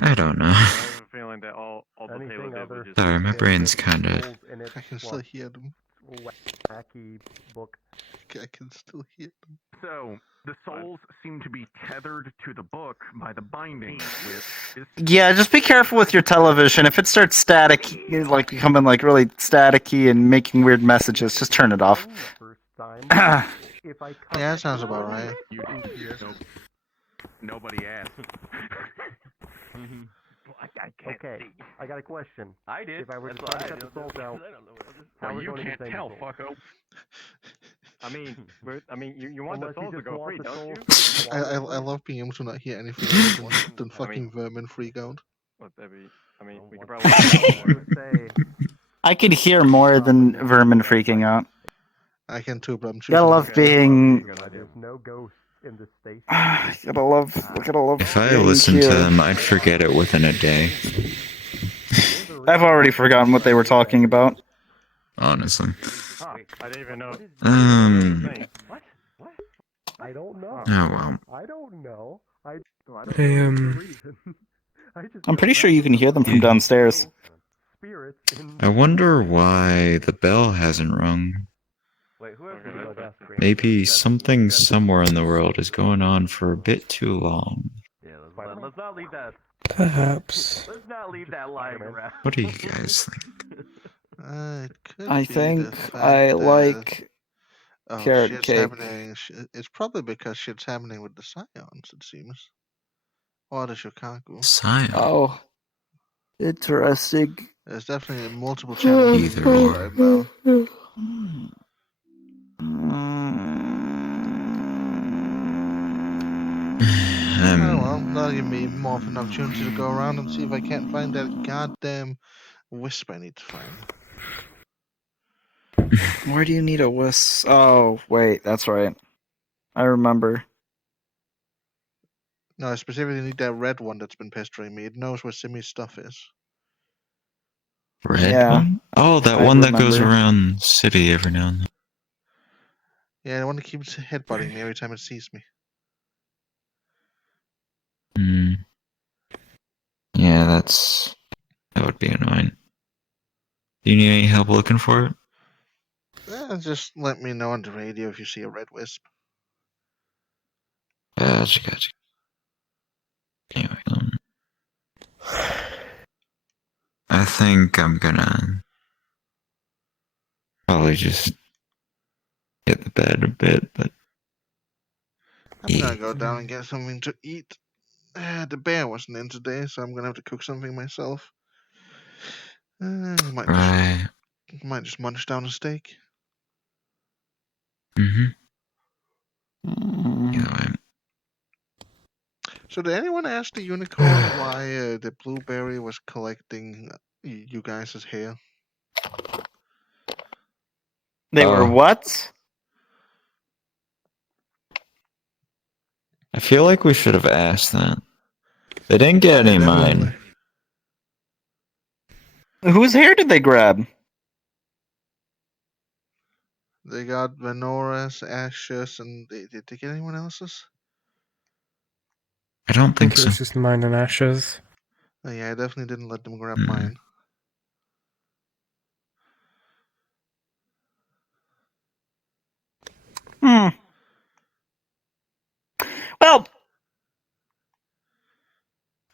I don't know. I have a feeling that all the Taylor did was just. Sorry, my brain's kinda... I can still hear them. wacky book. I can still hear them. So the souls seem to be tethered to the book by the binding, which is Yeah, just be careful with your television. If it starts static, like becoming like really staticky and making weird messages, just turn it off. If I Yeah, that sounds about right. you nobody asked. I can't see. I got a question. I did. If I were to That's try to why I cut the did. souls out, how Well, are we you going to can't get tell, things? fucko. I mean, you want Unless the you souls to just go want free, the don't souls you? I love being able to not hear anything else than fucking vermin freak out. What that be? I mean, we could probably. I could hear more than vermin freaking out. I can too, but I'm choosing. Gotta love being. There's no ghosts in this station. Gotta love. If I being listened to here. them, I'd forget it within a day. I've already forgotten what they were talking about. Honestly. Huh, I didn't even know. What? I don't know. Oh well. I don't know. I don't Hey, know the reason. I'm pretty sure you can hear them from downstairs. Spirits in I wonder why the bell hasn't rung. Wait, whoever Maybe something somewhere in the world is going on for a bit too long. Yeah, let's not leave that. Perhaps. Let's not leave that lying around. What do you guys think? It could I be think the fact I that, like carrot shit's cake. happening. It's probably because shit's happening with the scions, it seems. Or the Chicago. Scion. Oh, interesting. There's definitely multiple channels Either or. right now. Oh well, that'll give me more of an opportunity to go around and see if I can't find that goddamn wisp I need to find. Where do you need a whisk? Oh, wait, that's right. I remember. No, I specifically need that red one that's been pestering me. It knows where Simi's stuff is. Red Yeah, one? Oh, that I one that goes remember. around the city every now and then. Yeah, the one that keeps headbutting me every time it sees me. Yeah, that would be annoying. Do you need any help looking for it? Just let me know on the radio if you see a red wisp. Gotcha. Anyway, I think I'm gonna probably just hit the bed a bit, but I'm gonna go down and get something to eat. The bear wasn't in today, so I'm gonna have to cook something myself. Might just munch down a steak. So did anyone ask the unicorn why the blueberry was collecting you guys' hair? They were what? I feel like we should have asked that. They didn't get any of mine. Whose hair did they grab? They got Venora's, Ashes, and did they get anyone else's? I don't I think think it so. was just mine and Ashes. Oh, yeah, I definitely didn't let them grab mine. Well,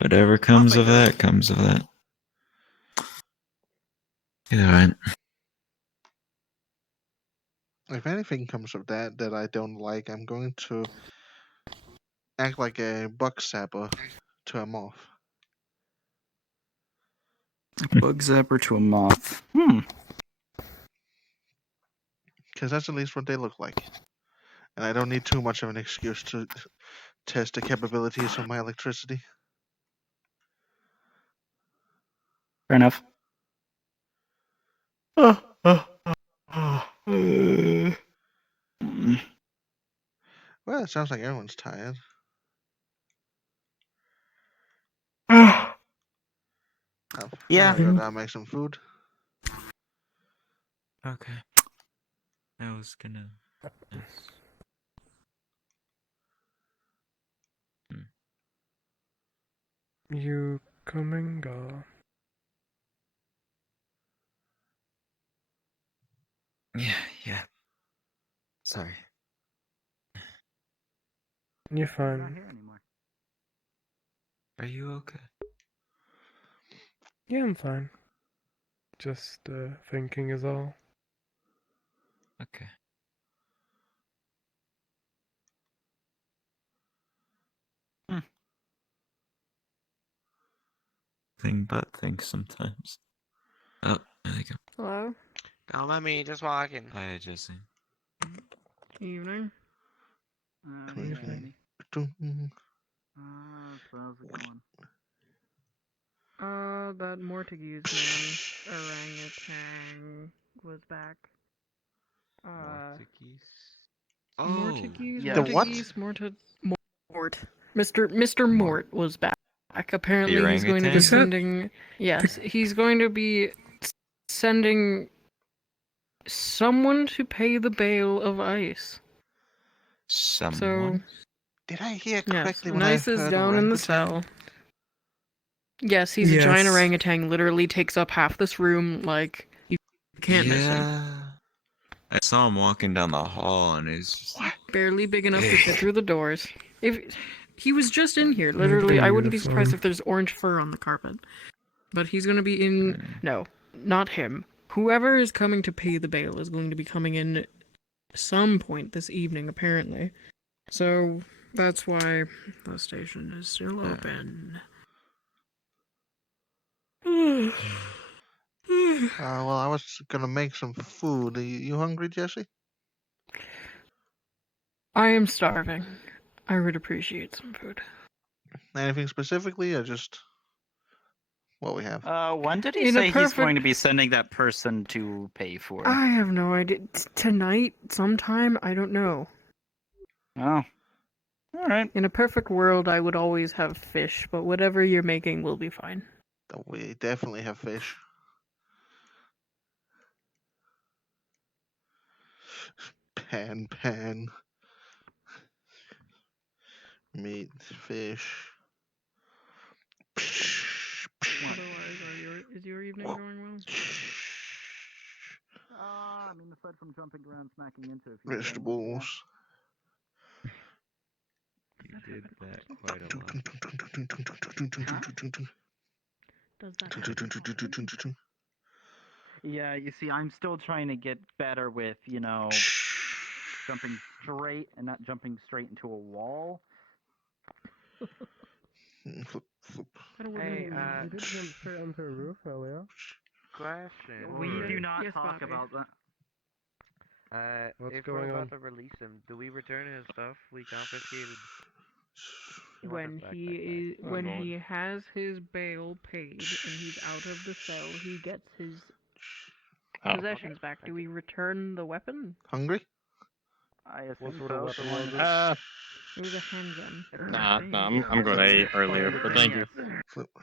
Whatever comes of that, comes of that. Alright. If anything comes of that that I don't like, I'm going to act like a bug sapper to a moth. bug zapper to a moth. Because that's at least what they look like. And I don't need too much of an excuse to test the capabilities of my electricity. Fair enough. Well, it sounds like everyone's tired. Yeah. I'm gonna go down and make some food. Okay. I was gonna. You coming, or? Yeah. Sorry. You're fine. Are you okay? Yeah, I'm fine. Just thinking is all. Okay. Thing but think sometimes. Oh, there you go. Hello? Don't let me, just walking. Hi, Jesse. Evening. Evening. How's it going? That Mortigus man, orangutan, was back. Mortigus, Yes. The what? Mort. Mr. Mort was back. Apparently he's going to be orangutan? sending... Yes, he's going to be sending someone to pay the bail of ice. Someone? Did I hear Yes, correctly and when I Ice is heard down in the orangutan? cell. Yes, he's a giant Yes. orangutan, literally takes up half this room, like, you can't miss him. Yeah. I saw him walking down the hall and he's just Barely big enough to fit through the doors. If he was just in here, Very literally, I wouldn't be beautiful. surprised if there's orange fur on the carpet. But he's gonna be in... No, not him. Whoever is coming to pay the bail is going to be coming in some point this evening, apparently. So, that's why the station is still open. Well, I was gonna make some food. Are you hungry, Jesse? I am starving. I would appreciate some food. Anything specifically, or just what we have? When did he In a say he's perfect- going to be sending that person to pay for? I have no idea. Tonight, sometime, I don't know. Oh. Alright. In a perfect world, I would always have fish, but whatever you're making will be fine. We definitely have fish. Pan. Meat, fish. Otherwise, is your evening going well? I mean, aside from jumping around, smacking into a few Vegetables. You did that quite a lot. Does that Yeah, you see, I'm still trying to get better with, jumping straight and not jumping straight into a wall. Hey, you did jump straight onto a roof earlier. Question. We do not Yes, talk Bobby. about that. What's if going we're on? about to release him, do we return his stuff we confiscated? When he has his bail paid and he's out of the cell, he gets his possessions back. Do we return the weapon? Hungry? I assume What sort of so. weapon was it? It was a handgun. Nah, I'm good. I ate earlier, but thank you.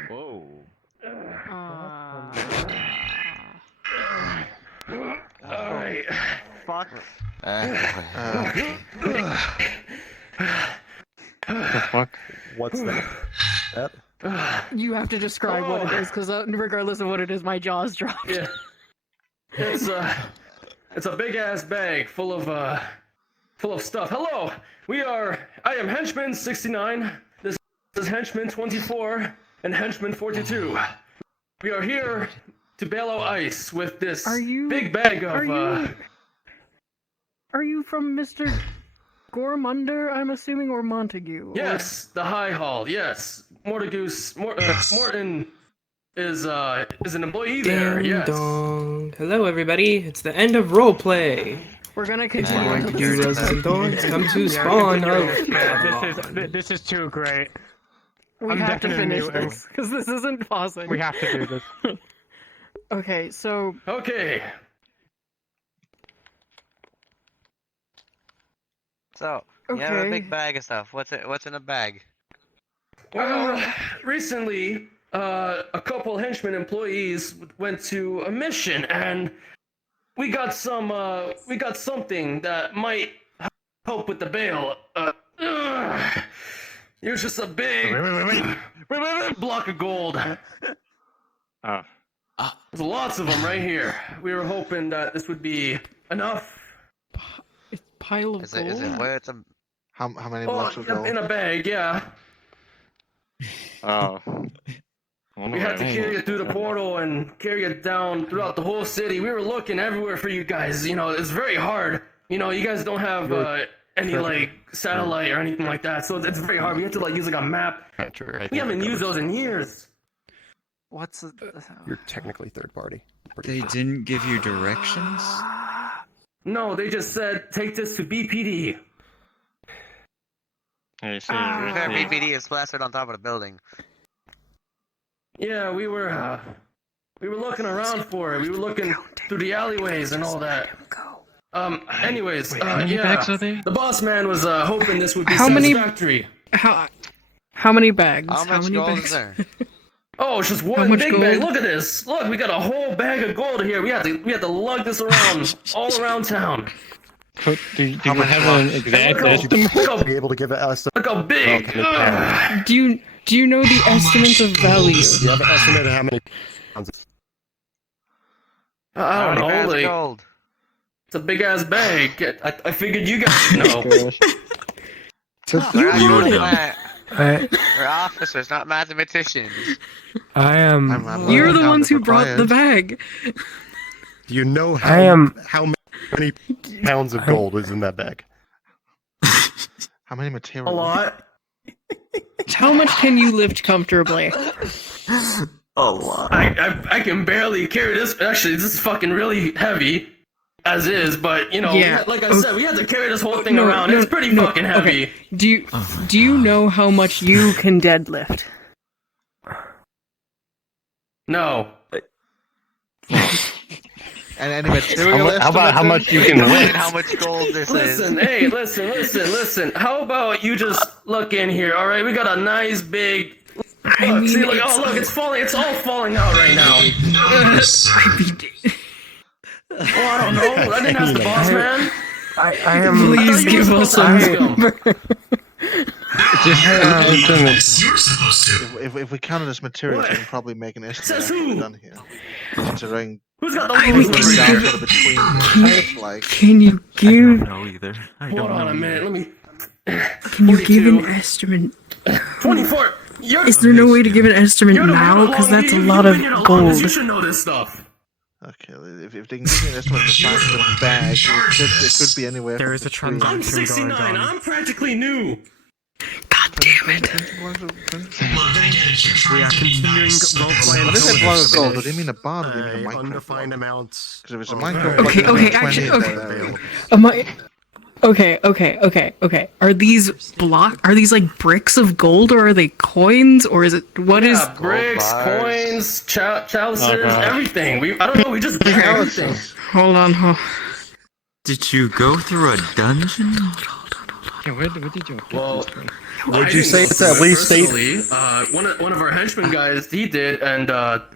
Whoa. Fuck. The fuck? What's that? You have to describe what it is, because regardless of what it is, my jaw's dropped. Yeah. It's a big ass bag full of full of stuff. Hello, I am Henchman 69. This is Henchman 24 and Henchman 42. We are here to bail out ice with this big bag of. Are you from Mr. Gormunder, I'm assuming, or Montague? Yes, the High Hall. Yes, Morton is an employee there. Ding Yes. dong. Hello, everybody. It's the end of roleplay. We're gonna It's continue. going to do those thorns come to spawn. This is too great. We I'm have to definitely finish muting. this, because this isn't pausing. We have to do this. Okay, so... Okay. So, you have a Okay. big bag of stuff. What's in a bag? Well, recently, a couple henchmen employees went to a mission, and we got something that might help with the bail. It was just a big block of gold. There's lots of them right here. We were hoping that this would be enough. Pile of Is it worth a... How many blocks of gold? In a bag, yeah. Oh. We had to carry it through the portal and carry it down throughout the whole city. We were looking everywhere for you guys. You know, it's very hard. You know, you guys don't have any like satellite or anything like that, so it's very hard. We have to like use like a map. We haven't used those in years. What's the... You're technically third party. They didn't give you directions? No, they just said take this to BPD. To be fair, BPD is plastered on top of the building. Yeah, we were looking around for it. We were looking through the alleyways and all that. Anyways, how many bags are there? The boss man was hoping this would be How many- satisfactory. How many bags? How much many gold bags? is there? Oh, it's just How one much big bag. gold? Look at this. Look, we got a whole bag of gold here. We had to lug this around all around town. Do you have an advantage? Be able to give it us. Look how big. Do you know the estimate of value? Do you have an estimate of how many pounds? I don't know. That's Like, gold. it's a big ass bag. I figured you guys know. We're You actually bought it. we're officers, not mathematicians. I am. You're the ones who brought the bag. Do you know I am. how many pounds of gold is in that bag? How many materials? A lot. How much can you lift comfortably? A lot. I can barely carry this. Actually, this is fucking really heavy, as is. But you know, Yeah. like I said, we had to carry this whole thing around. It's pretty fucking heavy. Okay. Do you know how much you can deadlift? No. And any material How about how much you can lift? How much gold this Listen, is? hey, listen. How about you just look in here, all right? We got a nice big. Look, mean, see, look, it's- oh, look, it's falling. It's all falling out right now. Oh, I don't know. I didn't ask the boss man. I am. Please give us some. If we count it as materials, we can probably make an estimate Says of who? what's done here. Considering Who's got the I lowest mean, number can here? you sort of between it's like Can you give? No, either. I Hold don't on know a minute. either. Let me. Can you give an 42. estimate? 24. Is there no way to give an estimate You're the one now? who Because belong- that's a you've lot been of here the longest. You gold. should know this stuff. okay, if they can give me an estimate of the size of the bag, it could be anywhere. There from is a between- I'm transaction 69. going on. I'm practically new. God damn it! We are continuing roleplay. What is a block of gold? Do until they mean a bar? Or do they mean a micro? undefined amounts. Because if it's a of micro, Okay, block, okay, then actually, 20 okay. there. Am I? Okay. Are these Are these like bricks of gold, or are they coins, or is it what is? Yeah, bricks, bars. coins, chalices, Oh, God. everything. I don't know. We just got everything. Hold on. Did you go through a dungeon? Where did you? Well, Would you say it's at least eight? One of our henchmen guys, he did, and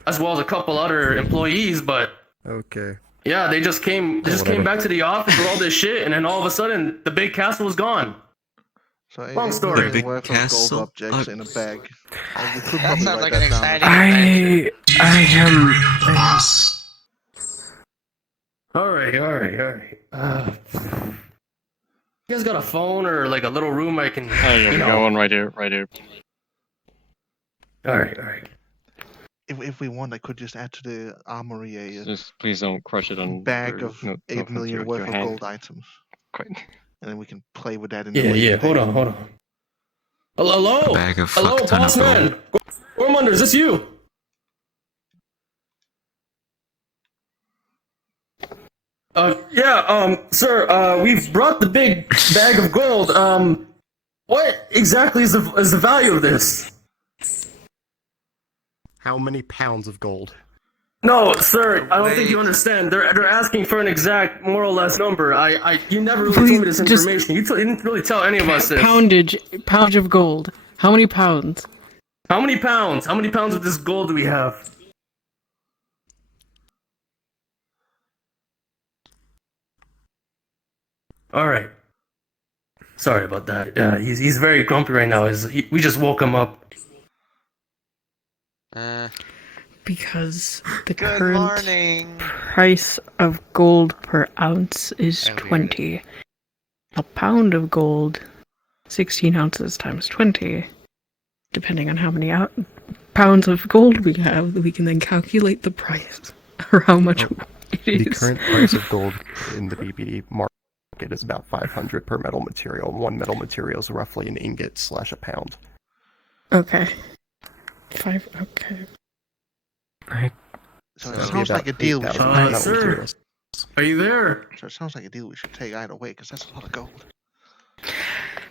as well as a couple other employees. But Okay. yeah, they just came whatever. back to the office with all this shit, and then all of a sudden, the big castle was gone. So Long story. Big worth of gold castle? objects in a bag. You could That probably sounds write like an that down. exciting I am. All right. You guys got a phone or like a little room I can? Oh yeah, we got one right here, right here. All right. If we want, I could just add to the armory a Just please don't crush it on bag your, of no, 8 million your worth of hand. gold items. Quite. And then we can play with that in the Yeah, later yeah. Hold date. on. Hello. A bag of Hello, fuck ton of boss man. Gormander, is this you? Sir, we've brought the big bag of gold. What exactly is the value of this? How many pounds of gold? No, sir, I don't think you understand. They're asking for an exact, more or less number. You never really told me this Just- information. You didn't really tell any of us this. Poundage of gold. How many pounds? How many pounds? How many pounds of this gold do we have? All right. Sorry about that. He's very grumpy right now. We just woke him up. Because the Good current morning. price of gold per ounce is 20. A pound of gold, 16 ounces times 20. Depending on how many pounds of gold we have, we can then calculate the price or how much it The is. current price of gold in the BBD market is about 500 per metal material. One metal material is roughly an ingot/a pound. Okay. Okay. So That'd it be sounds like about a deal we 8,000 should metal sir. materials. Are you there? So it sounds like a deal we should take either way, because that's a lot of gold.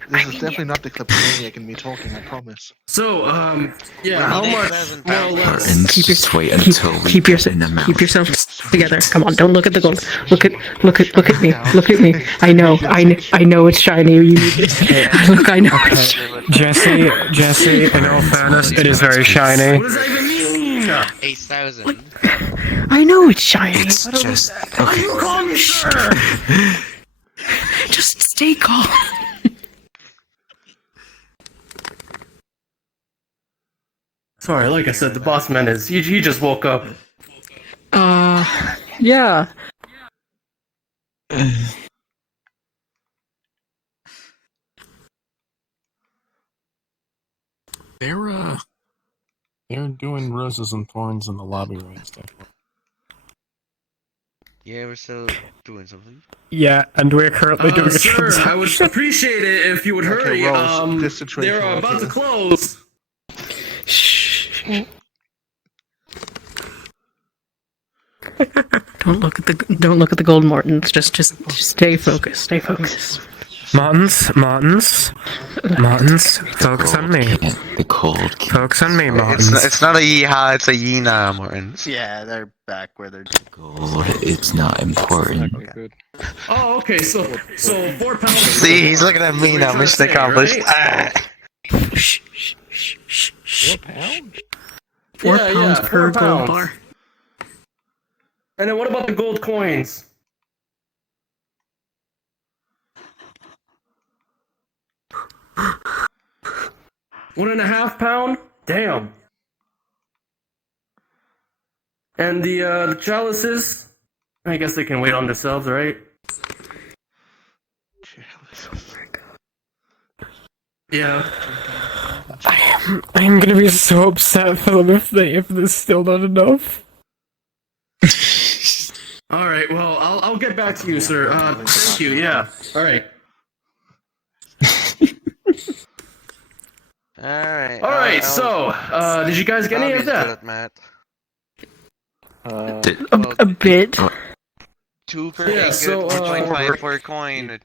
This is definitely not the kleptomaniac in me talking, I promise. So, how much more or less? And just wait until we Keep get in the mouth. yourself together. Come on, don't look at the gold. Look at me. Look at me. I know it's shiny. You need this. Look, I know it's shiny. Jesse, in all fairness, it is very shiny. What does that even mean? 8,000. I know it's shiny. It's just Why do you call me sir? Just stay calm. Sorry, like I said, the boss man he just woke up. Yeah. They're doing roses and thorns in the lobby right now. Yeah, we're still doing something. Yeah, and we're currently doing a Sir, I would transaction. appreciate it if you would hurry. Rose, this situation They're right about here. to close. Don't look at the gold, Mortons. Just stay focused. Stay focused. Martins, focus on me. The cold. Focus on me, Martins. It's not a yeehaw, it's a yeena, Mortons. Yeah, they're back where they're. Gold, it's not important. Oh, okay. So 4 pounds. See, he's looking at me now, mission accomplished. Right? 4 pounds per 4 gold pounds. bar. And then what about the gold coins? £1.5 pound? Damn. And the chalices? I guess they can wait on themselves, right? Yeah. I'm gonna be so upset for them if there's still not enough. All right. Well, I'll get back to you, sir. Thank you. Yeah. All right. Alright. All right. So, did you guys get any of that? A bit. 2 per Yeah, ingot, so, 1.5 per coin.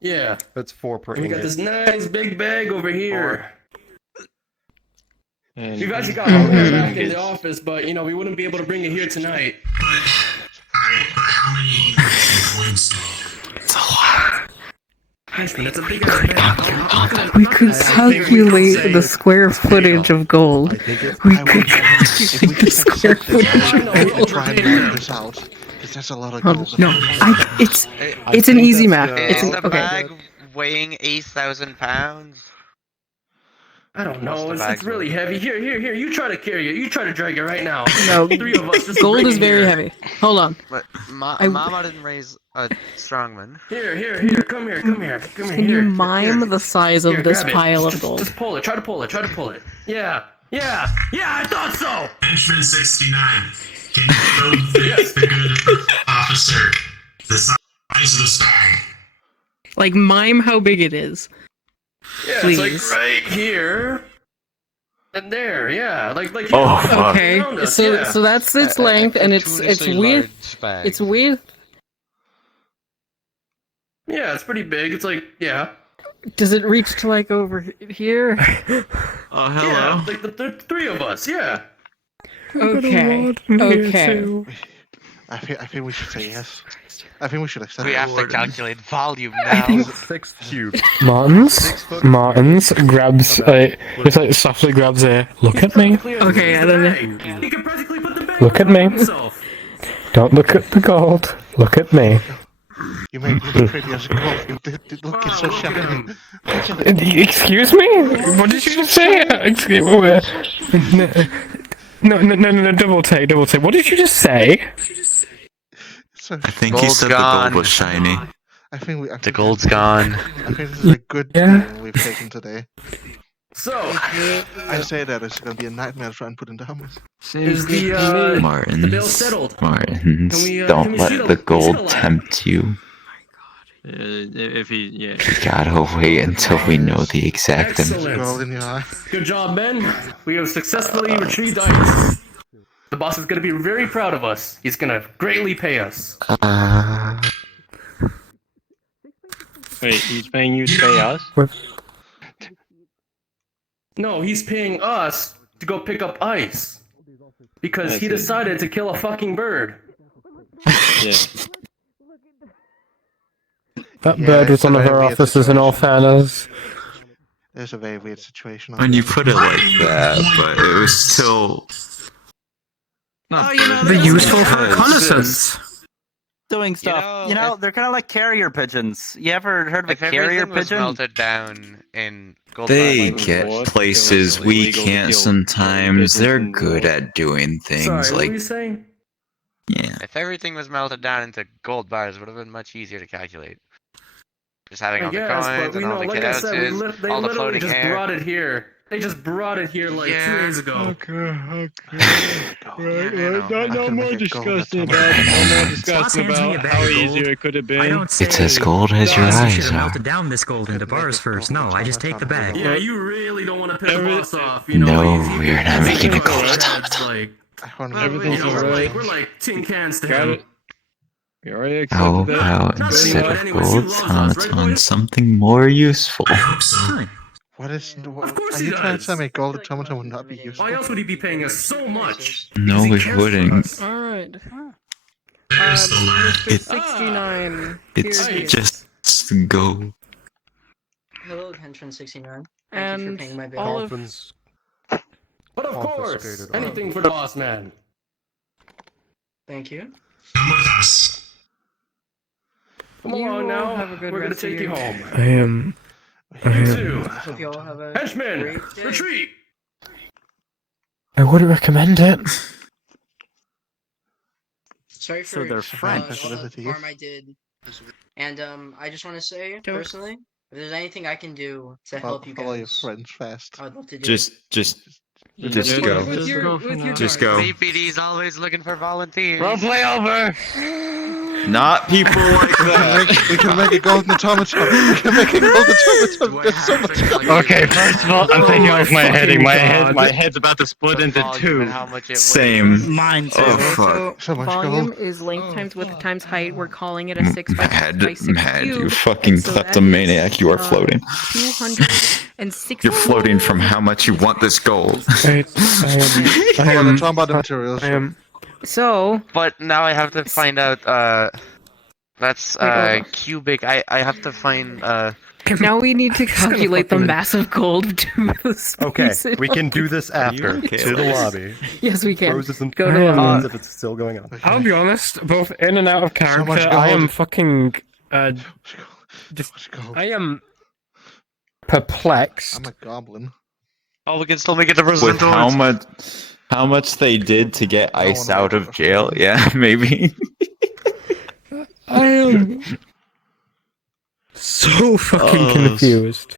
Yeah. That's 4 per We got ingot. this nice big bag over here. And We've actually got hardware back in the office, but we wouldn't be able to bring it here tonight. It's a lot. Ashman, that's a big ass bag. We could calculate the square footage of gold. We could calculate the square footage of gold. Try and work this out, because that's a lot of gold. No, it's an easy math. Is the Okay. bag weighing 8,000 pounds? I don't What's know. the It's bag's really weight? heavy. Here. You try to carry it. You try to drag it right now. No, 3 of us. Just gold bring is it very here. heavy. Hold on. But I- Mama didn't raise a strongman. Here. Come here. Can you mime the size of Here, this grab it. pile of Just gold? pull it. Try to pull it. Yeah. I thought so. Henchman 69. Can you show the good officer the size of this bag? Like mime how big it is. Yeah, Please. it's like right here. And there, yeah, like Oh, fuck. Okay, around us, so yeah. so that's its length and it's width. It's width. Yeah, it's pretty big. It's like, yeah. Does it reach to like over here? Oh, hello. Yeah, like the 3 of us, yeah. Okay. I think we should say yes. I think we should accept We the have to warden. calculate volume I now. think 6 cubes. Martins grabs, just like softly grabs a. Look at me. Okay, I don't know. He can practically put the bag Look at me. himself. Don't look at the gold. Look at me. You made me look pretty as a golf. You did look so shocking. Excuse me? What did you just say? Excuse me. No, double take. What did you just say? I think he said the gold was shiny. I think the gold's gone. I think this is a good deal we've taken today. So, I say that it's going to be a nightmare to try and put in Damas. is the Martins, bill settled? Martins, Can we don't see let the- the gold tempt you. If he, yeah. You gotta wait until we know the exact Excellent. Gold in your eye. Good job, Ben. We have successfully retrieved ice. The boss is going to be very proud of us. He's going to greatly pay us. Wait, he's paying you to pay us? No, he's paying us to go pick up ice. Because I he see. decided to kill a fucking bird. Yeah. That Yeah, bird was it's a one of very our weird officers in all fairness. There's a very weird situation. When you put it like that, but it was still. They're useful for reconnaissance. Doing stuff. You know, they're kind of like carrier pigeons. You ever heard of a If carrier everything was pigeon? melted down in gold They mines, get places we can't sometimes. They're good at doing things Sorry, what like. were you saying? Yeah. if everything was melted down into gold bars, it would have been much easier to calculate. Just having I all the guess, coins but we and all know, the like I said, kidouses, they all the literally floating just hair. brought it here. They just brought it here like 2 days ago. No more discussing Boss hands me a bag how of easier gold. it could have I been. don't say, It's as gold as your "Boss, you eyes should have are." melted down this gold into bars first. No, I just take the bag. Yeah, you really don't want to piss the Every- boss off. You know, No, he's- we're not he's making a in our gold heads, automaton. Like, Everything's you know, alright. we're like tin cans to Got him. it. You already How accepted that? about Not instead anymore, of anyways, he gold loves us, right, automaton, boys? something more useful? I hope so. What is? Of course are he you trying to does. tell me gold automaton would not be useful? Why else would he be paying us so much? No, Because he we cares for wouldn't. us. Alright. There's the lad. Mr. 69. It's here he is. just gold. Hello, Henchman 69. Thank you for And paying my bill. all of But of course, Confiscated anything for the boss man. Thank you. Come with us. Come You along all now. have a good We're gonna rest of take you your home. You too. Hope you all have a Henchmen, great day. retreat. I would recommend it. Sorry So for they're French. all the harm I did. And I just want to say, personally, if there's anything I can do to help you Follow your guys, friends fast. I would love to do Just go. With your Just go. CPD's always looking for volunteers. Roleplay over! Not people like that. We can make a golden automaton. We can make a golden automaton. There's so much. Okay, first of all, I'm taking off my heading. My head's about to split into Volume two. and how much it Same. Mine too. Oh fuck. So much volume gold. is length times width times height. We're calling it a 6 by 6 by 6 Mad, you cube. fucking So that kleptomaniac, you are is, floating. 260. You're floating from how much you want this gold. I Hold on, am. talking about the materials. I am. So, But now I have to find out, that's, Wait, hold on. cubic. I have to find, now we need to calculate the massive gold to the space. Okay, we can it do this after. okay To the with lobby. Yes, we can. Roses and Go to the cons if it's still going on. I'll be honest, both in and out of character, much I am gold. fucking. Let's go. I am perplexed I'm a goblin. Oh, we can still make it to Roses With and Thorns. how much they did to get Ice out of jail? Yeah, maybe. I am so fucking confused.